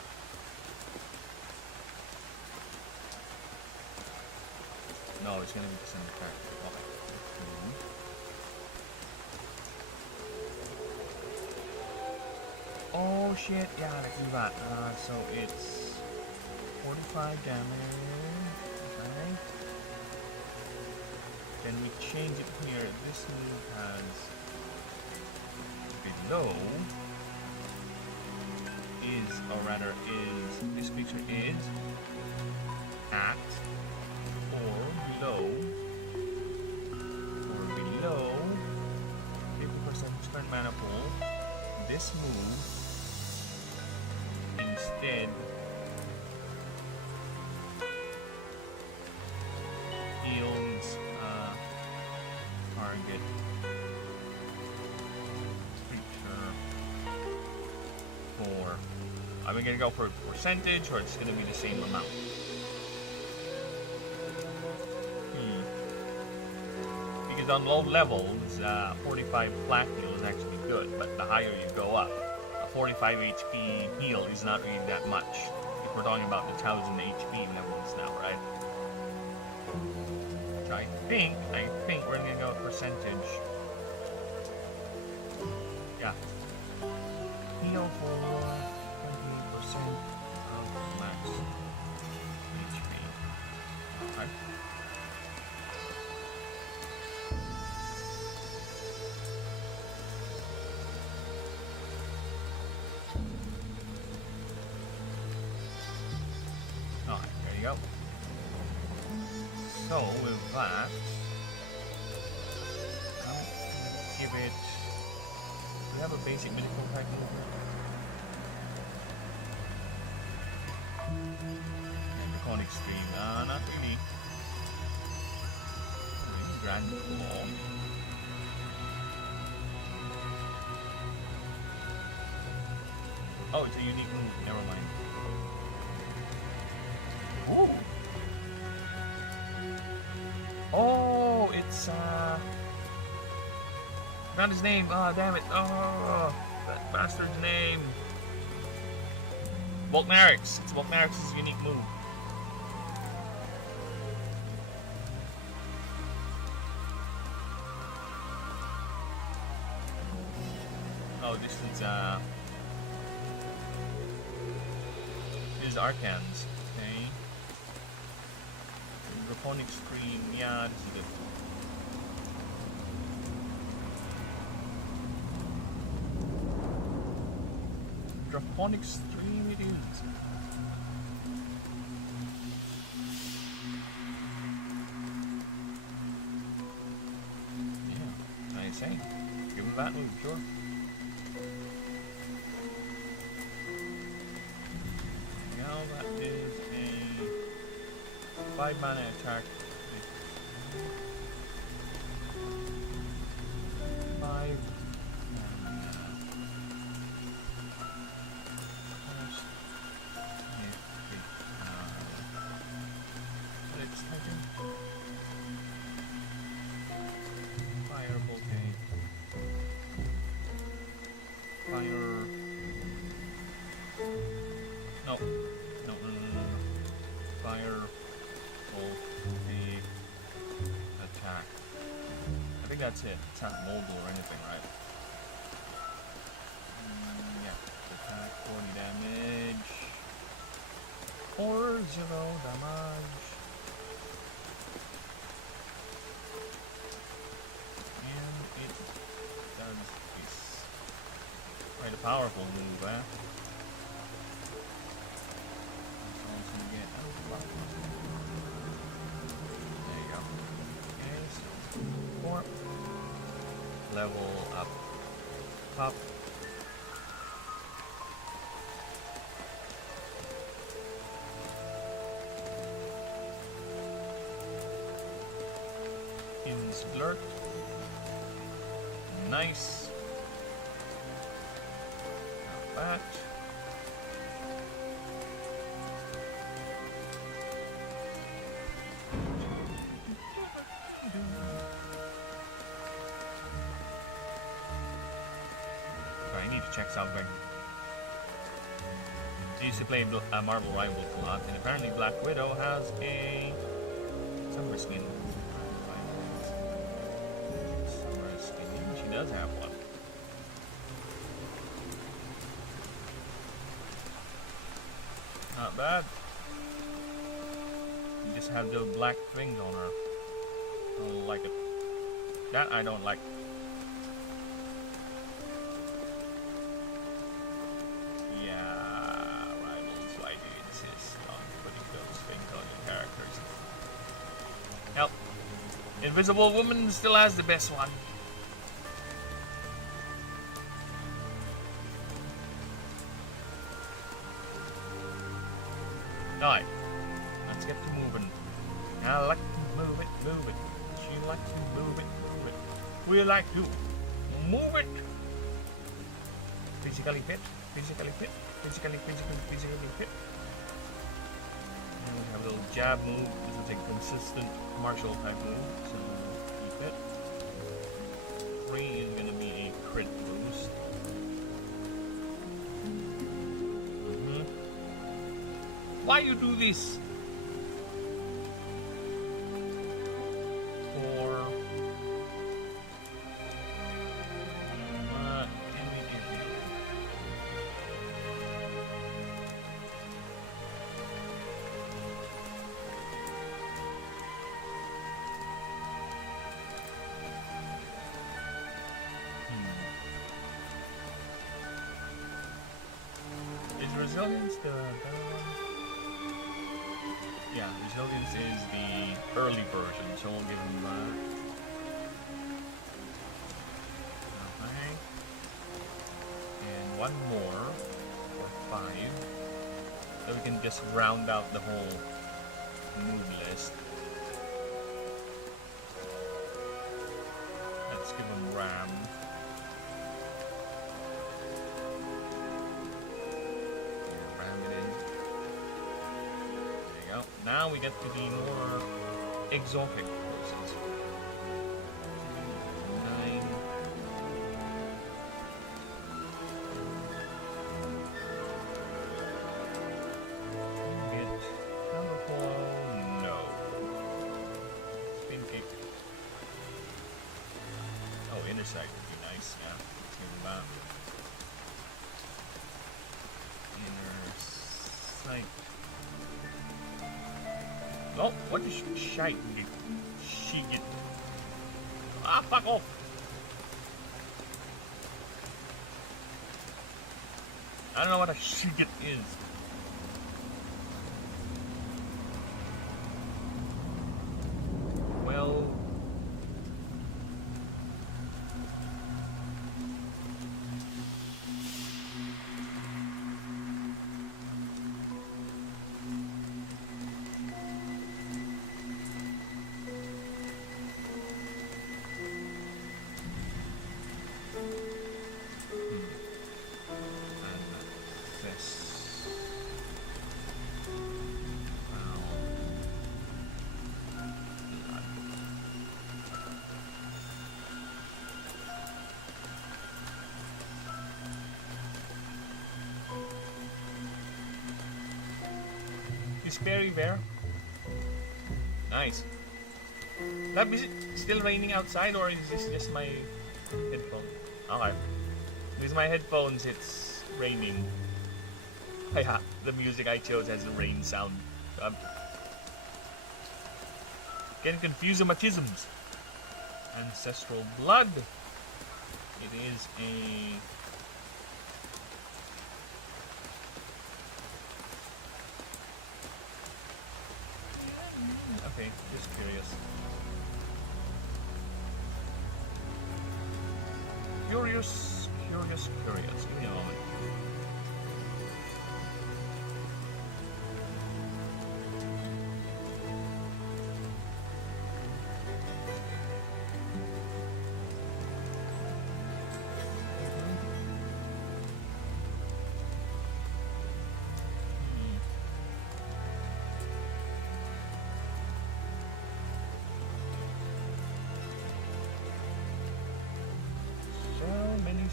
No, it's gonna be the same attack. Okay. Oh shit, yeah, let's do that. So it's 45 damage. Okay. Then we change it here. This move has below is, or rather is, this creature is at or below 50% of its current mana pool. This move instead heals target creature for. Are we gonna go for a percentage, or it's gonna be the same amount? Because on low levels, 45 flat heal is actually good, but the higher you go up, a 45 HP heal is not really that much. If we're talking about the 1000 HP levels now, right? So I think we're gonna go percentage. Yeah. Heal for 20% of max HP. Okay. Alright, there you go. So with that, I'll give it. Do we have a basic medical attack movement? And Draconic Stream, not really. Grand Claw. Oh, it's a unique move, never mind. Ooh. Oh, it's not his name. Oh, damn it. Oh, that bastard's name. Volknarix. It's Volknarix's unique move. Oh, this is Arcans. Okay. Draconic Scream. Yeah, this is good. Draconic Stream it is. Yeah, I say. Give him that move, sure. Now that is a 5 mana attack. 5. That's it. It's not mobile or anything, right? Yeah. Attack, 40 damage. Or 0 damage. And it does this. Quite a powerful move, eh? There you go. Okay, so 4. Level up top. In Splurt. Nice. Not bad. Check something. I used to play Marvel Rivals a lot, and apparently Black Widow has a summer skin. Summer skin. She does have one. Not bad. You just have those black things on her. I don't like it. That I don't like. Invisible Woman still has the best one. Alright, let's get to moving. I like to move it, move it. She likes to move it, move it. We like to move it. Physically fit, physically fit, physically fit. And we have a little jab move. This is a consistent martial type move, so keep it. 3 is going to be a crit boost. Why you do this? 4. What can we give you? Is resilience the better one? Yeah, resilience is the early version, so we'll give him that. Okay. And one more, or 5, so we can just round out the whole move list. Let's give him Ram. Ram it in. There you go. Now we get to the more exotic courses. 9. Bit powerful? No. Spin kick. Oh, inner sight would be nice. Yeah, let's give him that. Inner sight. Oh, what is shite? She get. Ah, fuck off! I don't know what a shiget is. Well. Is Perry there? Nice. Lab, is it still raining outside or is this just my headphones? Okay. With my headphones, it's raining. Yeah, the music I chose has a rain sound. I'm getting confused with my chisms. Ancestral blood. It is a... Okay, just curious. Curious. Give me a moment.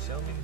So many.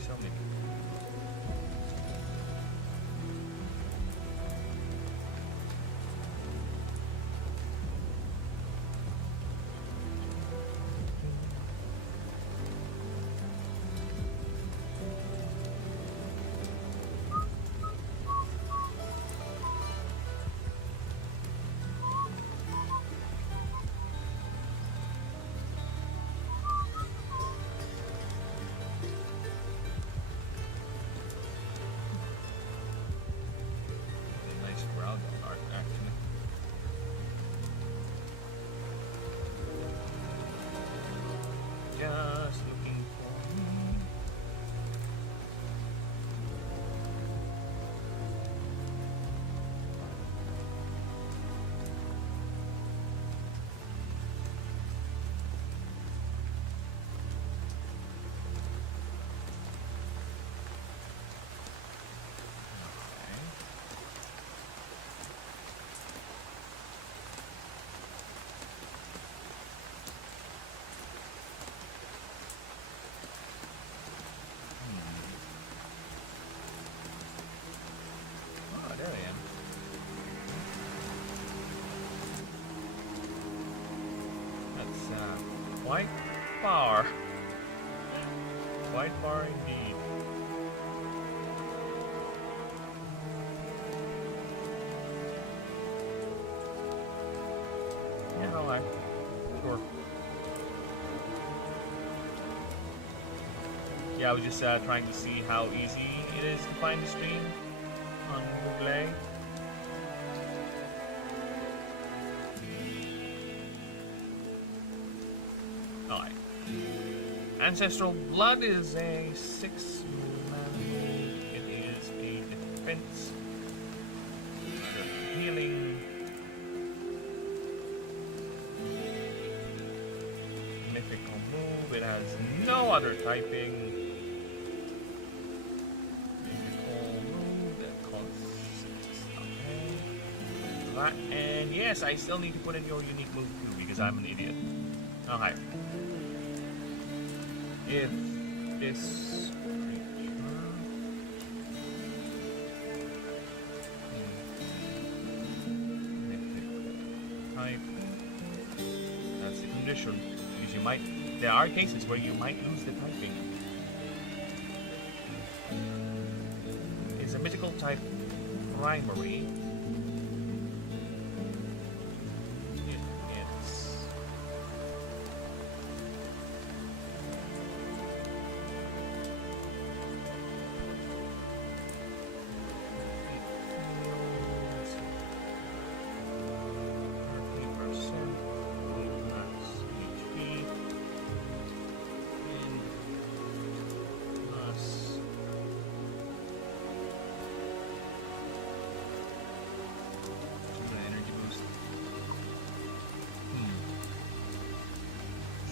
Just looking for me. Quite far. Quite far indeed. Yeah, no, sure. Yeah, I was just trying to see how easy it is to find the stream on Google. Ancestral Blood is a 6-mana. It is a defense, healing, mythical move. It has no other typing. Mythical move that costs 6. Okay. that. And yes, I still need to put in your unique move too, because I'm an idiot. Oh, hi. If this type, that's the condition, because you might, there are cases where you might lose the typing. It's a mythical type primary.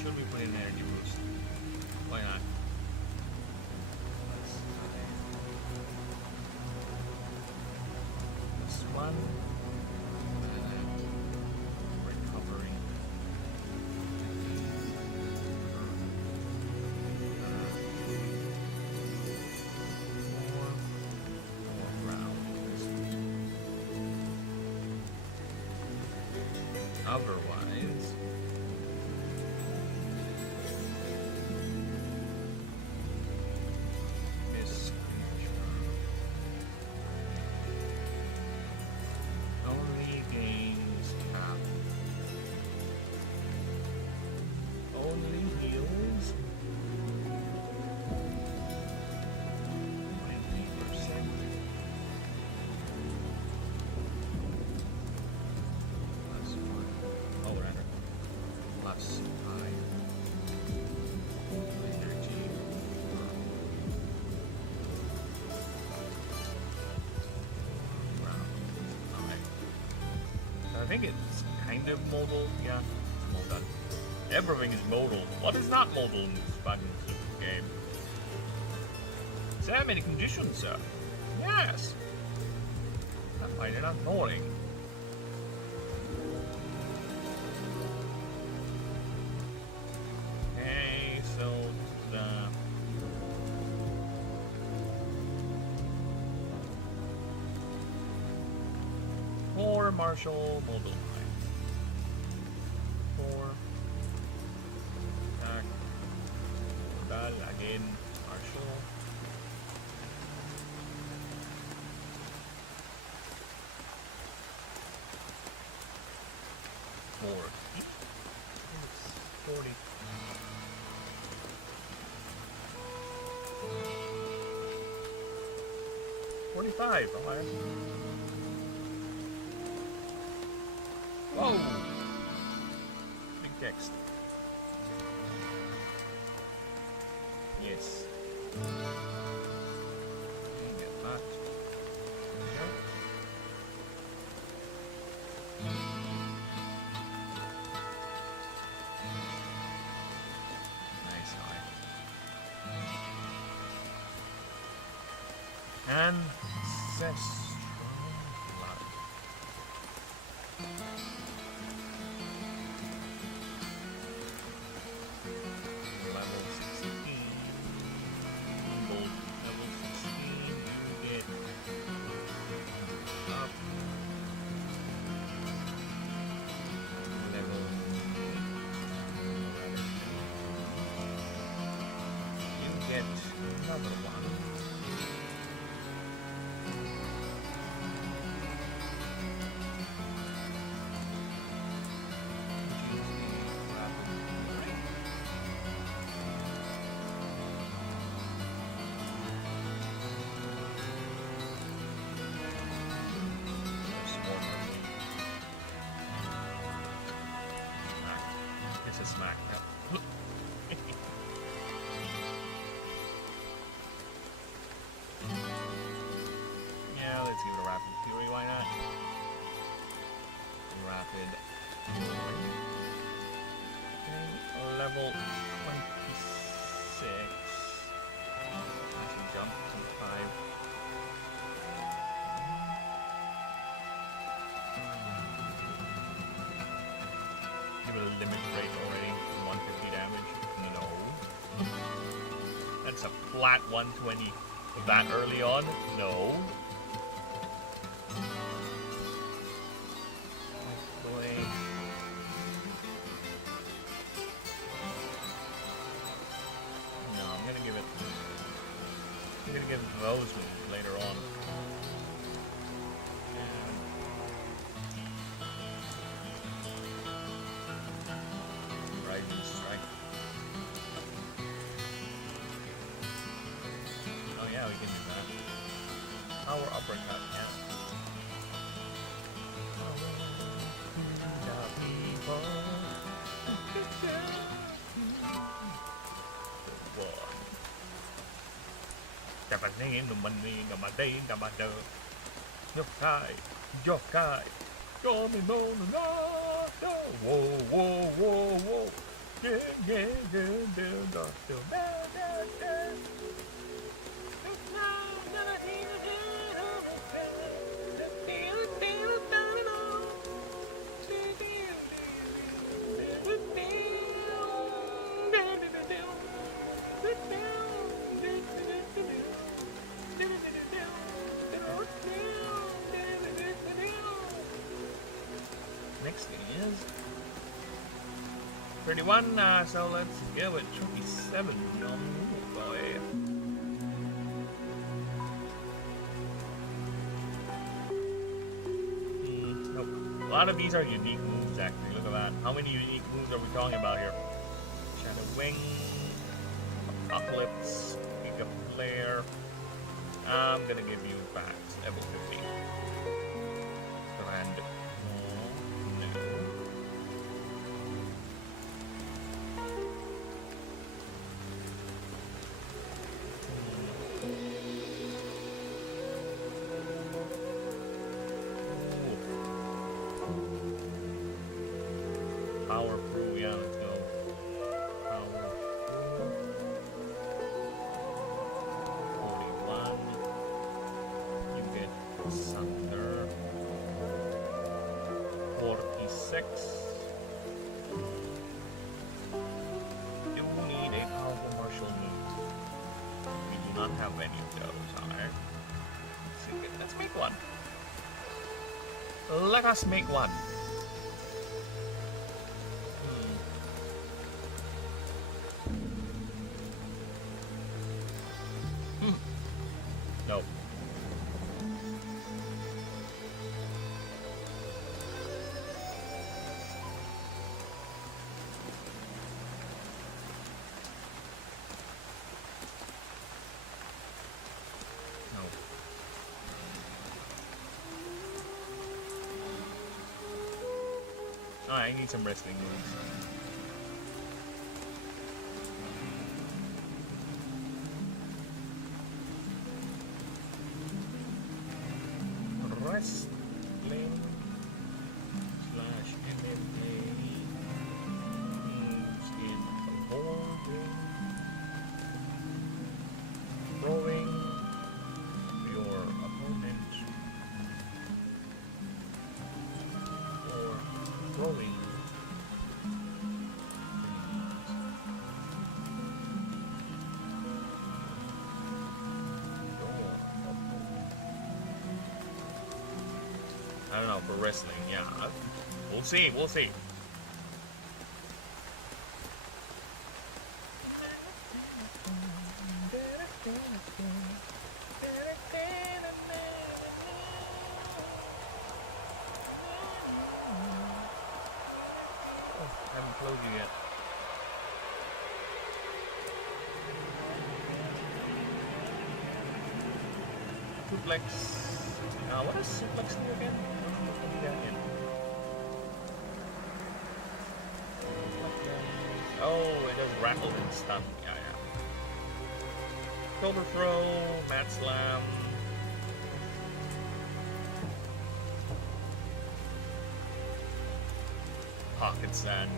Should we put in energy boost? Why not? This one. Recovery. Four rounds. Otherwise, this creature only gains half. Only heals 20%. Plus 1. Oh, rather. Plus 5. Energy. I think it's kind of modal. Yeah, it's modal. Everything is modal. What is not modal in this fucking stupid game? Is there many conditions, sir? Yes! I find it annoying. Okay, so the four martial modal lines. 4 attack. Modal again. Martial. More. It's 40. $45. Alright. Whoa! Big text. Yes. You get that. There we go. Nice eye. Ancestral blood. Level 16. Gold level 16. You get up. Level. You get another one. It's a smack. Yep. flat 120 that early on? No. Boy. No, I'm gonna give it those moves later on. Rising strike. Oh yeah, we can do that. Power uppercut, yeah. Whoa, whoa, whoa, whoa. Next thing is 31, so let's go with 27, young boy. Nope. A lot of these are unique moves, actually. Look at that. How many unique moves are we talking about here? Shadow Wing, Apocalypse, Giga Flare. I'm gonna give you back level 50. Grand. Power through, yeah, let's go. Power through. 41. You get Sunder. 46. You need a powerful martial move. We do not have any of those, alright? Let's make one. Let us make one. Nope. No. Oh, I need some wrestling moves. Wrestling slash MMA moves in holding, throwing your opponent, or throwing I don't know, for wrestling, yeah. We'll see, we'll see. Oh, haven't closed you yet. Suplex. What does suplex do again? Oh, it does rattle and stun. Yeah, yeah. Overthrow, mat slam. Pocket sand.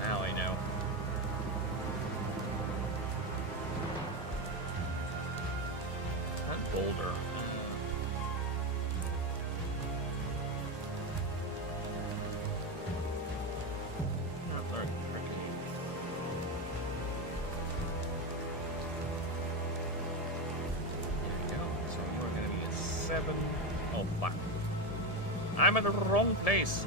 Now I know. That boulder. 7. Oh, fuck. I'm in the wrong place.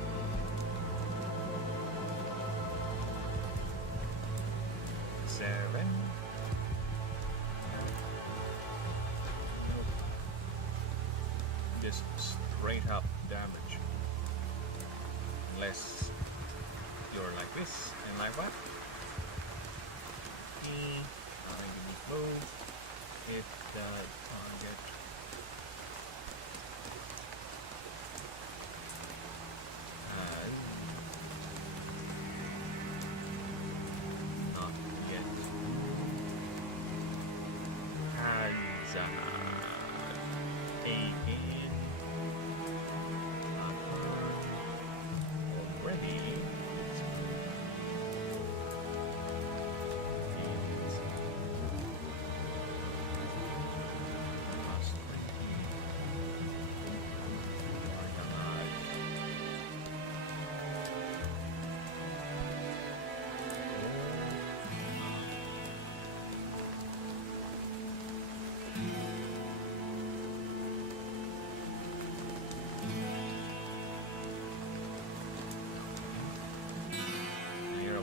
Seven. Just straight up damage. Unless you're like this and like that. I can move if the target has not yet has taken already.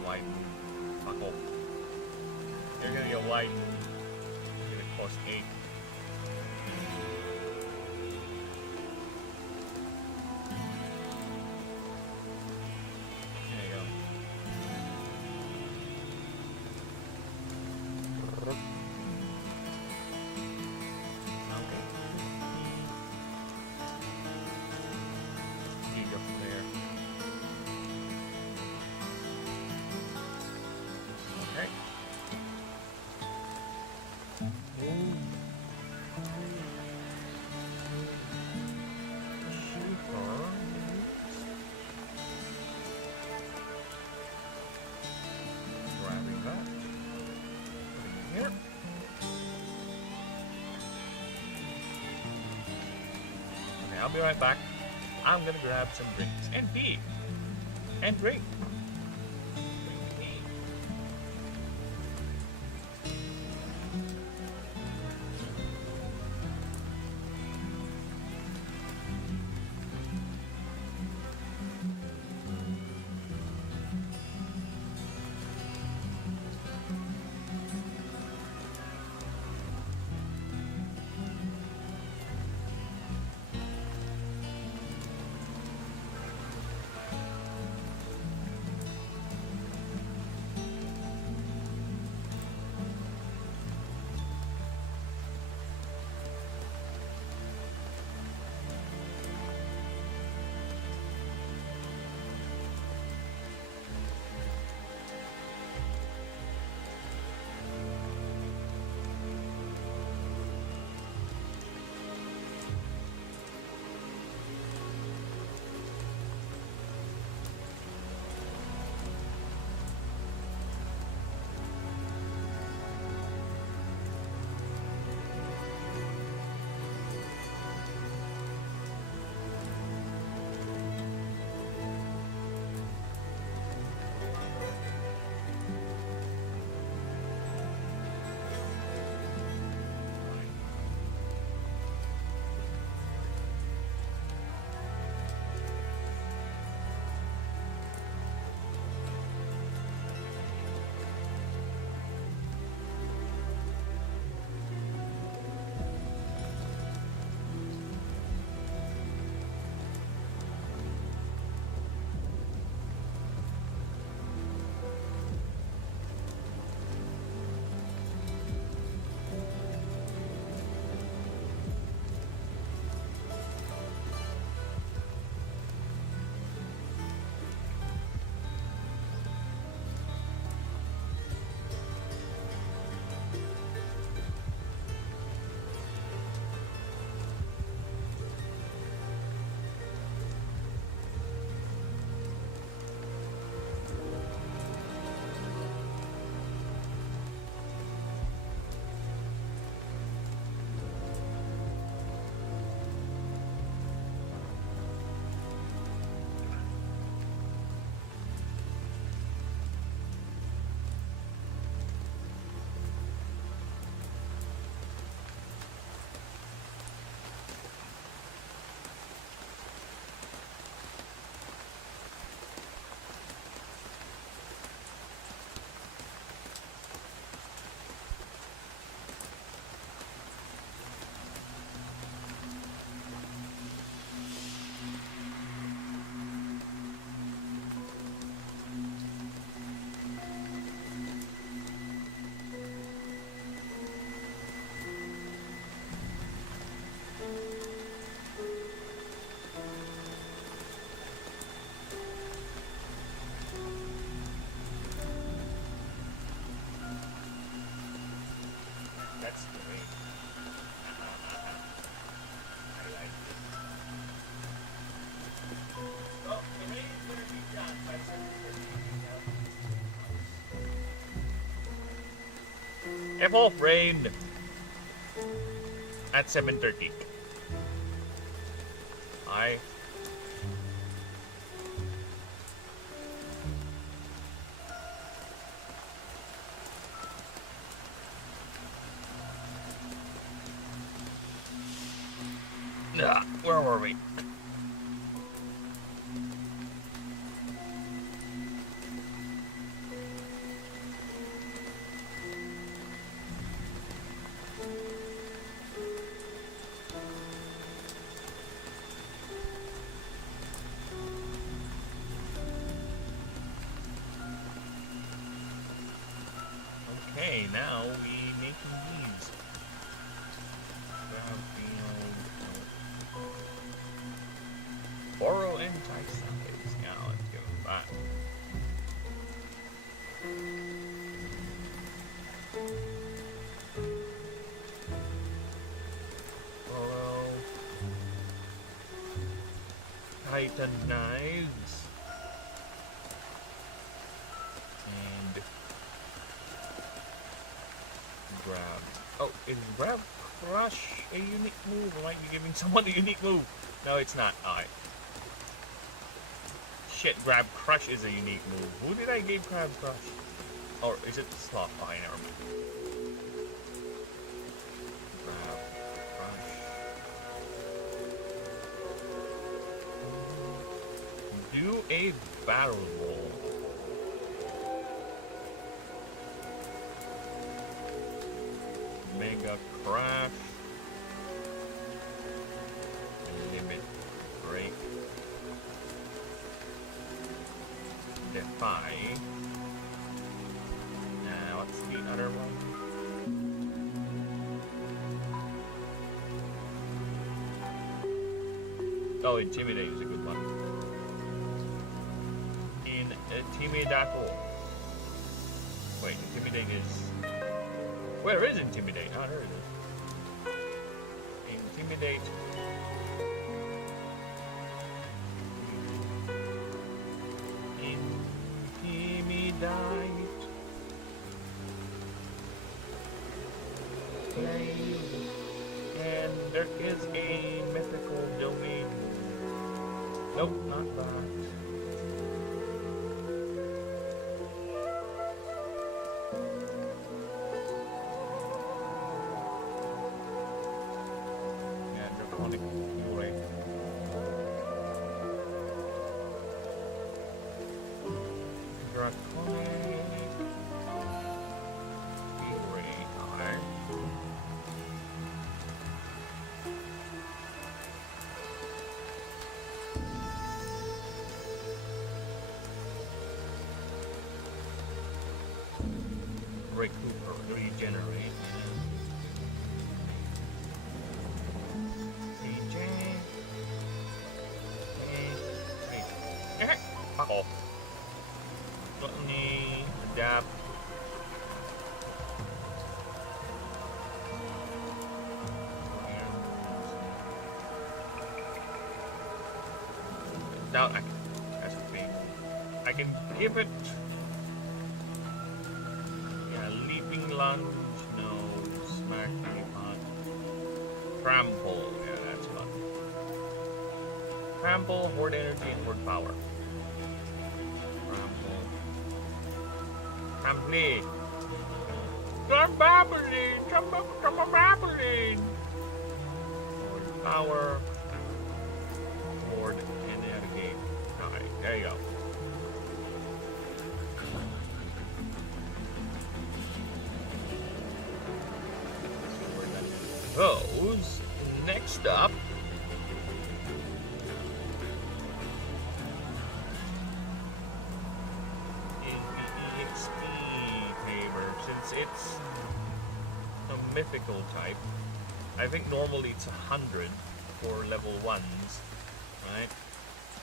White. Fuck off. You're gonna get white. It's gonna cost 8. There you go. Okay. You go from there. Okay. Grabbing that. Putting it here. Okay, I'll be right back. I'm gonna grab some drinks and pee. And drink. Careful, rain. At 7:30. Aye. Where were we? Okay, now we making these. Borrow anti-size. Yeah, let's give them that. Borrow Titan knives. And grab. Oh, is grab crush a unique move? Or might be giving someone a unique move? No, it's not. Alright. Shit, grab crush is a unique move. Who did I give grab crush? Or is it sloth? Oh, I never mind. Grab crush. Do a barrel roll. Mega crash. Limit break. Defy. What's the other one? Oh, intimidate is a good one. Intimidate. Wait, intimidate is. Where is intimidate? Ah, there it is. Intimidate. Intimidate. And there is a mythical domain. Nope, not that. Yeah, draconic fury. Draconic fury. Alright. Regenerate. Fuck off. Gluttony, adapt. Now I can. That's a thing. I can give it. Lunge, no, smack, hot. Trample, yeah, that's fun. Trample, horde energy, and horde power. Trample. Trample. Come babbling, come babbling. Horde power. Horde energy. Alright, there you go. Those. Next up is the EXP paver. Since it's a mythical type, I think normally it's 100 for level 1s, right?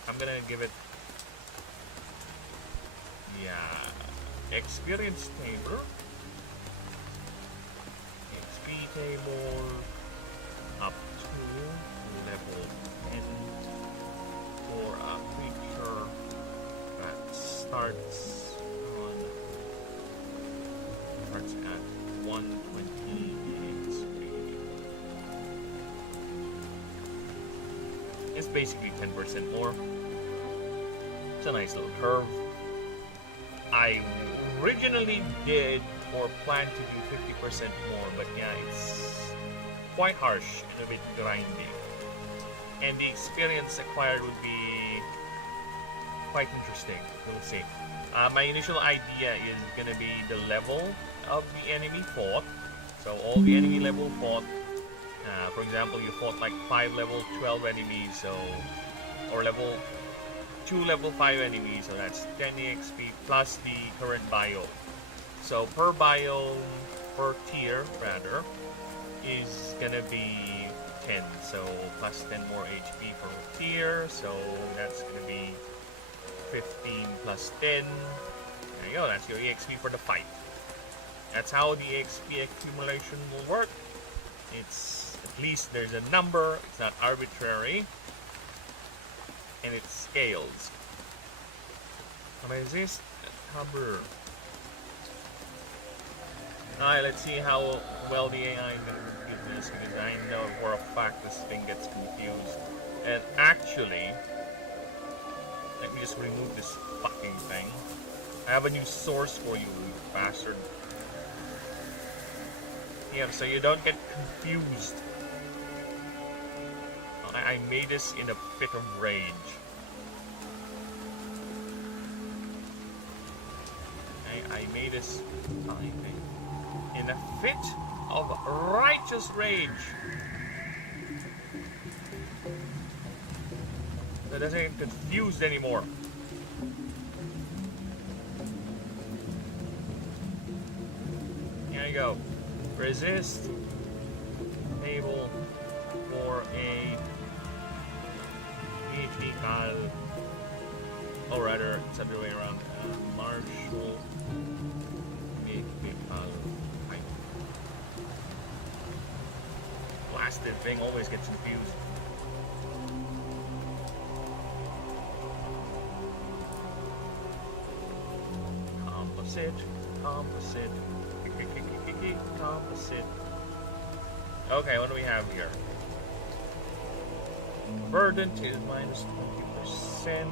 I'm gonna give it, yeah, experience paver. Table up to level 10 for a creature that starts at 120 It's basically 10% more. It's a nice little curve. I originally did or planned to do 50% more, but yeah, it's quite harsh and a bit grindy. And the experience acquired would be quite interesting. We'll see. My initial idea is gonna be the level of the enemy fought. So all the enemy level fought. For example, you fought like 5 level 12 enemies, so or level 2 level 5 enemies, so that's 10 EXP plus the current biome. So per biome, per tier rather, is gonna be 10. So plus 10 more HP per tier, so that's gonna be 15 plus 10. There you go, that's your EXP for the fight. That's how the EXP accumulation will work. It's at least there's a number, it's not arbitrary, and it scales. Resist cover. Alright, let's see how well the AI can do this, because I know for a fact this thing gets confused. And actually, let me just remove this fucking thing. I have a new source for you, you bastard. Yeah, so you don't get confused. I made this in a fit of rage. I made this in a fit of righteous rage. That doesn't get confused anymore. Here you go. Resist. Table for a mythical, or rather, it's the other way around. Martial mythical type. Blasted thing always gets confused. Composite, composite. Composite. Okay, what do we have here? Verdant is minus 20%.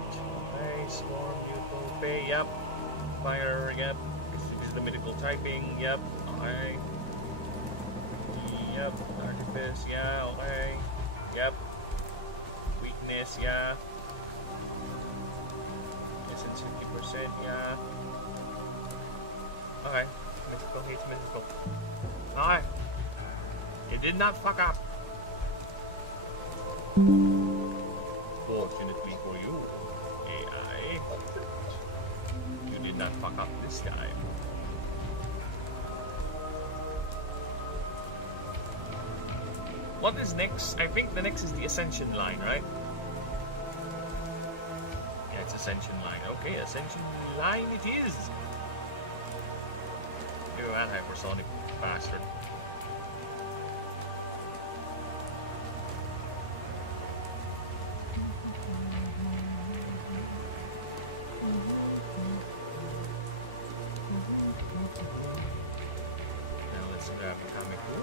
Nice, swarm, neutral, pay, yep. Fire, yep. This is the mythical typing, yep. Okay. Yep. Artifice, yeah, okay. Yep. Weakness, yeah. Essence 50%, yeah. Okay. Mythical hates mythical. Alright. It did not fuck up. Fortunately for you, AI, you did not fuck up this time. What is next? I think the next is the Ascension line, right? Yeah, it's Ascension line. Okay, Ascension line it is. You that hypersonic bastard. Now let's grab Hamiku.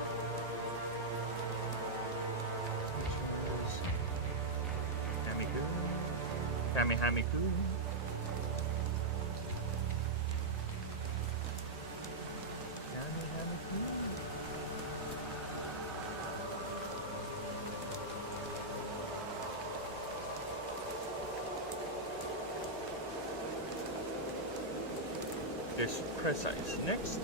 Hamiku. Is precise. Next.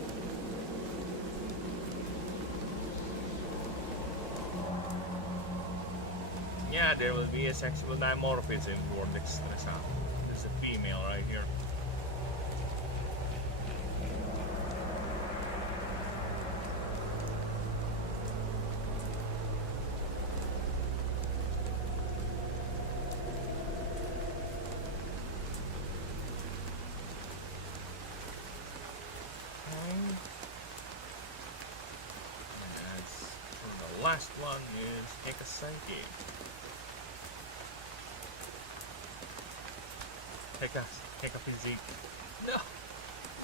Yeah, there will be a sexual dimorphism for next sound. There's a female right here. Last one is take a psyche. Take a physique. No!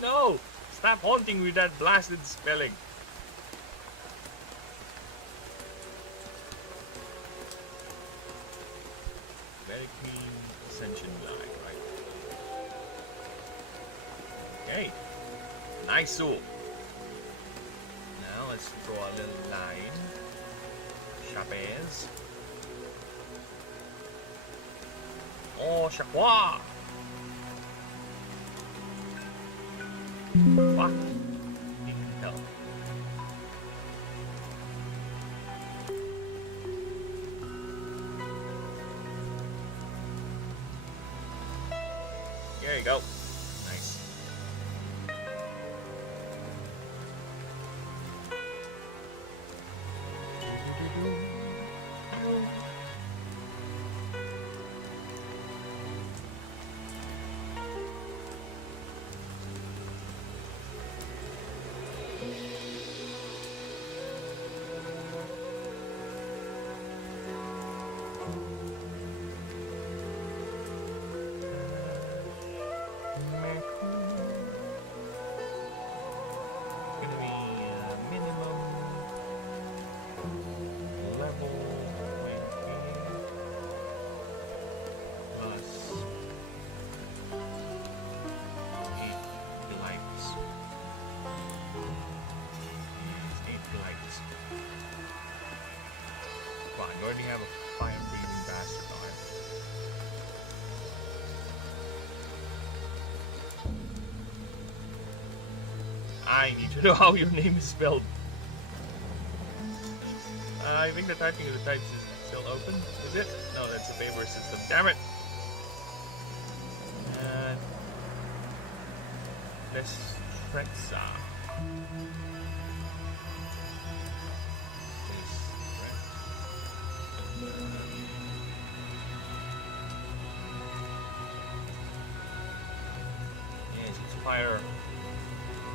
No! Stop haunting with that blasted spelling. very clean ascension line, right? Okay. Nice. So now let's draw a little line. Sharp as. Oh, Shaqua! Fuck. Didn't help. There you go. Nice. I already have a fire-breathing bastard on. I need to know how your name is spelled. I think the typing of the types is still open. Is it? No, that's a favor system. Damn it! Lestrexa. Yes, it's fire.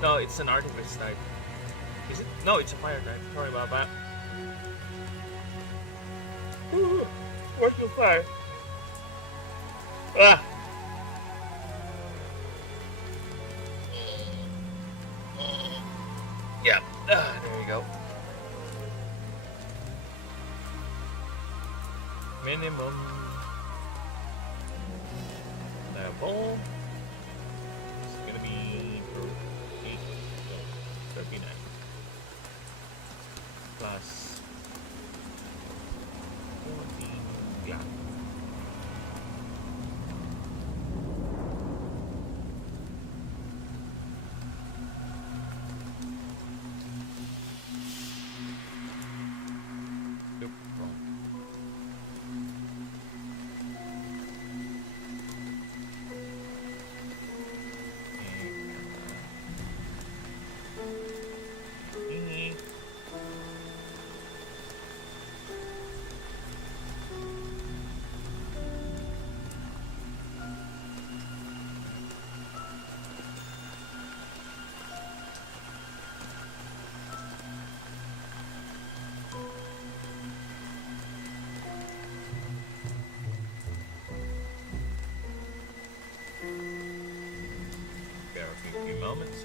No, it's an artifice type. Is it? No, it's a fire type. Sorry about that. Ooh, where's your fire? Ah! Yeah, there you go. Minimum level is gonna be 39 plus 14. Yeah. Nope, wrong. Bear with me a few moments.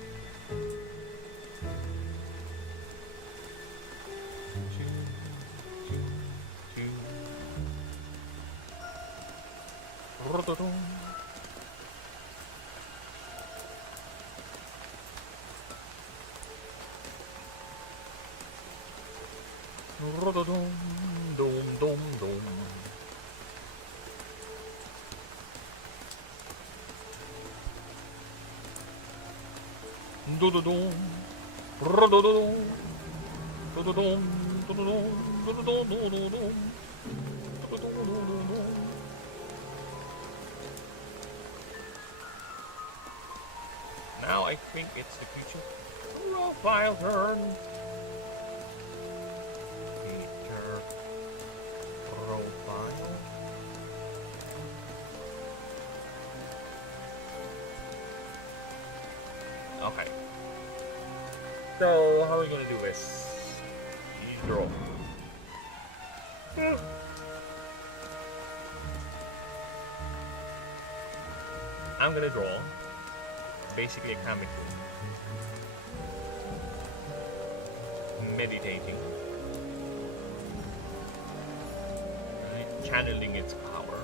Now I think it's the creature profile turn. Creature profile. Okay. So how are we gonna do this? You draw. I'm gonna draw basically a comic book. Meditating. Right? Channeling its power.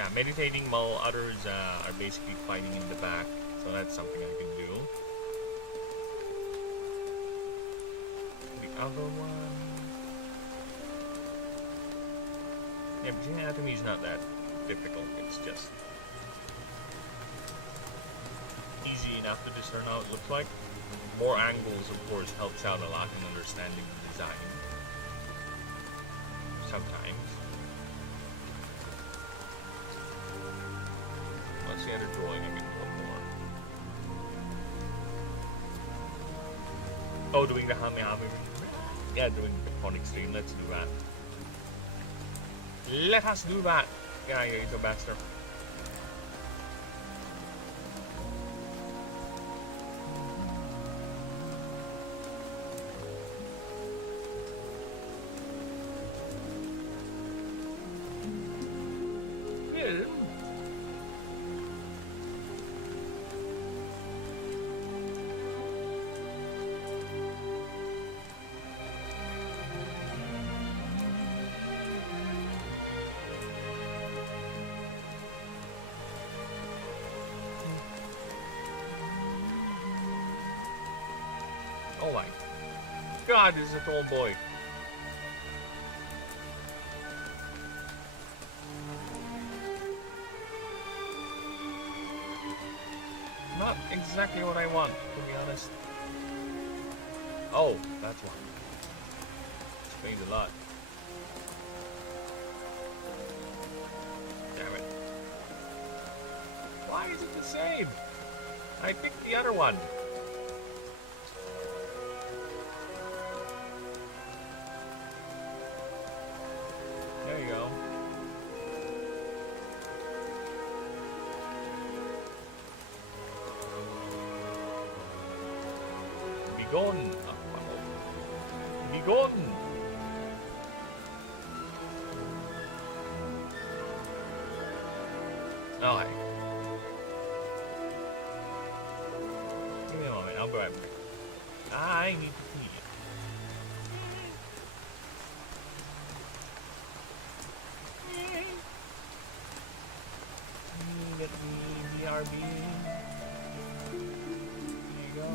Yeah, meditating while others are basically fighting in the back. So that's something I can do. The other one... Yeah, but anatomy is not that difficult. It's just easy enough to discern how it looks like. More angles, of course, helps out a lot in understanding the design. Sometimes. What's the other drawing I can draw more? Oh, doing the Hame. Yeah, doing the conic stream. Let's do that. Let us do that! Yeah, you little bastard. Oh my god, this is a tall boy. Not exactly what I want, to be honest. Oh, that's one. Explains a lot. Damn it. Why is it the same? I picked the other one. There you go. Be gone. Be gone. Alright. Give me a moment, I'll be right back. I need to pee. Get me BRB. There you go.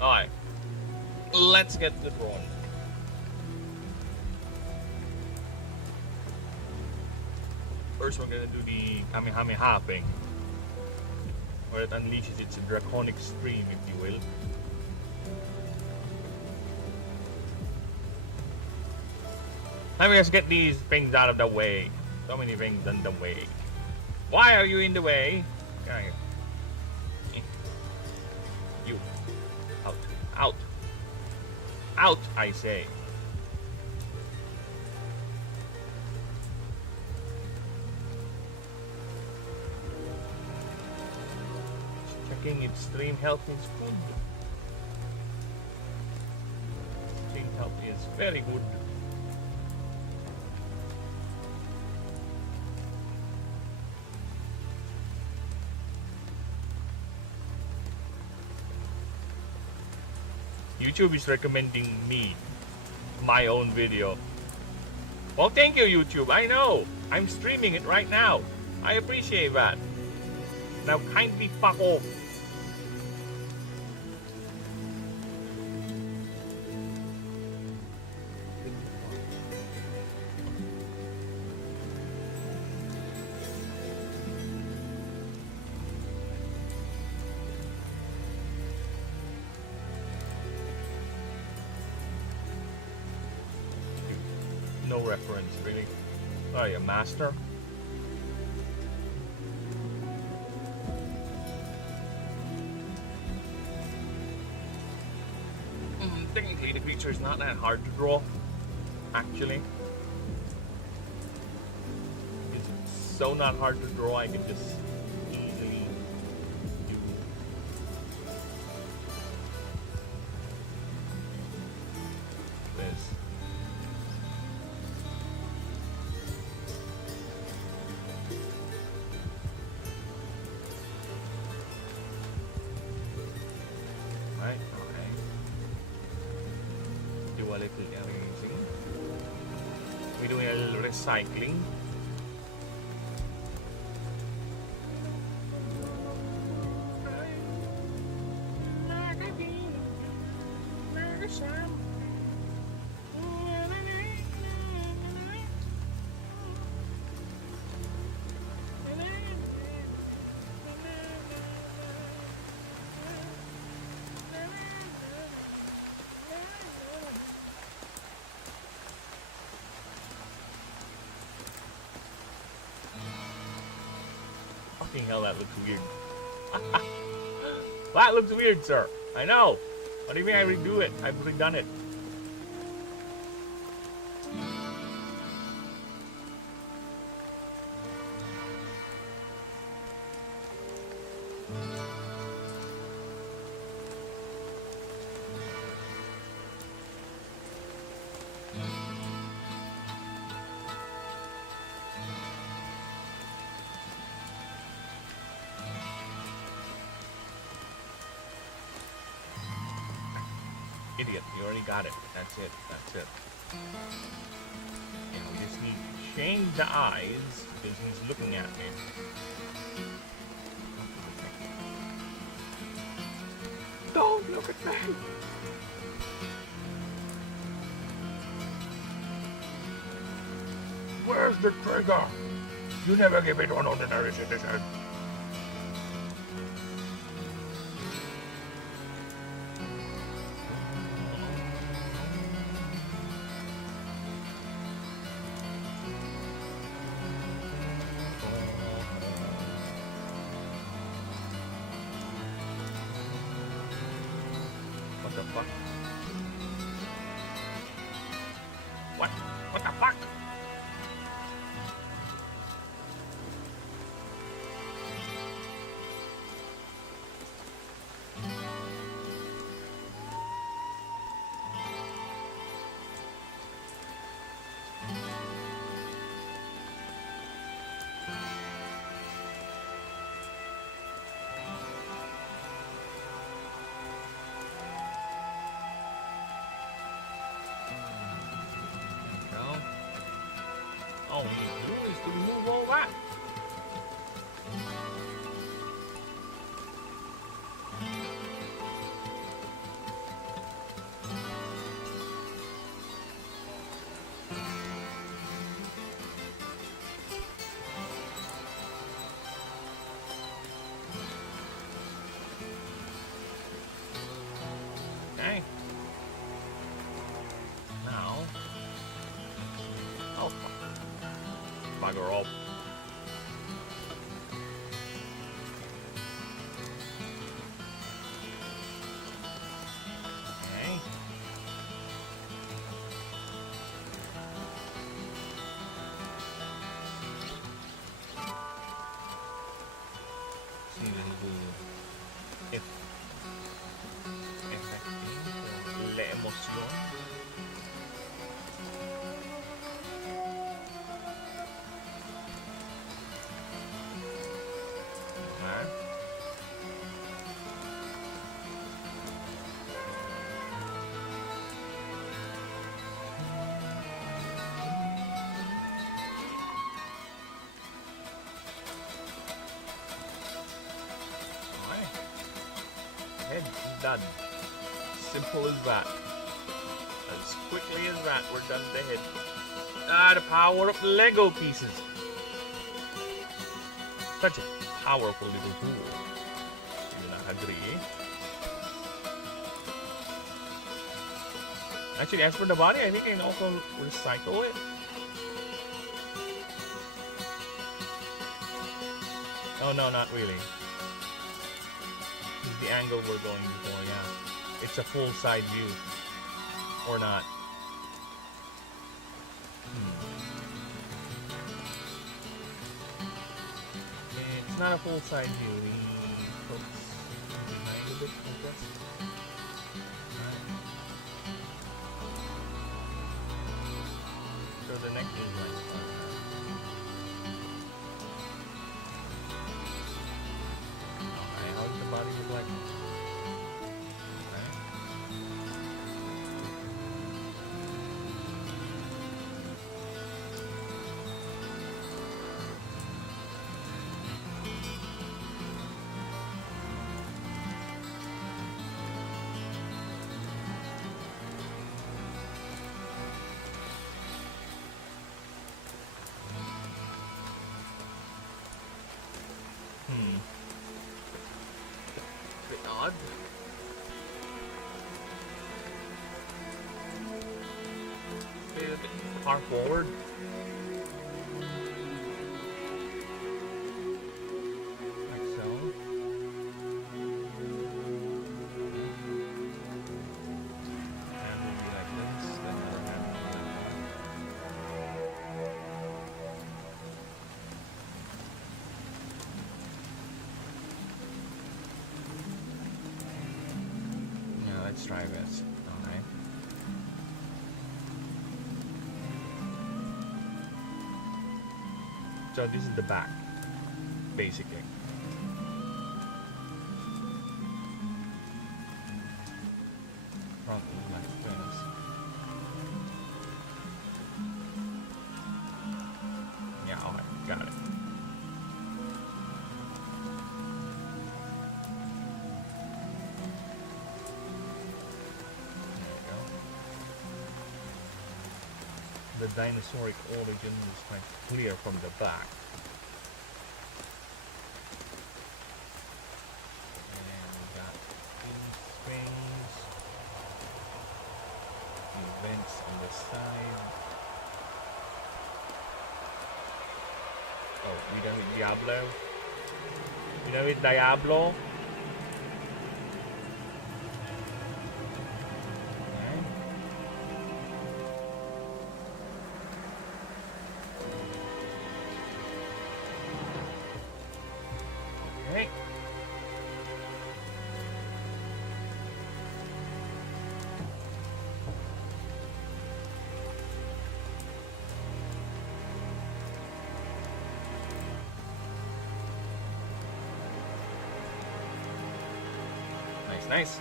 Alright. Let's get the drawing. First we're gonna do the Kamehameha thing. Where it unleashes its draconic stream, if you will. Let me just get these things out of the way. So many things in the way. Why are you in the way? Okay. You. Out. Out. Out, I say. Checking its stream health is good. Stream health is very good. YouTube is recommending me my own video. Well, thank you, YouTube. I know. I'm streaming it right now. I appreciate that. Now kindly fuck off. No reference, really. Oh, you master? Technically, the creature is not that hard to draw, actually. It's so not hard to draw, I can just easily do this. Right, okay. Do a little erasing. We're doing a little recycling. Fucking hell, that looks weird. That looks weird, sir. I know. What do you mean I redo it? I've redone it. Idiot, you already got it. That's it. That's it. And we just need to change the eyes because he's looking at me. Don't look at me! Where's the trigger? You never give it to an ordinary citizen. What the fuck? What? What the fuck? All we need to do is to remove all that. Okay. Now, Efecto, la emoción. Head done. Simple as that. As quickly as that, we're done the head. Ah, the power of Lego pieces. Such a powerful little tool. Do you not agree? Actually, as for the body, I think I can also recycle it. Oh no, not really. The angle we're going for, yeah. It's a full side view. Or not. It's not a full side view. We focus behind a bit, I guess. So the neck is like how's the body look like? Bit odd. A bit far forward. Like so. And will be like this, then another hand will be like that. Yeah, let's try this. Alright. So this is the back, basically. Front is like this. Yeah, alright, got it. The dinosauric origin is quite clear from the back. And we got these strings, the vents on the side. Oh, we done with Diablo. You know with Diablo? Okay. Nice, nice.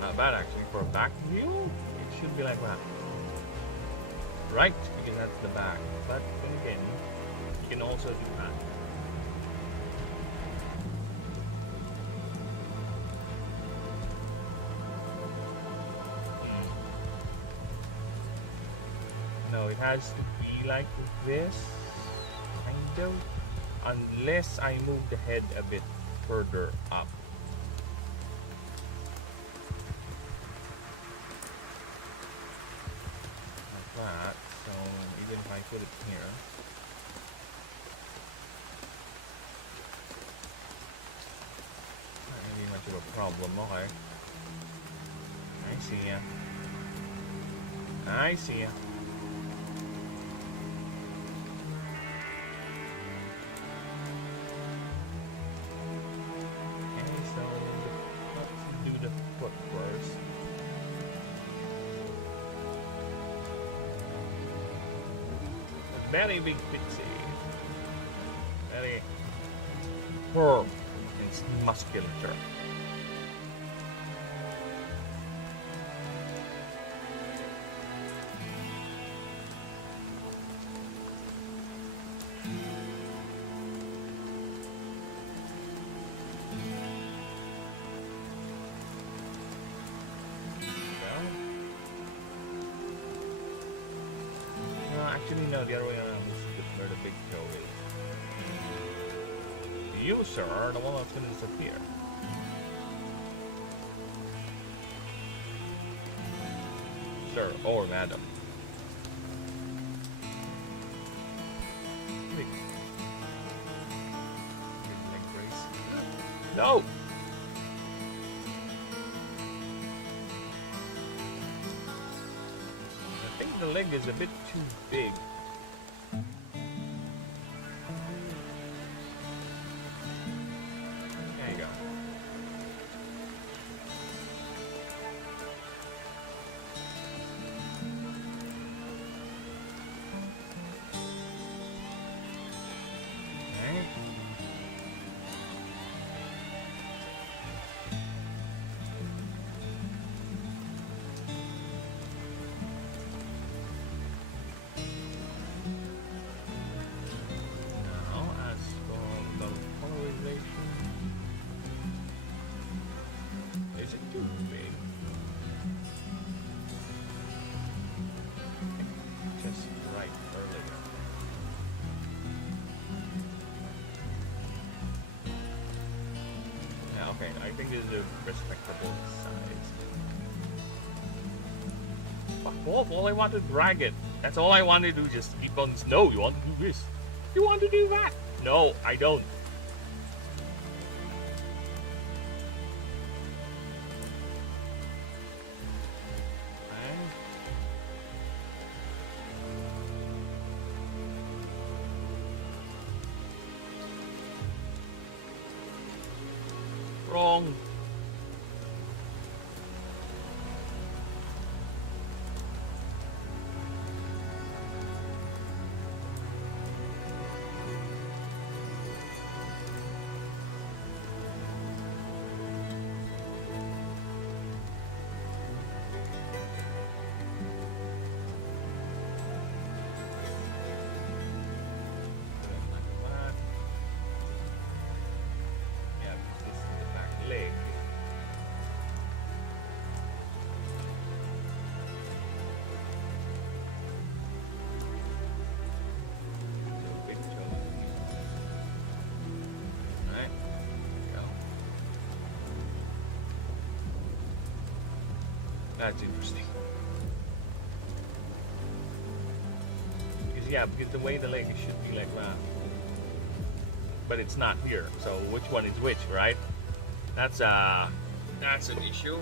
Not bad actually. For a back view, it should be like that. Right, because that's the back. But then again, you can also do that. No, it has to be like this, kind of, unless I move the head a bit further up. Like that, so even if I put it here, problem, okay. I see ya. I see ya. Okay, so let's do the foot first. A very big pixie. Very firm in its musculature. Actually, no, the other way around is where the big toe is. You, sir, are the one that's going to disappear. Sir, or madam. Big leg brace. No! I think the leg is a bit too big. There you go. Okay. Okay, I think this is a respectable size. Fuck off, all I want to drag it. That's all I want to do, just keep on. No, you want to do this. You want to do that. No, I don't. Wrong. That's interesting. Because the way the leg should be like that. But it's not here. So which one is which, right? That's an issue.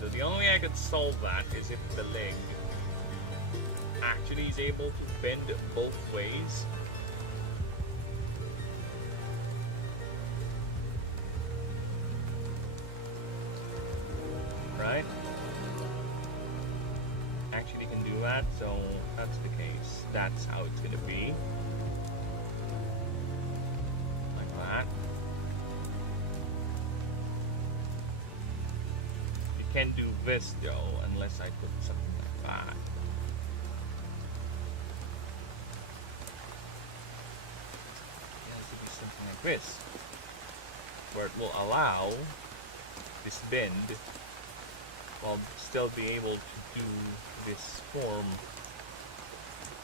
So the only way I could solve that is if the leg actually is able to bend both ways. Right? Actually can do that, so that's the case. That's how it's gonna be. Like that. You can't do this though, unless I put something like that. It has to be something like this, where it will allow this bend while still be able to do this form.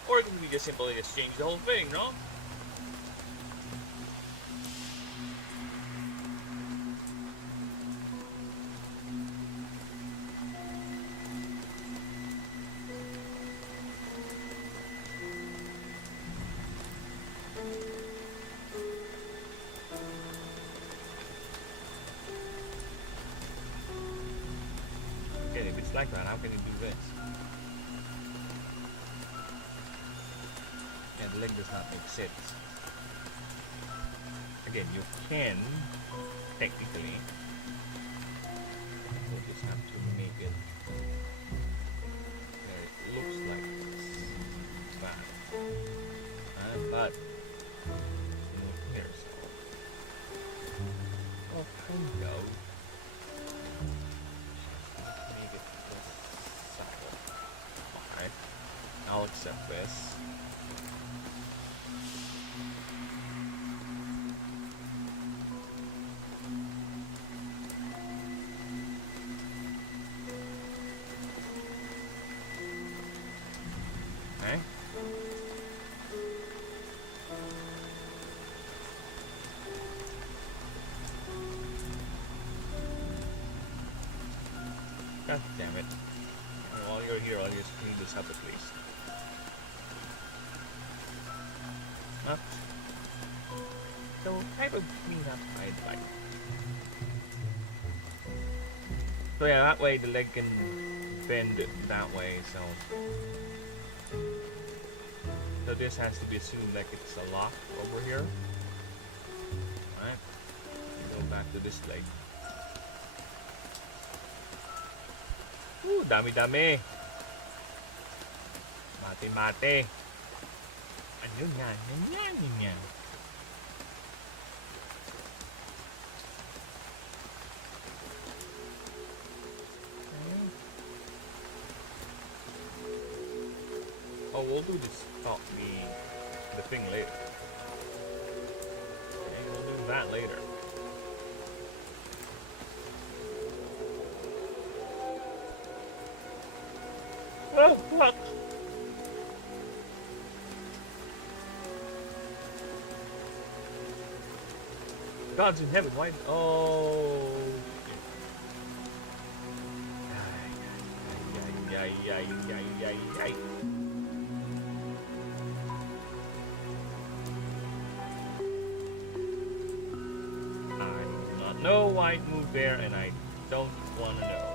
Or it could be just simply just change the whole thing, no? it's like that, how can you do this? And the leg does not make sense. Again, you can technically, we'll just have to make it where it looks like that. But here's oh, kind of. Make it this side. Alright, I'll accept this. Okay. God damn it. While you're here, I'll just clean this up at least. Not the type of cleanup I'd like. So yeah, that way the leg can bend that way, so this has to be assumed like it's a lock over here. Alright. Go back to this leg. Dami-dami. Mate-mate. Ano yan? Yan. Oh, we'll do this. Oh, the thing later. Okay, we'll do that later. Oh, fuck! God's in heaven, why? Oh. Ay. I do not know why it moved there, and I don't want to know.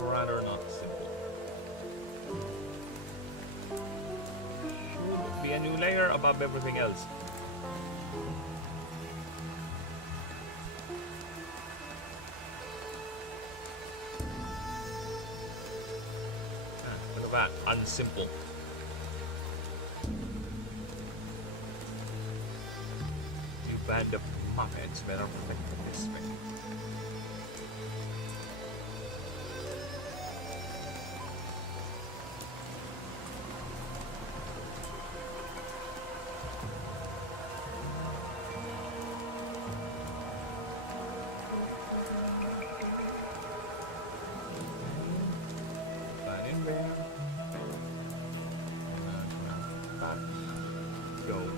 Rather not simple. Should be a new layer above everything else. Look at that, unsimple. You band of muppets better protect this thing.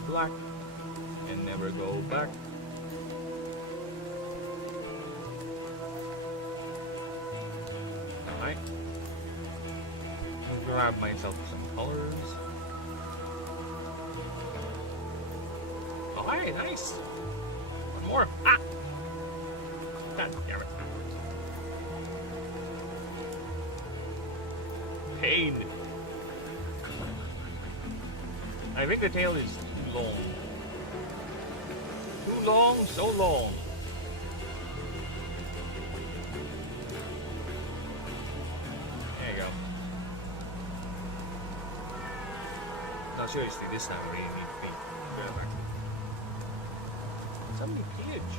Black and never go back. Alright. Grab myself some colors. Alright, nice. One more. Ah! God damn it. Pain. I think the tail is long. Too long, so long. There you go. No, seriously, this time I really need feet. Somebody peach.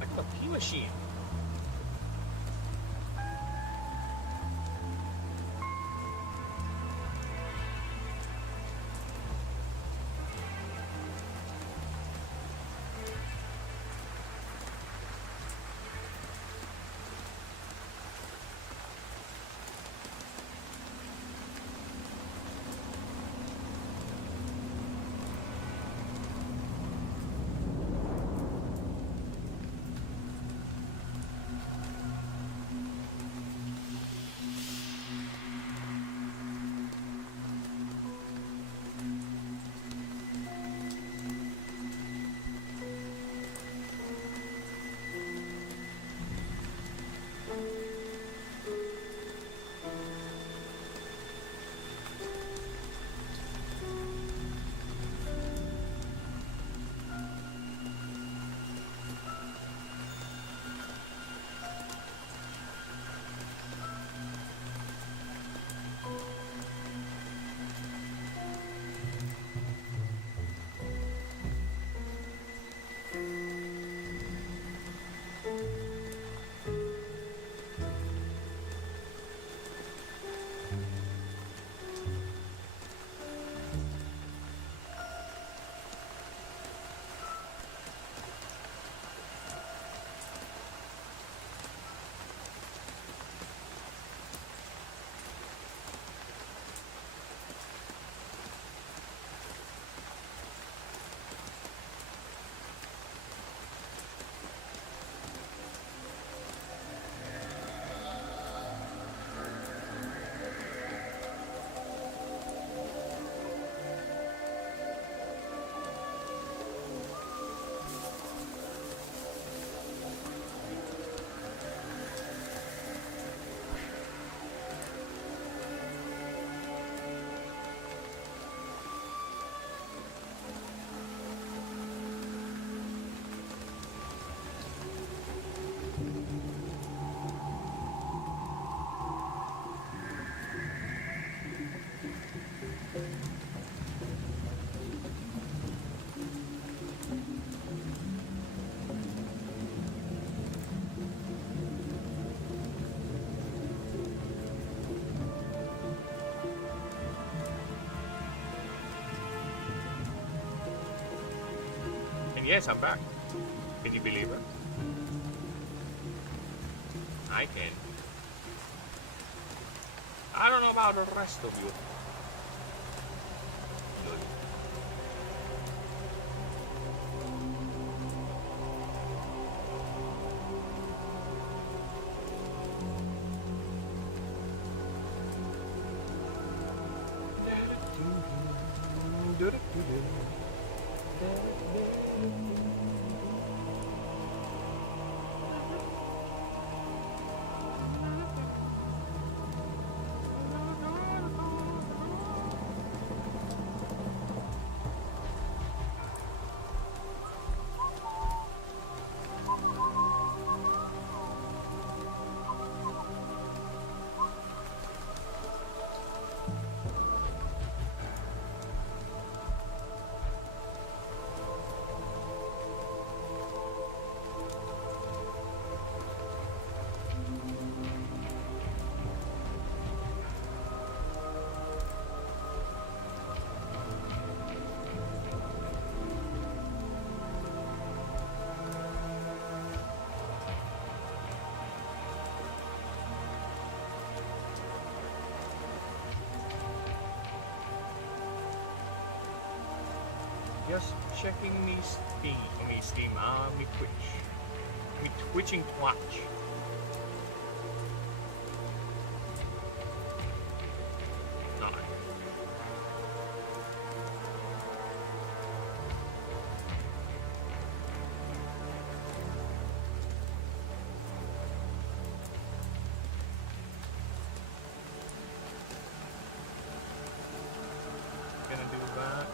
Like a pea machine. And yes, I'm back. Can you believe it? I can. I don't know about the rest of you. Good. Just checking me me Twitch. Me twitching twatch. No. Gonna do that.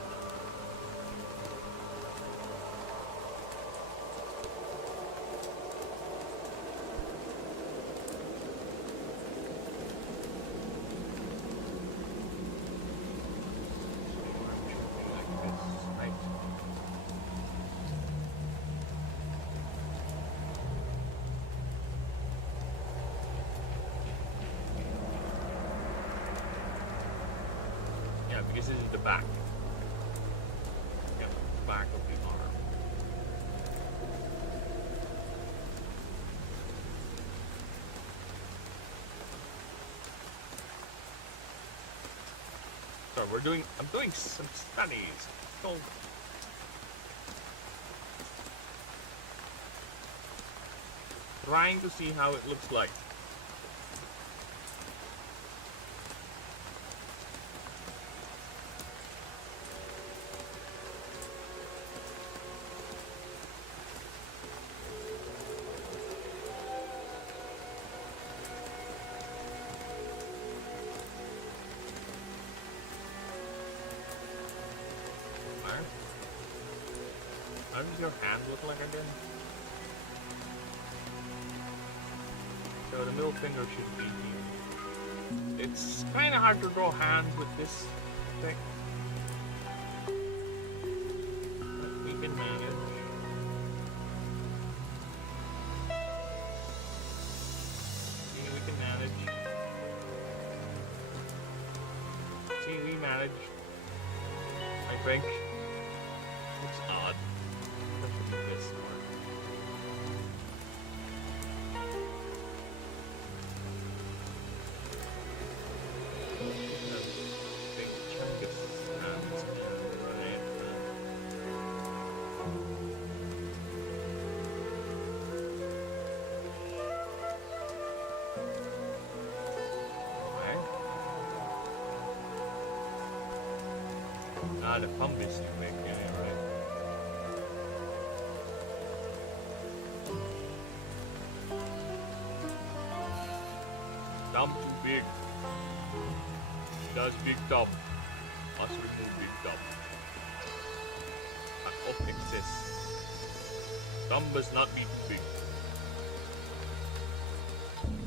Because this is the back. Yeah, back of the arm. So I'm doing some studies. So trying to see how it looks like. How does your hand look like again? So the middle finger should be here. It's kind of hard to draw hands with this thing. But we can manage. See, we can manage. See, we manage. I think. Looks odd. That should be this one. Big chunk of hands right. Ah, the pump is too big, yeah, right. Thumb too big. Does big thumb. Must remove big thumb. Of excess. Thumb must not be too big.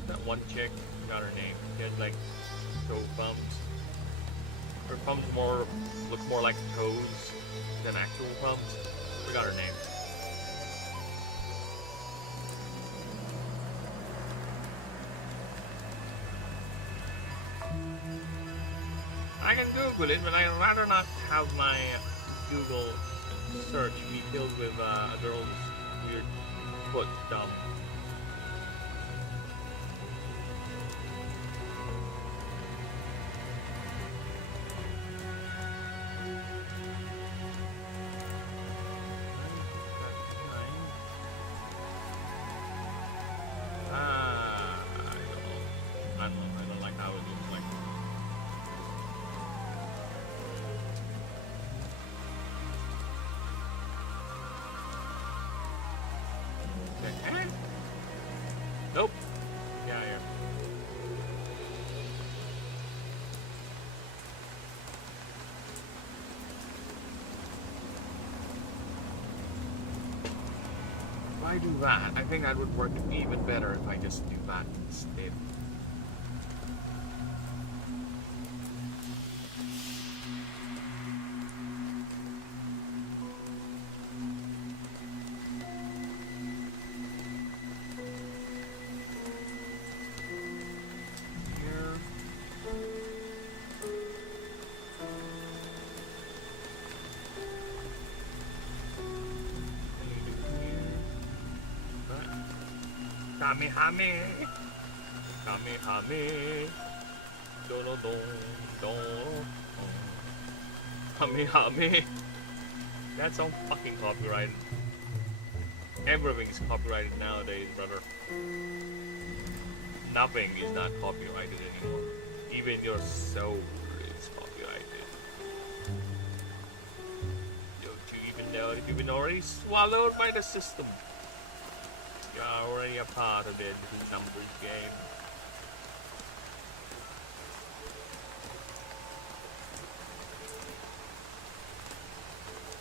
That one chick, got her name. She had like toe thumbs. Her thumbs look more like toes than actual thumbs. Forgot her name. I can Google it, but I'd rather not have my Google search be filled with a girl's weird foot dumb. I don't like how it looks like. Okay. Nope. Yeah, yeah. If I do that, I think that would work even better if I just do that instead. Kamehame, Kamehame, don don. Kamehame. That's on fucking copyright. Everything is copyrighted nowadays, brother. Nothing is not copyrighted anymore. Even your soul is copyrighted. Don't you even know that you've been already swallowed by the system? You're already a part of the numbers game.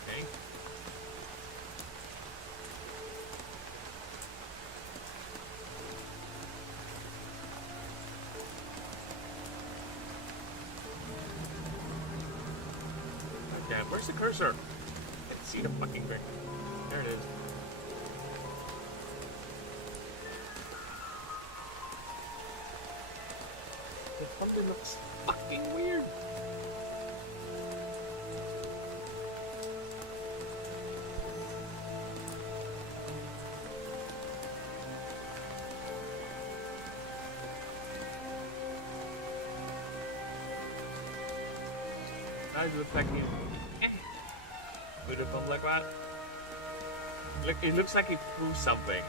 Okay. Okay, where's the cursor? I can't see the fucking thing. There it is. The thunder looks fucking weird. Guys look like he would have come like that. Look, it looks like he threw something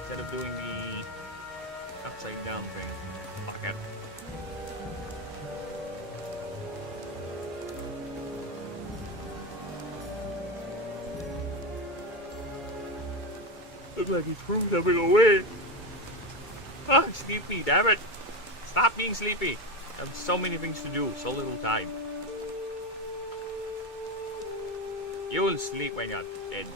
instead of doing the upside down thing. Fuck it. Looks like he threw something away. Ah, sleepy, damn it. Stop being sleepy. I have so many things to do, so little time. You will sleep when you're dead.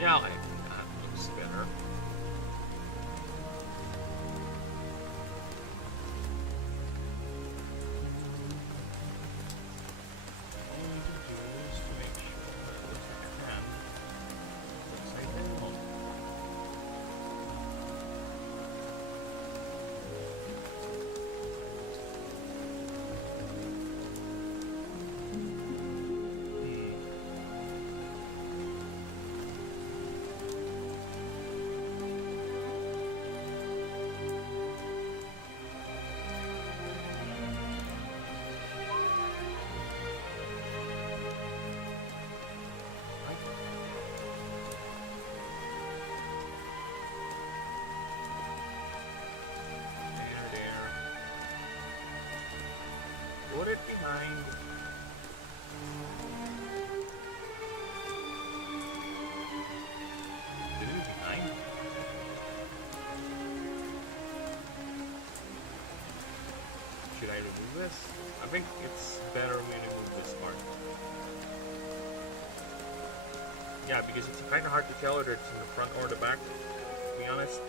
Yeah, I think that looks better. All we need to do is to make sure that it looks like a hand. Upside down. There. Put it behind. Put it behind. Should I remove this? I think it's better we remove this part. Yeah, because it's kind of hard to tell whether it's in the front or the back, to be honest.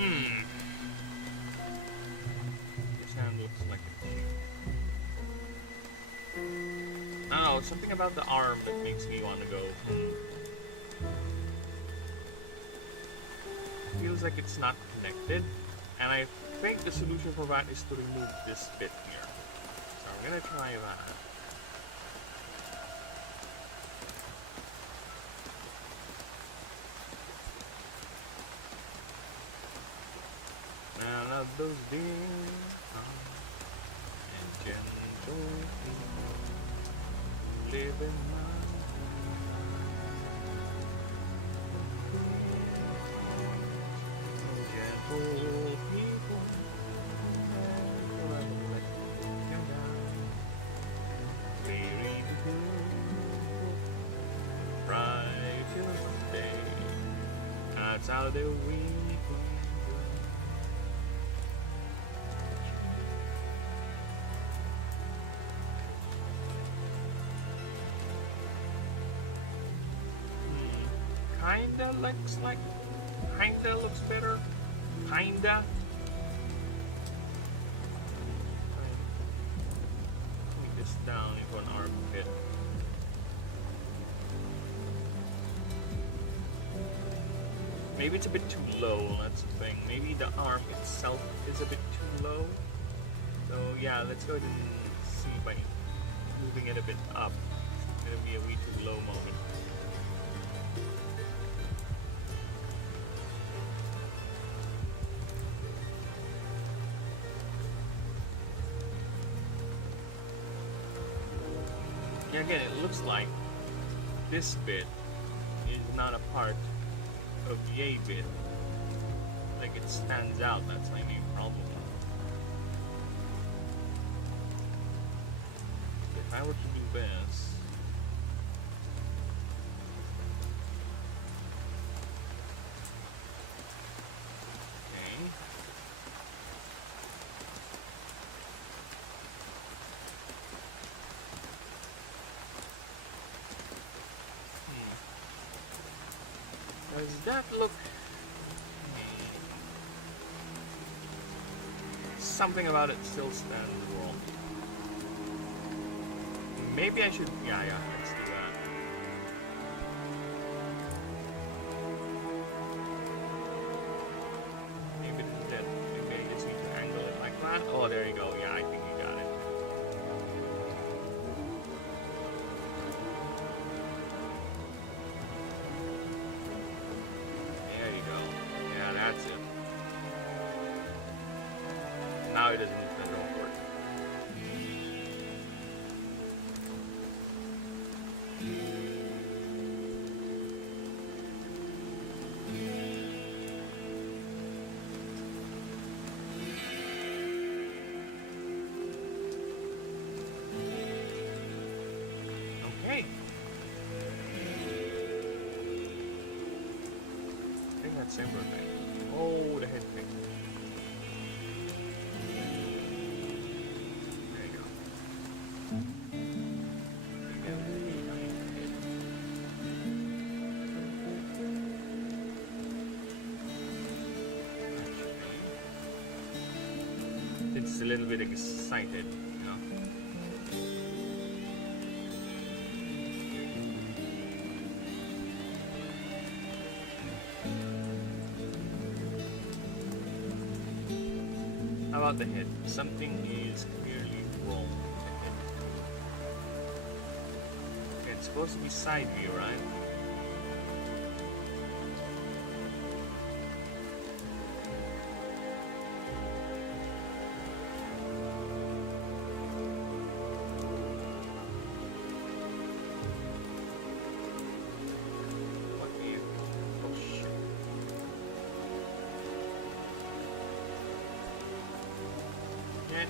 This hand looks like a cheat. I don't know, something about the arm that makes me want to go. Feels like it's not connected, and I think the solution for that is to remove this bit here. So I'm gonna try that. None of those dear and gentle people live in my gentle people never let you down. Weary people right till one day. That's how the weekend. Kinda looks better. Kinda. Put this down into an armpit. Maybe it's a bit too low, that's the thing. Maybe the arm itself is a bit too low. So yeah, let's go ahead and see by moving it a bit up. It's gonna be a way too low moment. Again, it looks like this bit is not a part of the A bit. Like it stands out, that's my main problem. If I were to do this, does that look... Something about it still stands wrong. Maybe I should... Yeah, let's do that. Maybe that... Maybe I just need to angle it like that. Oh, there you go. Yeah, I think you got it. Now it doesn't work. Okay. I think that's similar thing. Oh, the head thing. It's a little bit excited, you know. How about the head? Something is clearly wrong with the head. Okay, it's supposed to be side view, right?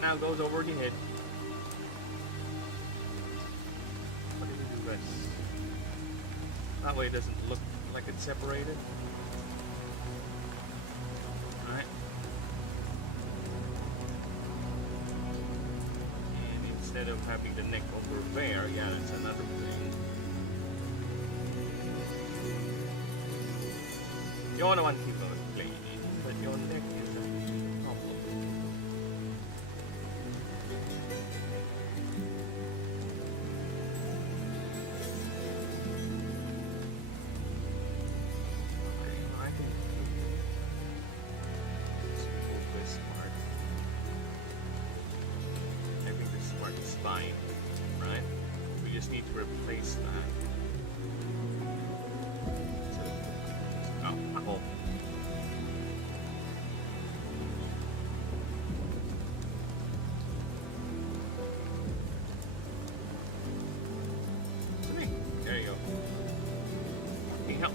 Now goes over the head. What do we do this? That way it doesn't look like it's separated. Alright. And instead of having the neck over there, yeah, that's another thing. You don't want to keep on playing, but your neck wasteland. Oh, ako. There you go. Yeah.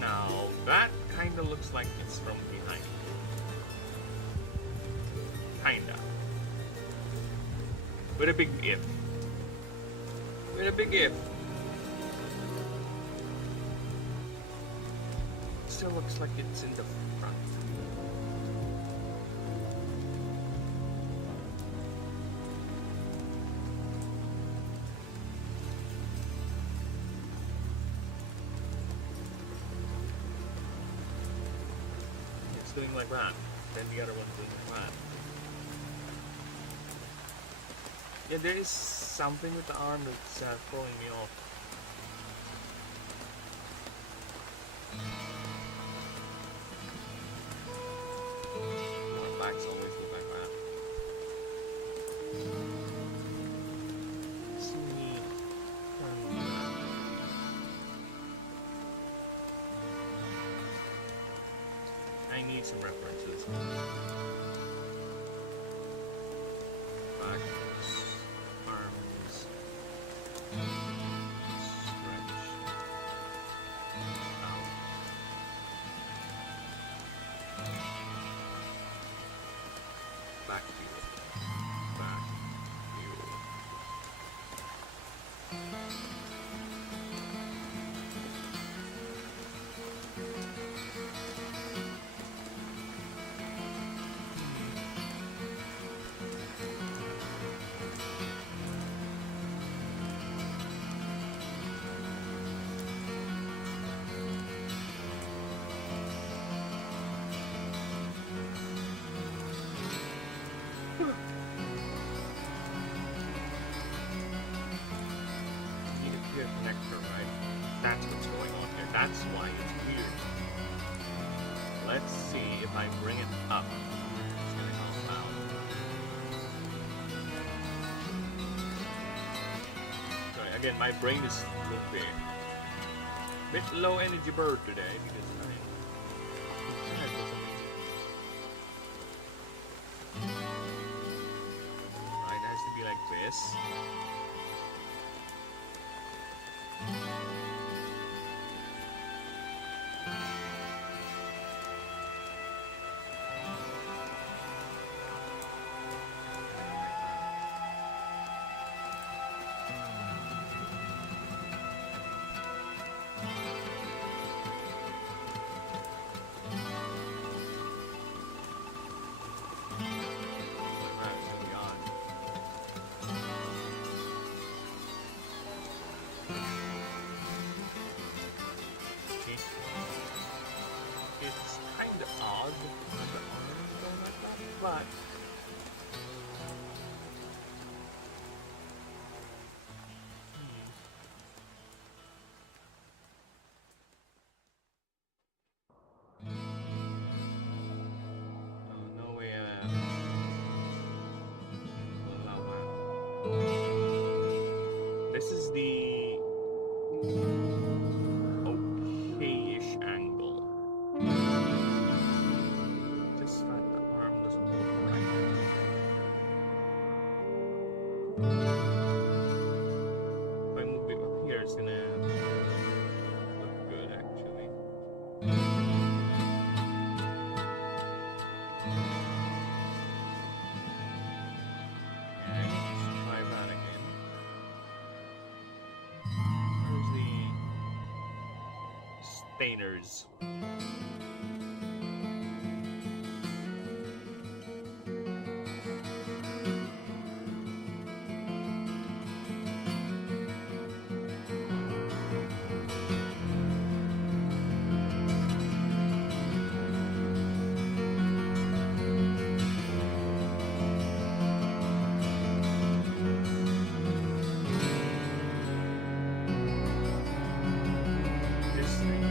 Now, that kind of looks like it's from behind. Kinda. With a big if. With a big if. Still looks like it's in the front. It's doing like that. Then the other one's doing like that. Yeah, there is something with the arm that's throwing me off. My backs always look like that. Let's see. I need some references. Back, arms, stretch, out. Back view. Back view. Need a clear connector, right? That's what's going on here. That's why it's weird. Let's see if I bring it up. It's gonna come out. Sorry, again, my brain is loopy. Bit low energy bird today because right, it has to be like this. It's kind of odd that the arms go like that, but no way allow that. This is the okay-ish angle. Just that the arm doesn't look right. If I move it up here, it's gonna look good actually. Alright, let's try that again. Where's the stainers? This thing.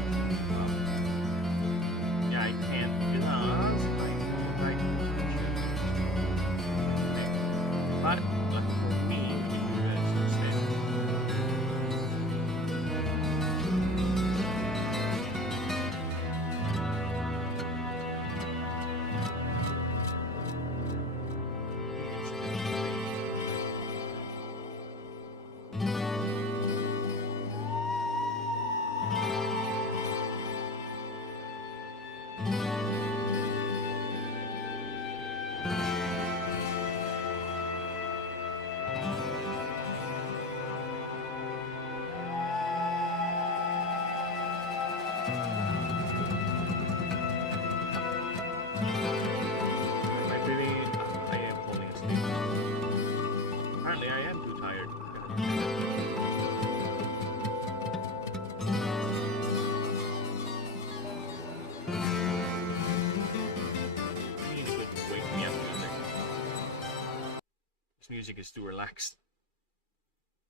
music is too relaxed.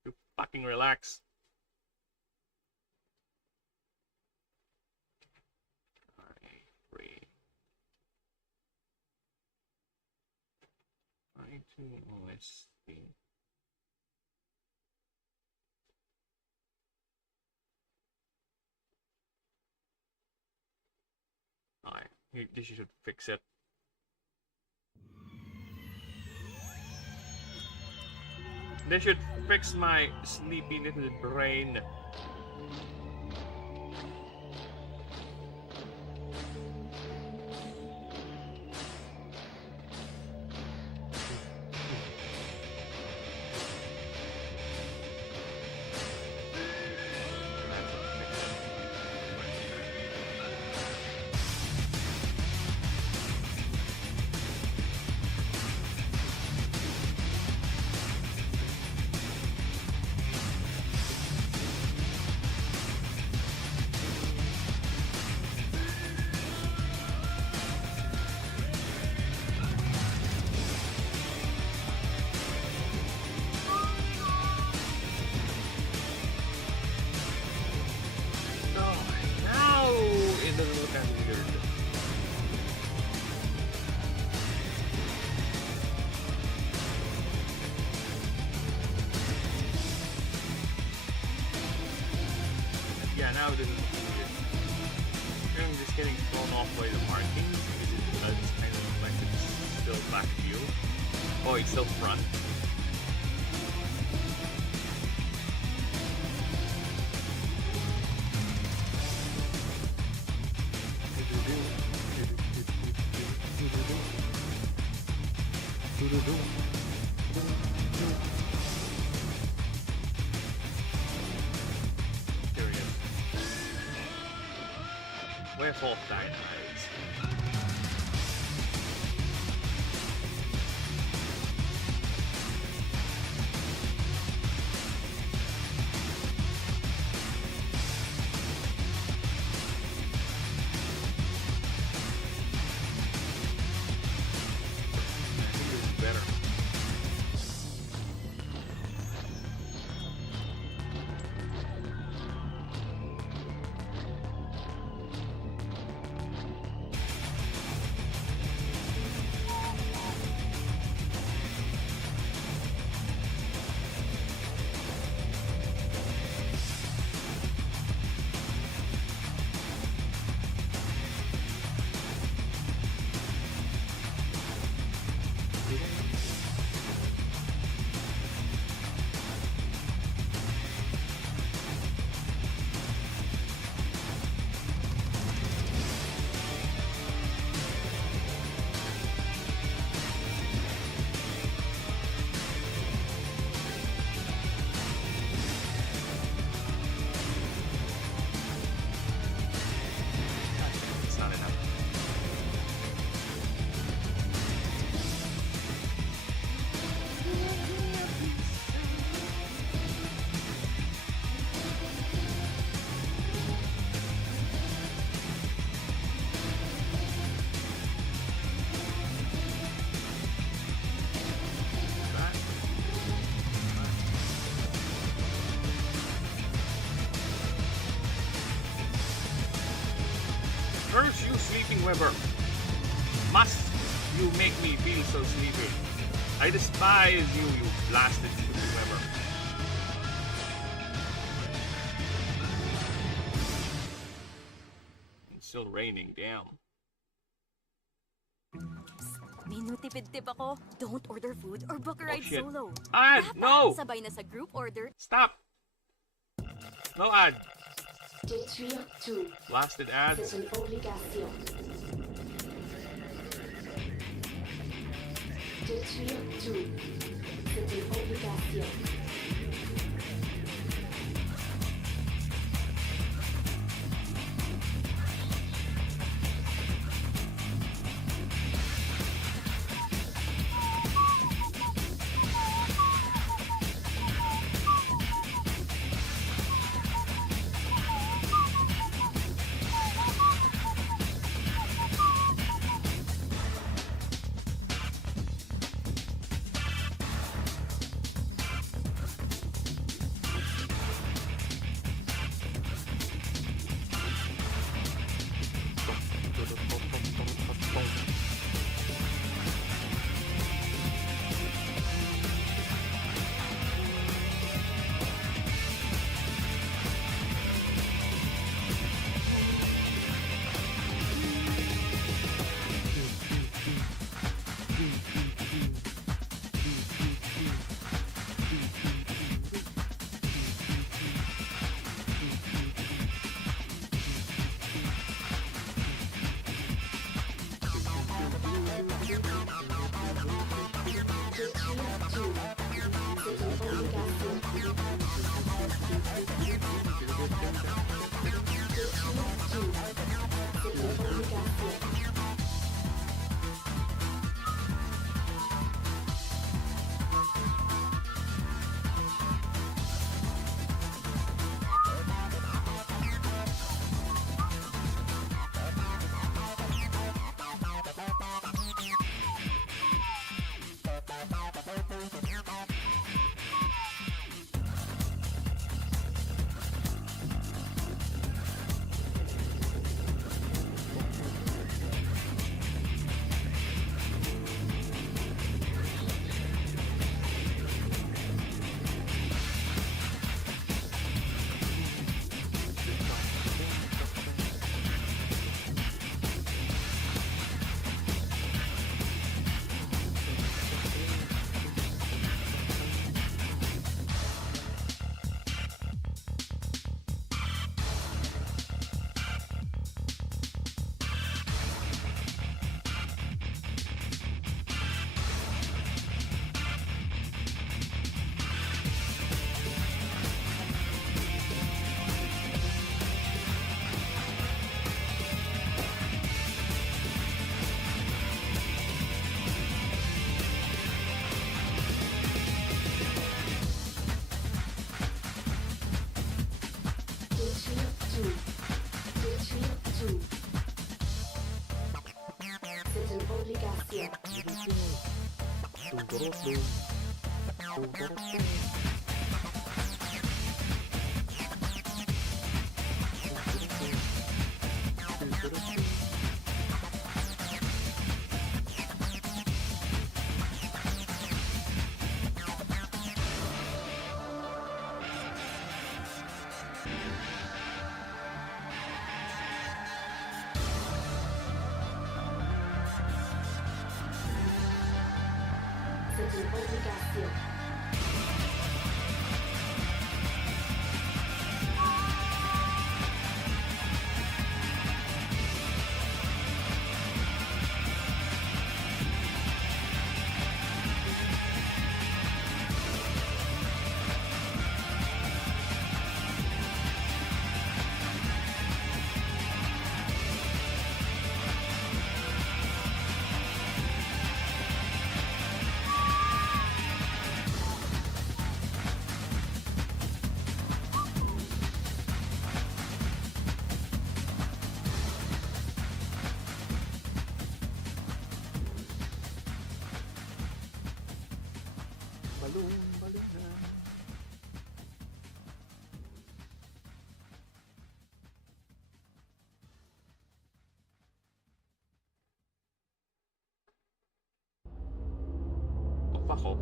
Too fucking relaxed. Alright, 3. 2, let's see. Alright, this should fix it. They should fix my sleepy little brain. Yeah, now it isn't needed. I'm just getting thrown off by the markings because it's kind of like it's still back view. Oh, it's still front. We're both dynamites. Better. Curse you, sleeping Weber! Must you make me feel so sleepy? I despise you, you blasted sleeping Weber. It's still raining, damn. May nutipid tip ako. Don't order food or book a ride shit. solo. Ad! Dapat No! sabay na sa group order. Stop! No ad! TTRPG, Blasted ads. c'est une obligation. TTRPG, c'est une obligation. C'est une obligation. Balloon na. Oh, fuck off.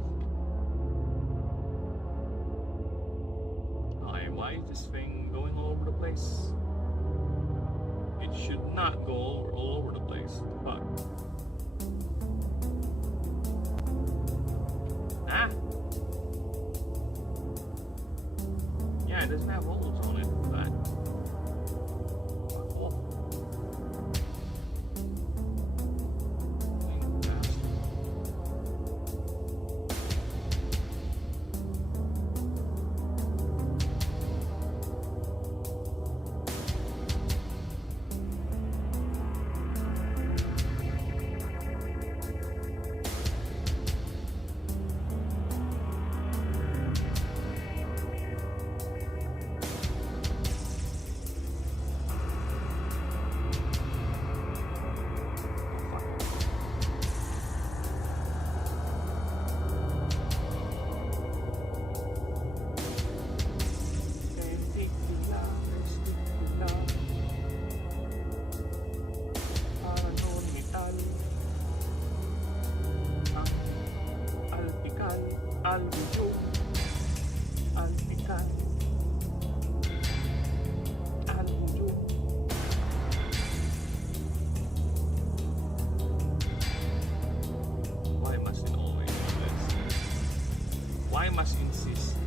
Why is this thing going all over the place? It should not go all over the place. Fuck. Ah! Yeah, it doesn't have holes on it, but fuck off.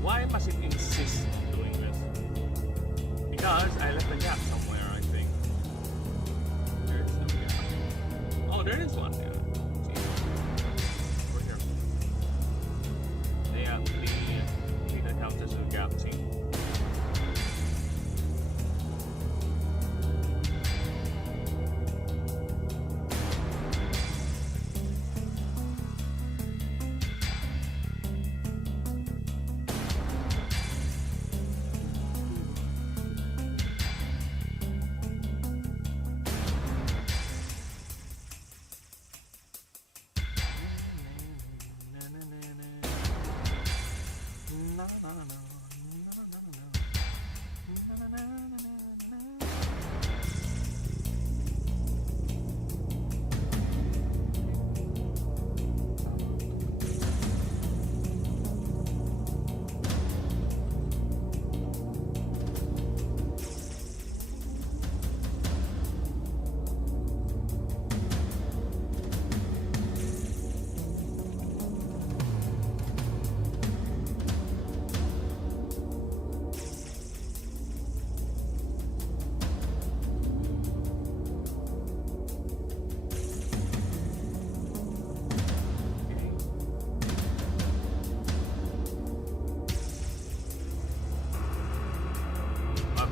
Why must it insist on doing this? Because I left a gap somewhere, I think. There is no gap. Oh, there is one. Yeah. See? Over here. Yeah, the counts as a gap. See?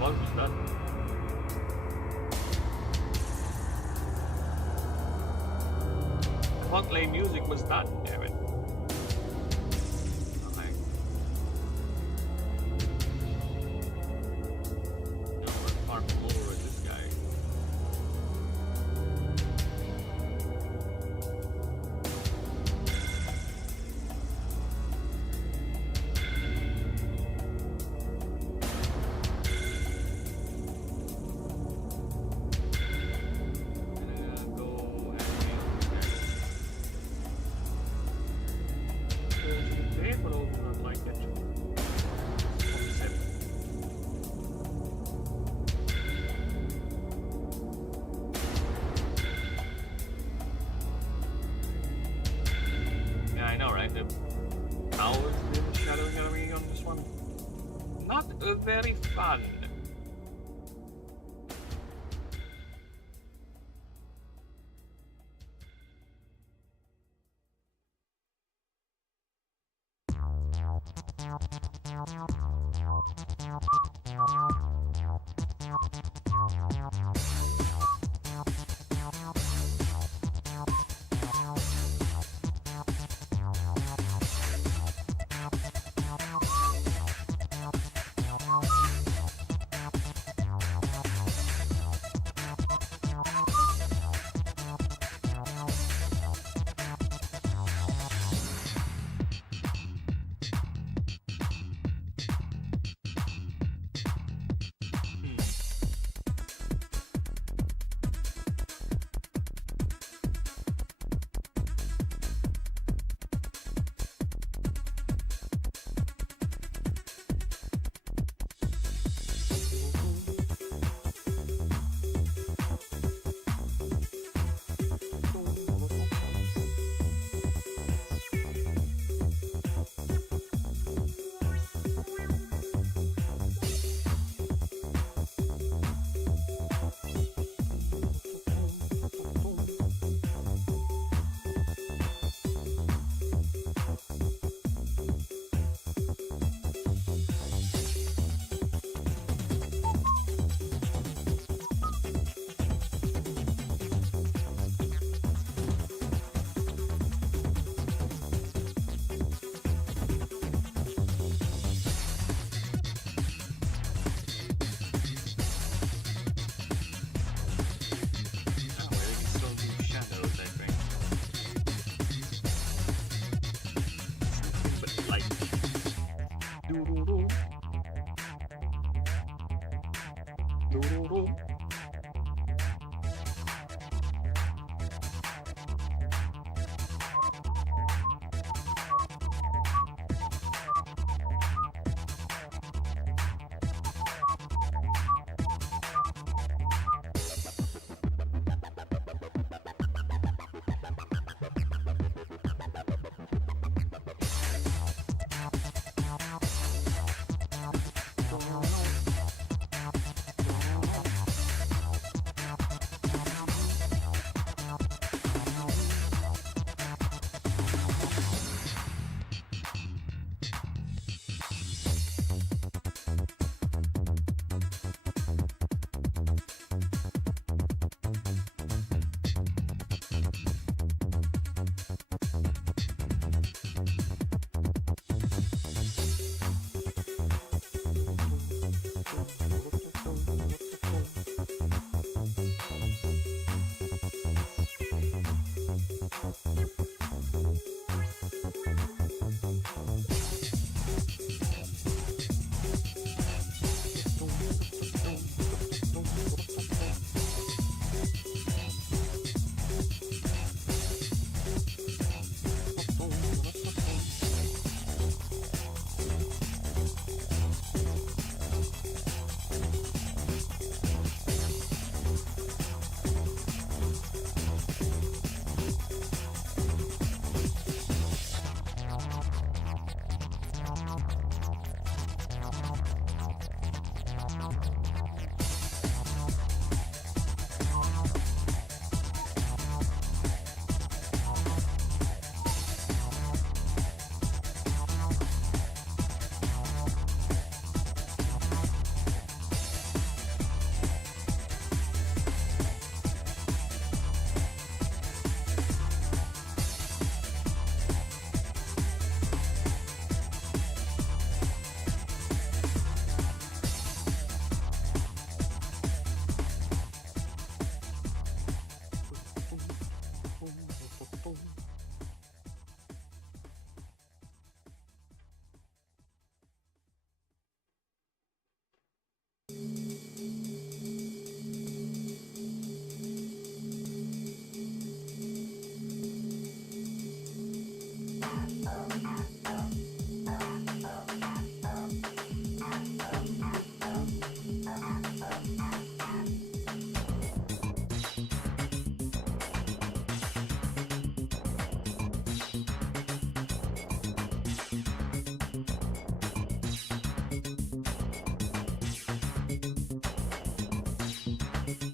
Almost done. I thought play music was done, damn it. Okay. Now we're farming over with this guy. very fun.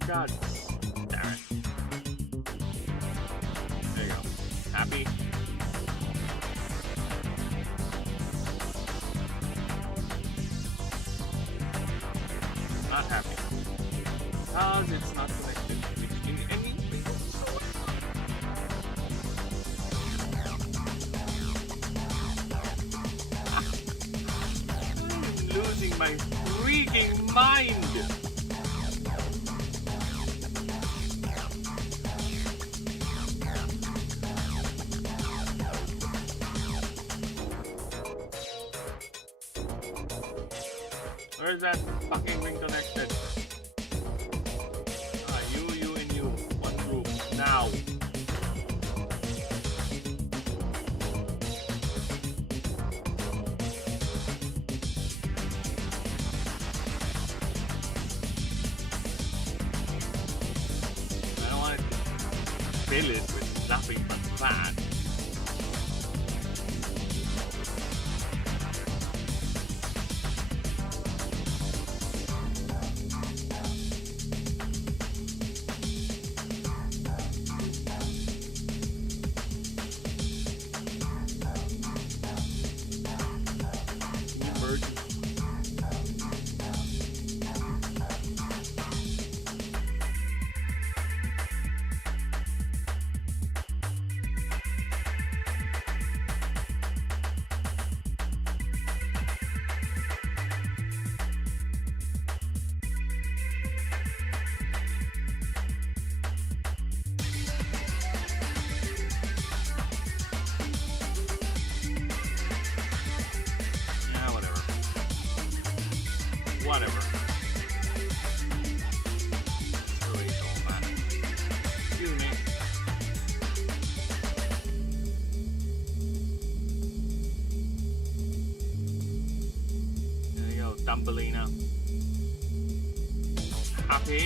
God damn it. There you go. Happy? Not happy. Because it's not connected in anything whatsoever. I'm losing my freaking mind! Where's that fucking ring connected? Ah, you, and you. One group. Now. I don't want to fill it with nothing but fat. Whatever. Really don't matter. Excuse me. There you go, Dumbelina. Happy?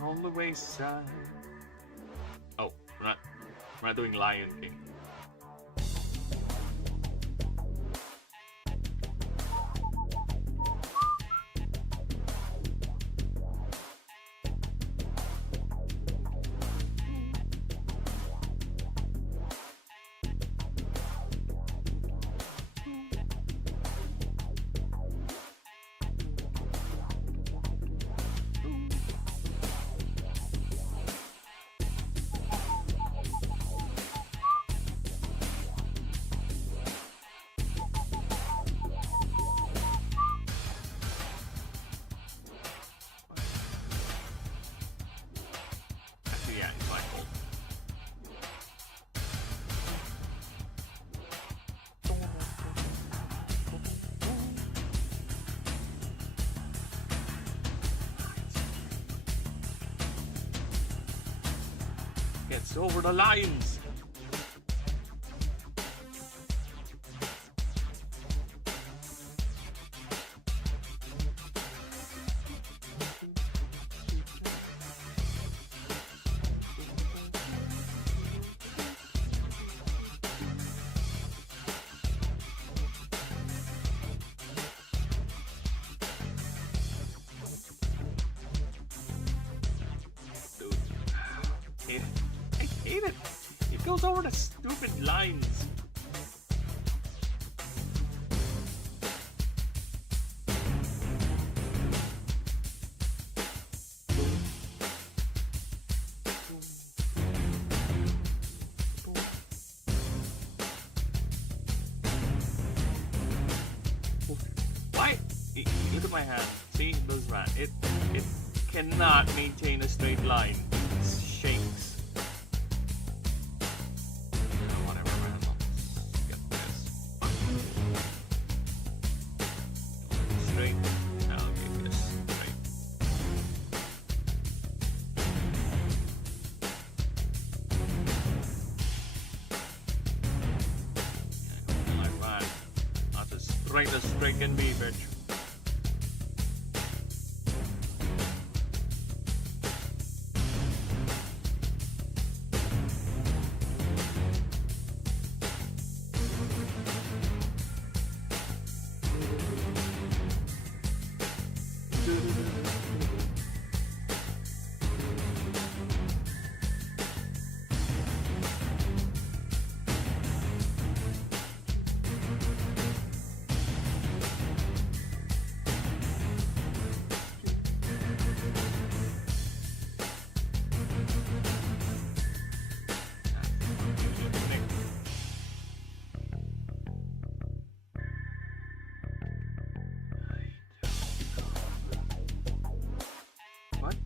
On the wayside. Oh, we're not doing Lion King. Gets over the lines. goes over the stupid lines. Why? Look at my hand. See, it does that. It cannot maintain a straight line. It shakes. Whatever, man. Let's get this. Straight. Now I'll give this straight. Like that. Not as straight can be, bitch. What?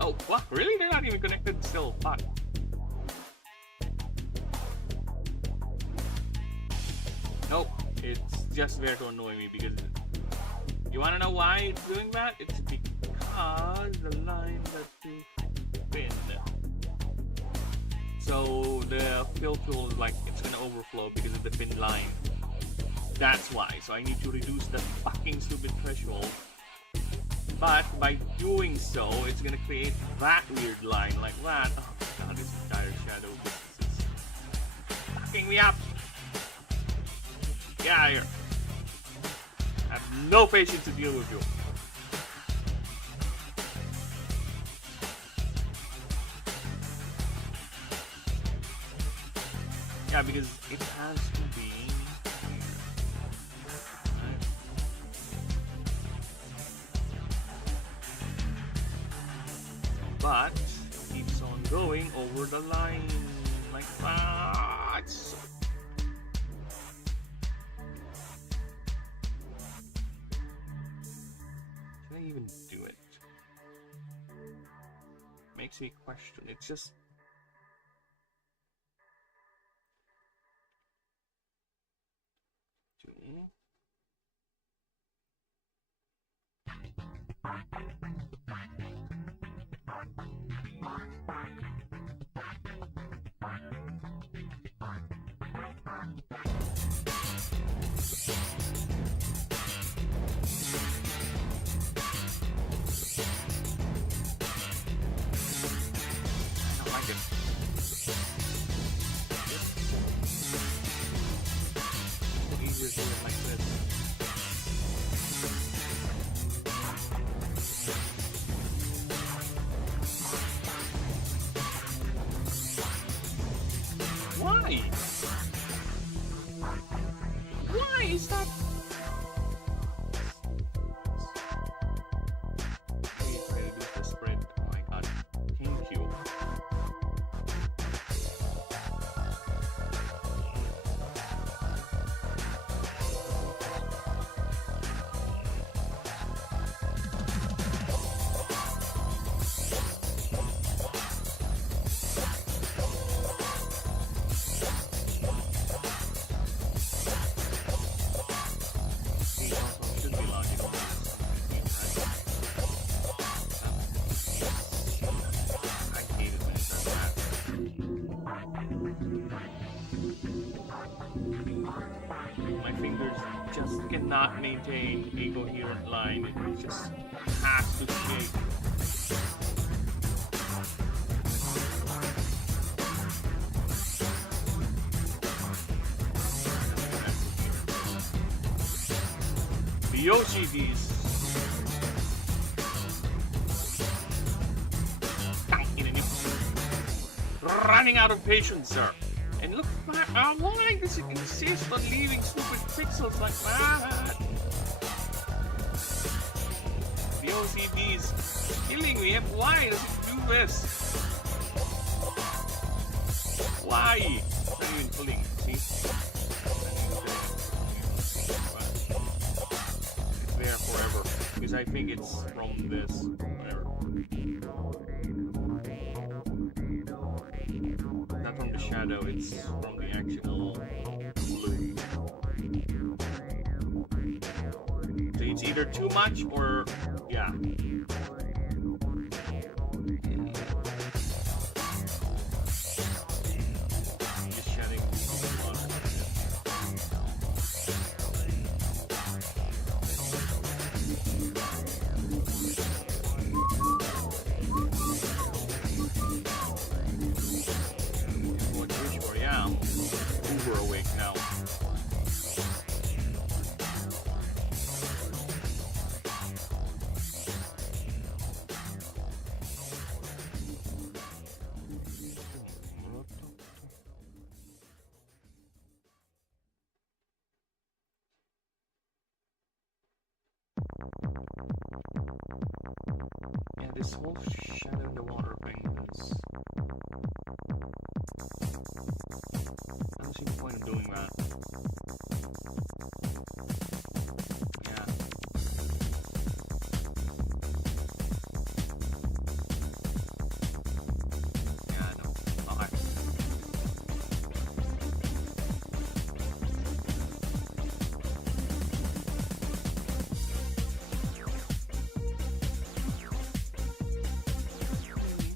Oh, what? Really? They're not even connected still. Fuck. Nope. It's just there to annoy me because... You wanna know why it's doing that? It's because the line that you pin. So the fill tool is like, it's gonna overflow because of the pin line. That's why. So I need to reduce the fucking stupid threshold. But by doing so, it's gonna create that weird line like that. Oh god, this entire shadow business is fucking me up. Get out of here. I have no patience to deal with you. Yeah, because it has to be here. Right. But it keeps on going over the line like that. Can I even do it? Makes me question. It's just. Why? Why is that? Please reduce the spread. Oh my god. Thank you. My fingers just cannot maintain a coherent line. It just has to shake. The Yoshi beast. running out of patience, sir. And look, why does it insist on leaving stupid pixels like that? The OCD is killing me, and why does it do this? Why? It's not even pulling, see? It's there forever. Because I think it's from this. Whatever. Not from the shadow, it's from the actual blue. So it's either too much or yeah. Just shedding water. What wish for? Yeah, I'm uber awake now. Yeah, this whole shadow in the water thing is... I don't see the point of doing that. Yeah. Yeah, no. Okay.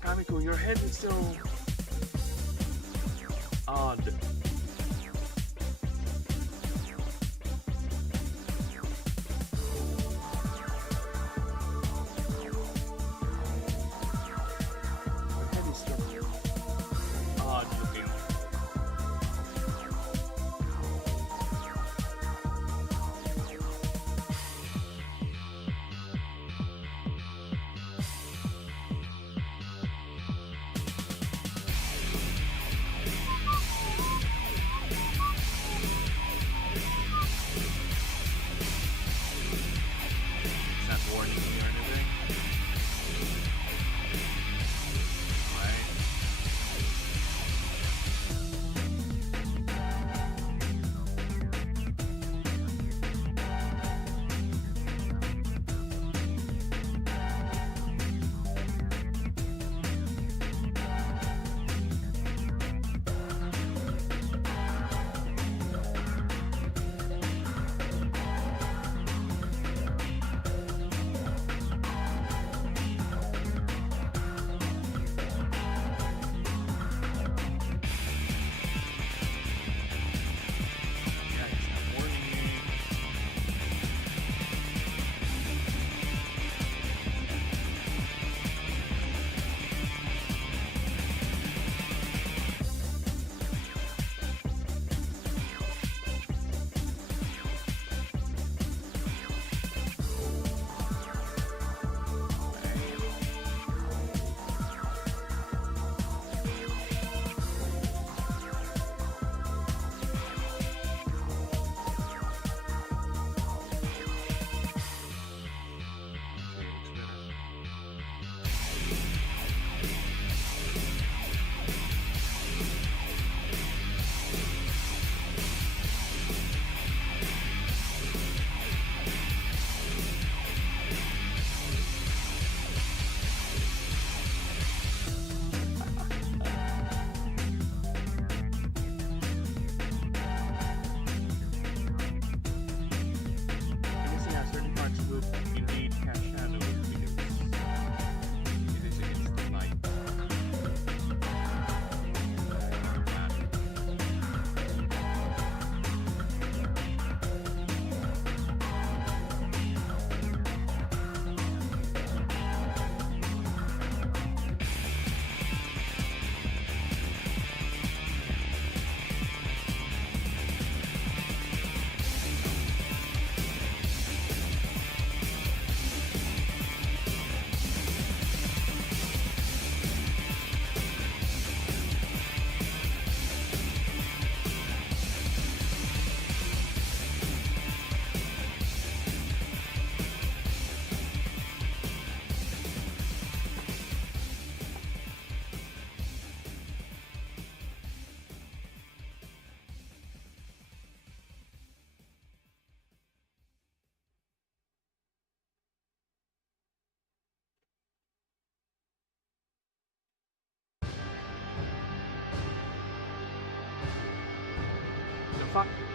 Kamiko, your head is so odd. Your head is so odd looking.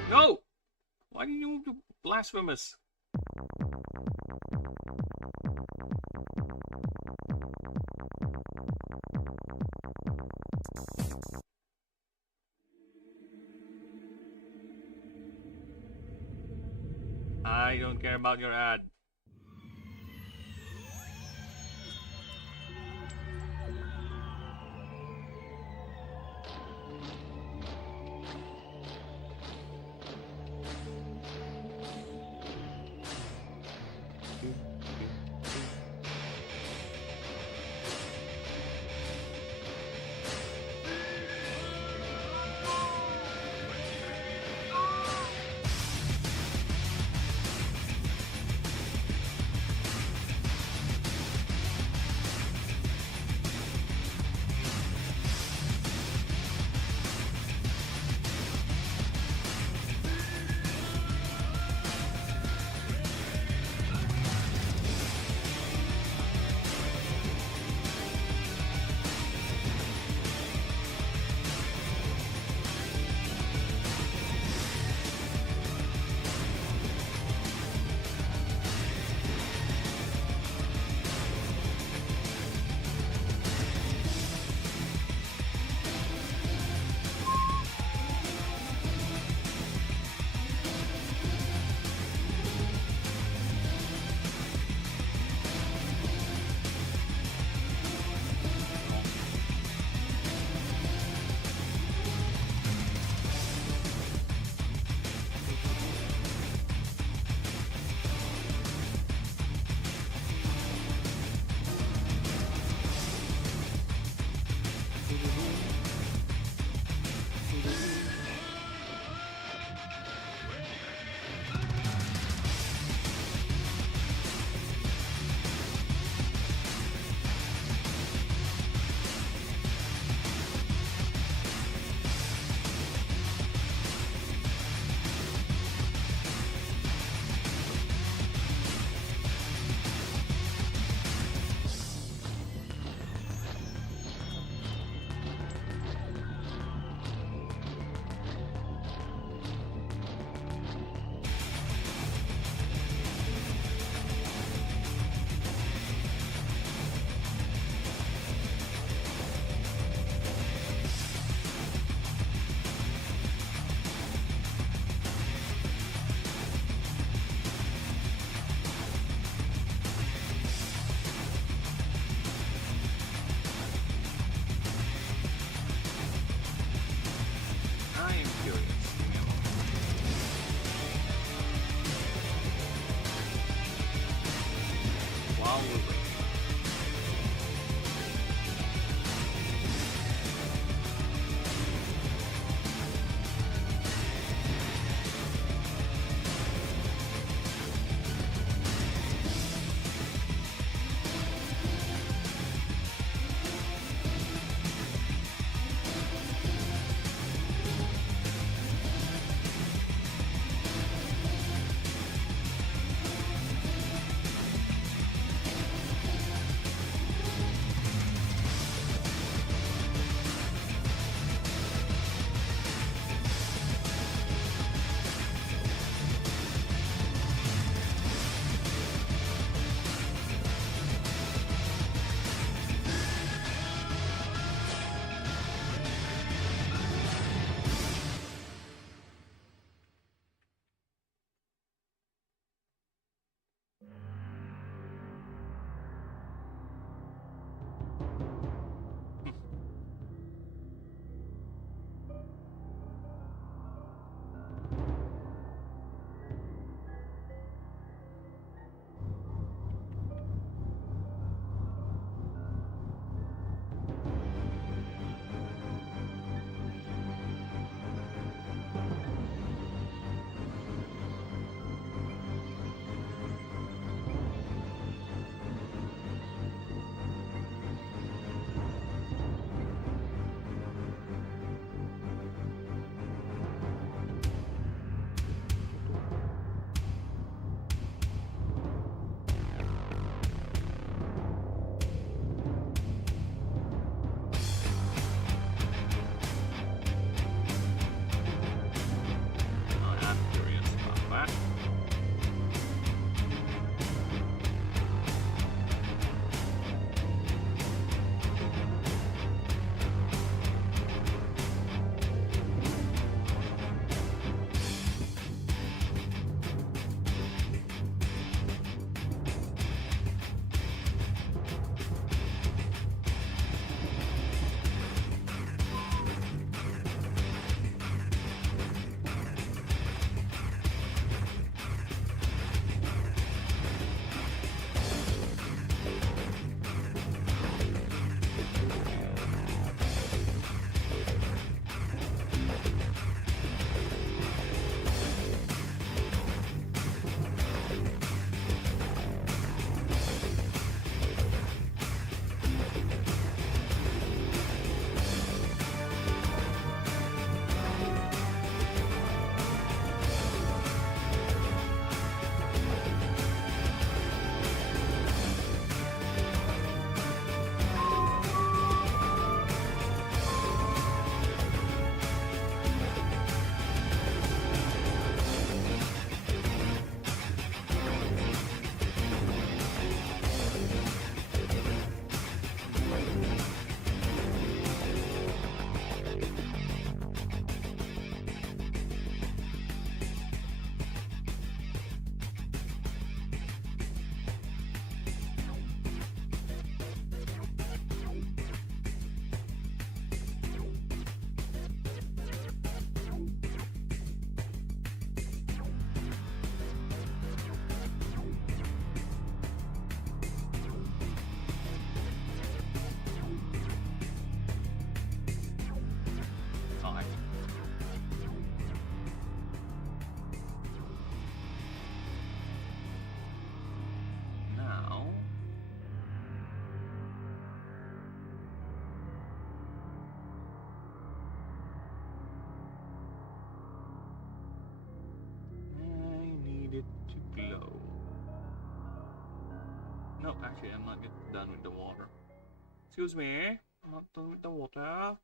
No! Why do you blasphemous? I don't care about your ad. No, actually, I'm not yet done with the water. Excuse me, I'm not done with the water.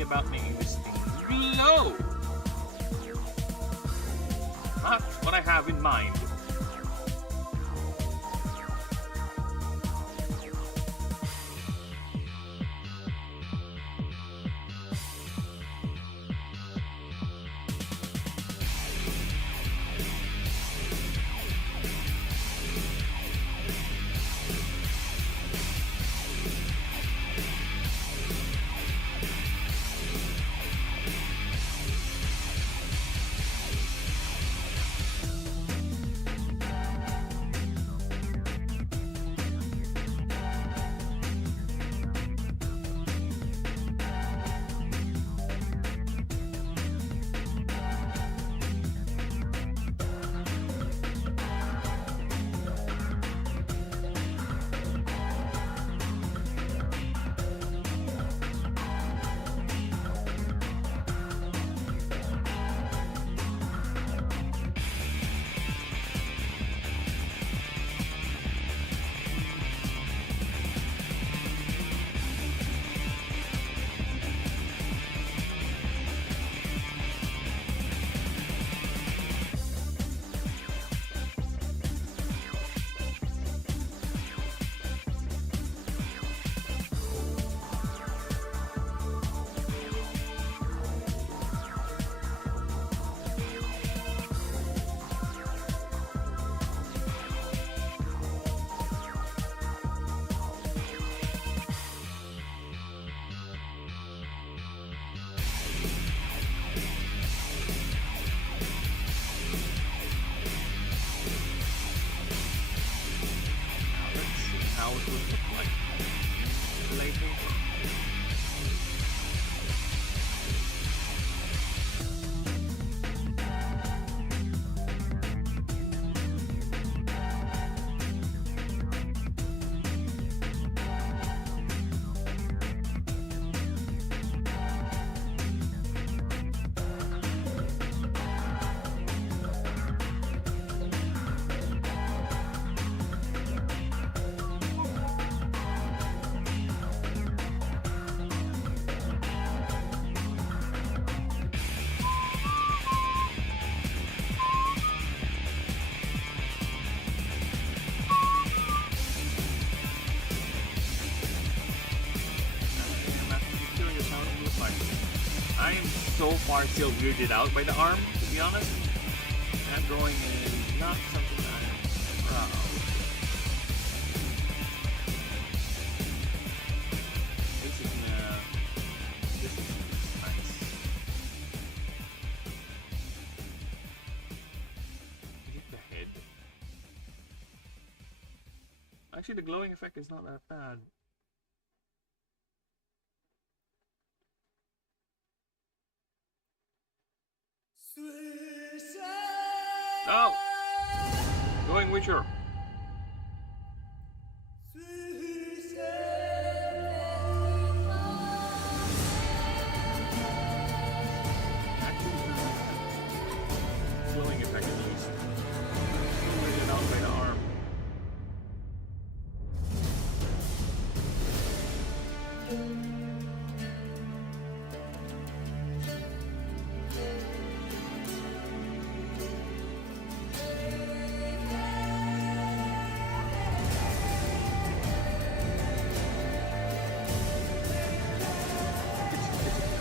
About making this thing glow. Not what I have in mind. So far still weirded out by the arm, to be honest. That drawing is not something I'm proud of. This is nice. Is it the head? Actually, the glowing effect is not that bad. No! Going Witcher. Glowing effect at least. Weirded out by the arm.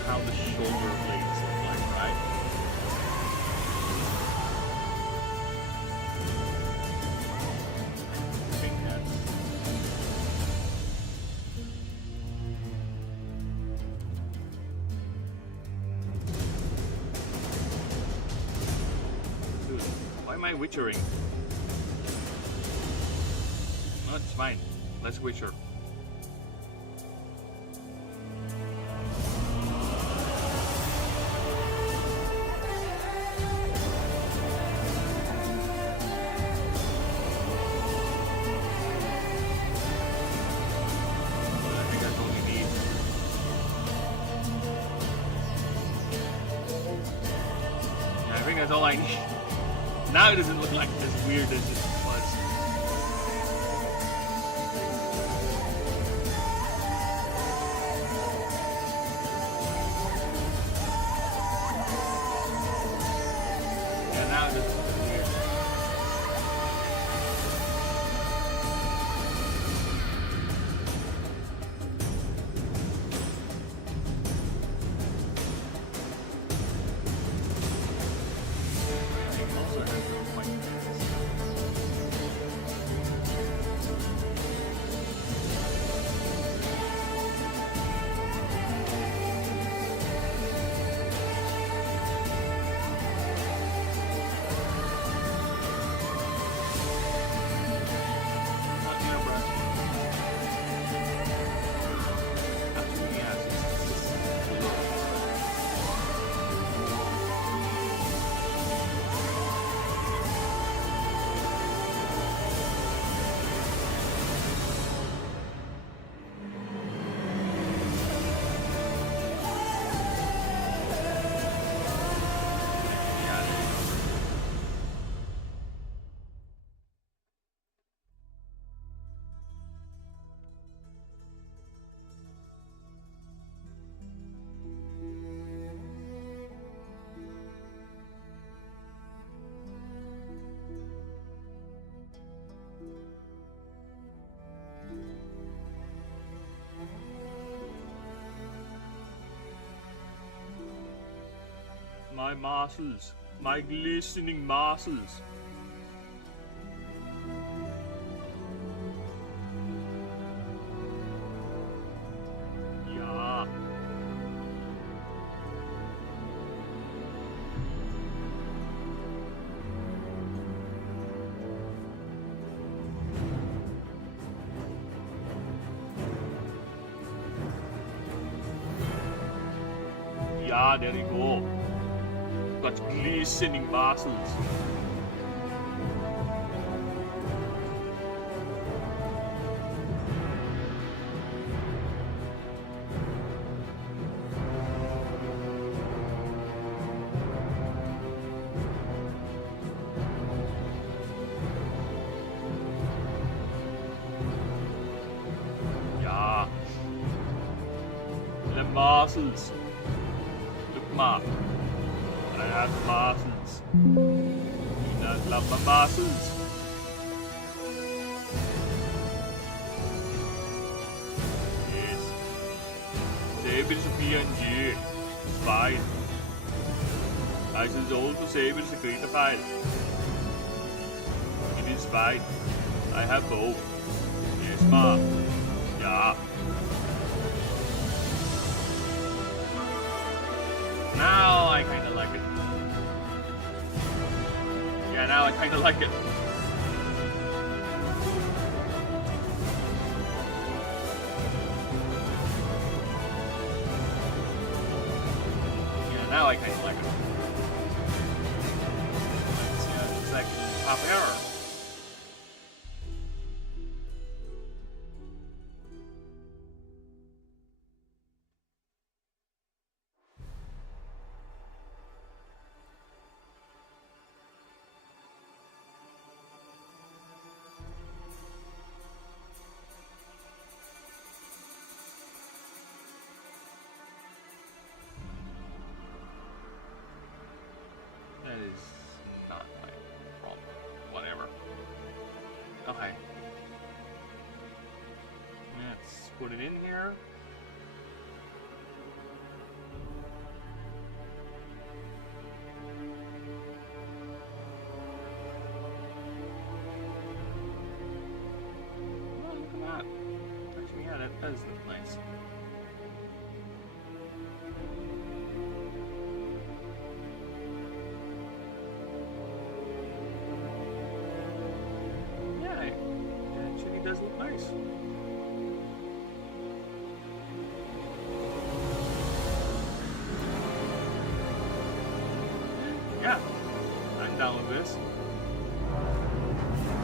How the shoulder blades look like, right? am I witchering? No, it's fine. Let's witcher. That's all I need. Now it doesn't look like as weird as it was. Yeah, now it doesn't look weird. My muscles, my glistening muscles. Yeah. Yeah, there you go. Got glistening muscles. Yeah. The muscles. Look, Mark. I have muscles. You not love my muscles. Yes. Sabers of PNG. Fine. I should also Sabers a greater file. It is fine. I have both. Yes, ma. Yeah. Now I kinda like it. Yeah, now I kinda like it. Yeah, now I kinda like it. It's like half error. That is not my problem. Whatever. Okay. Let's put it in here. Oh, look at that. Actually, yeah, that does look nice.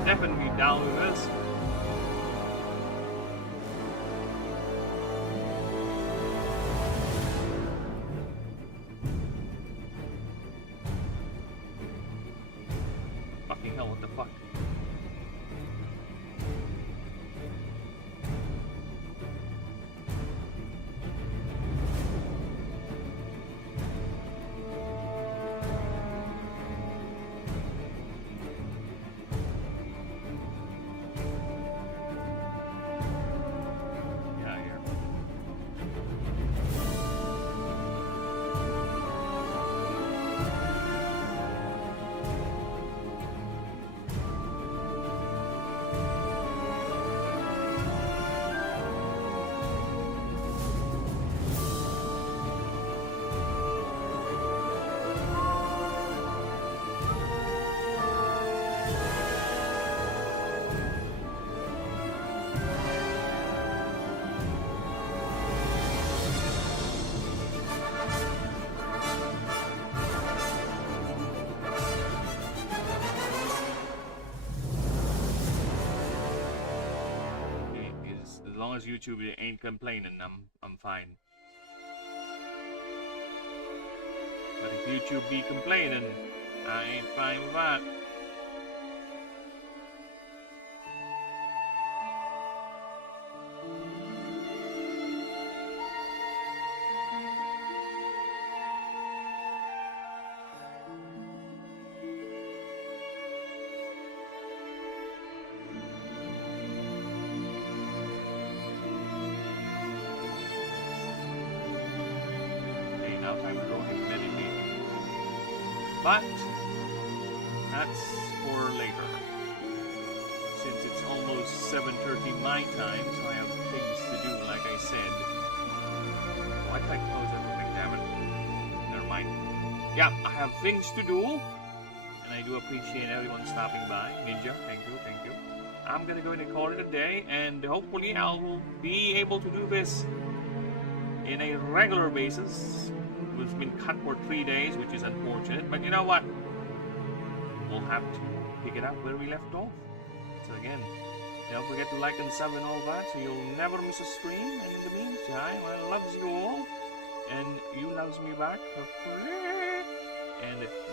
definitely down with this. Fucking hell, what the fuck? Yeah, here. As long as YouTube ain't complaining, I'm fine. But if YouTube be complaining, I ain't fine with that. Okay, now time to go ahead and meditate. But that's for later. Since it's almost 7:30 my time, so I have things to do, like I said. Oh, I tried to close everything, damn it. Never mind. Yeah, I have things to do, and I do appreciate everyone stopping by. Ninja, thank you, thank you. I'm gonna go ahead and call it a day, and hopefully I'll be able to do this in a regular basis. It's been cut for 3 days, which is unfortunate, but you know what? We'll have to pick it up where we left off. So again, don't forget to like and sub and all that, so you'll never miss a stream. And in the meantime, I loves you all, and you loves me back for free. And bye.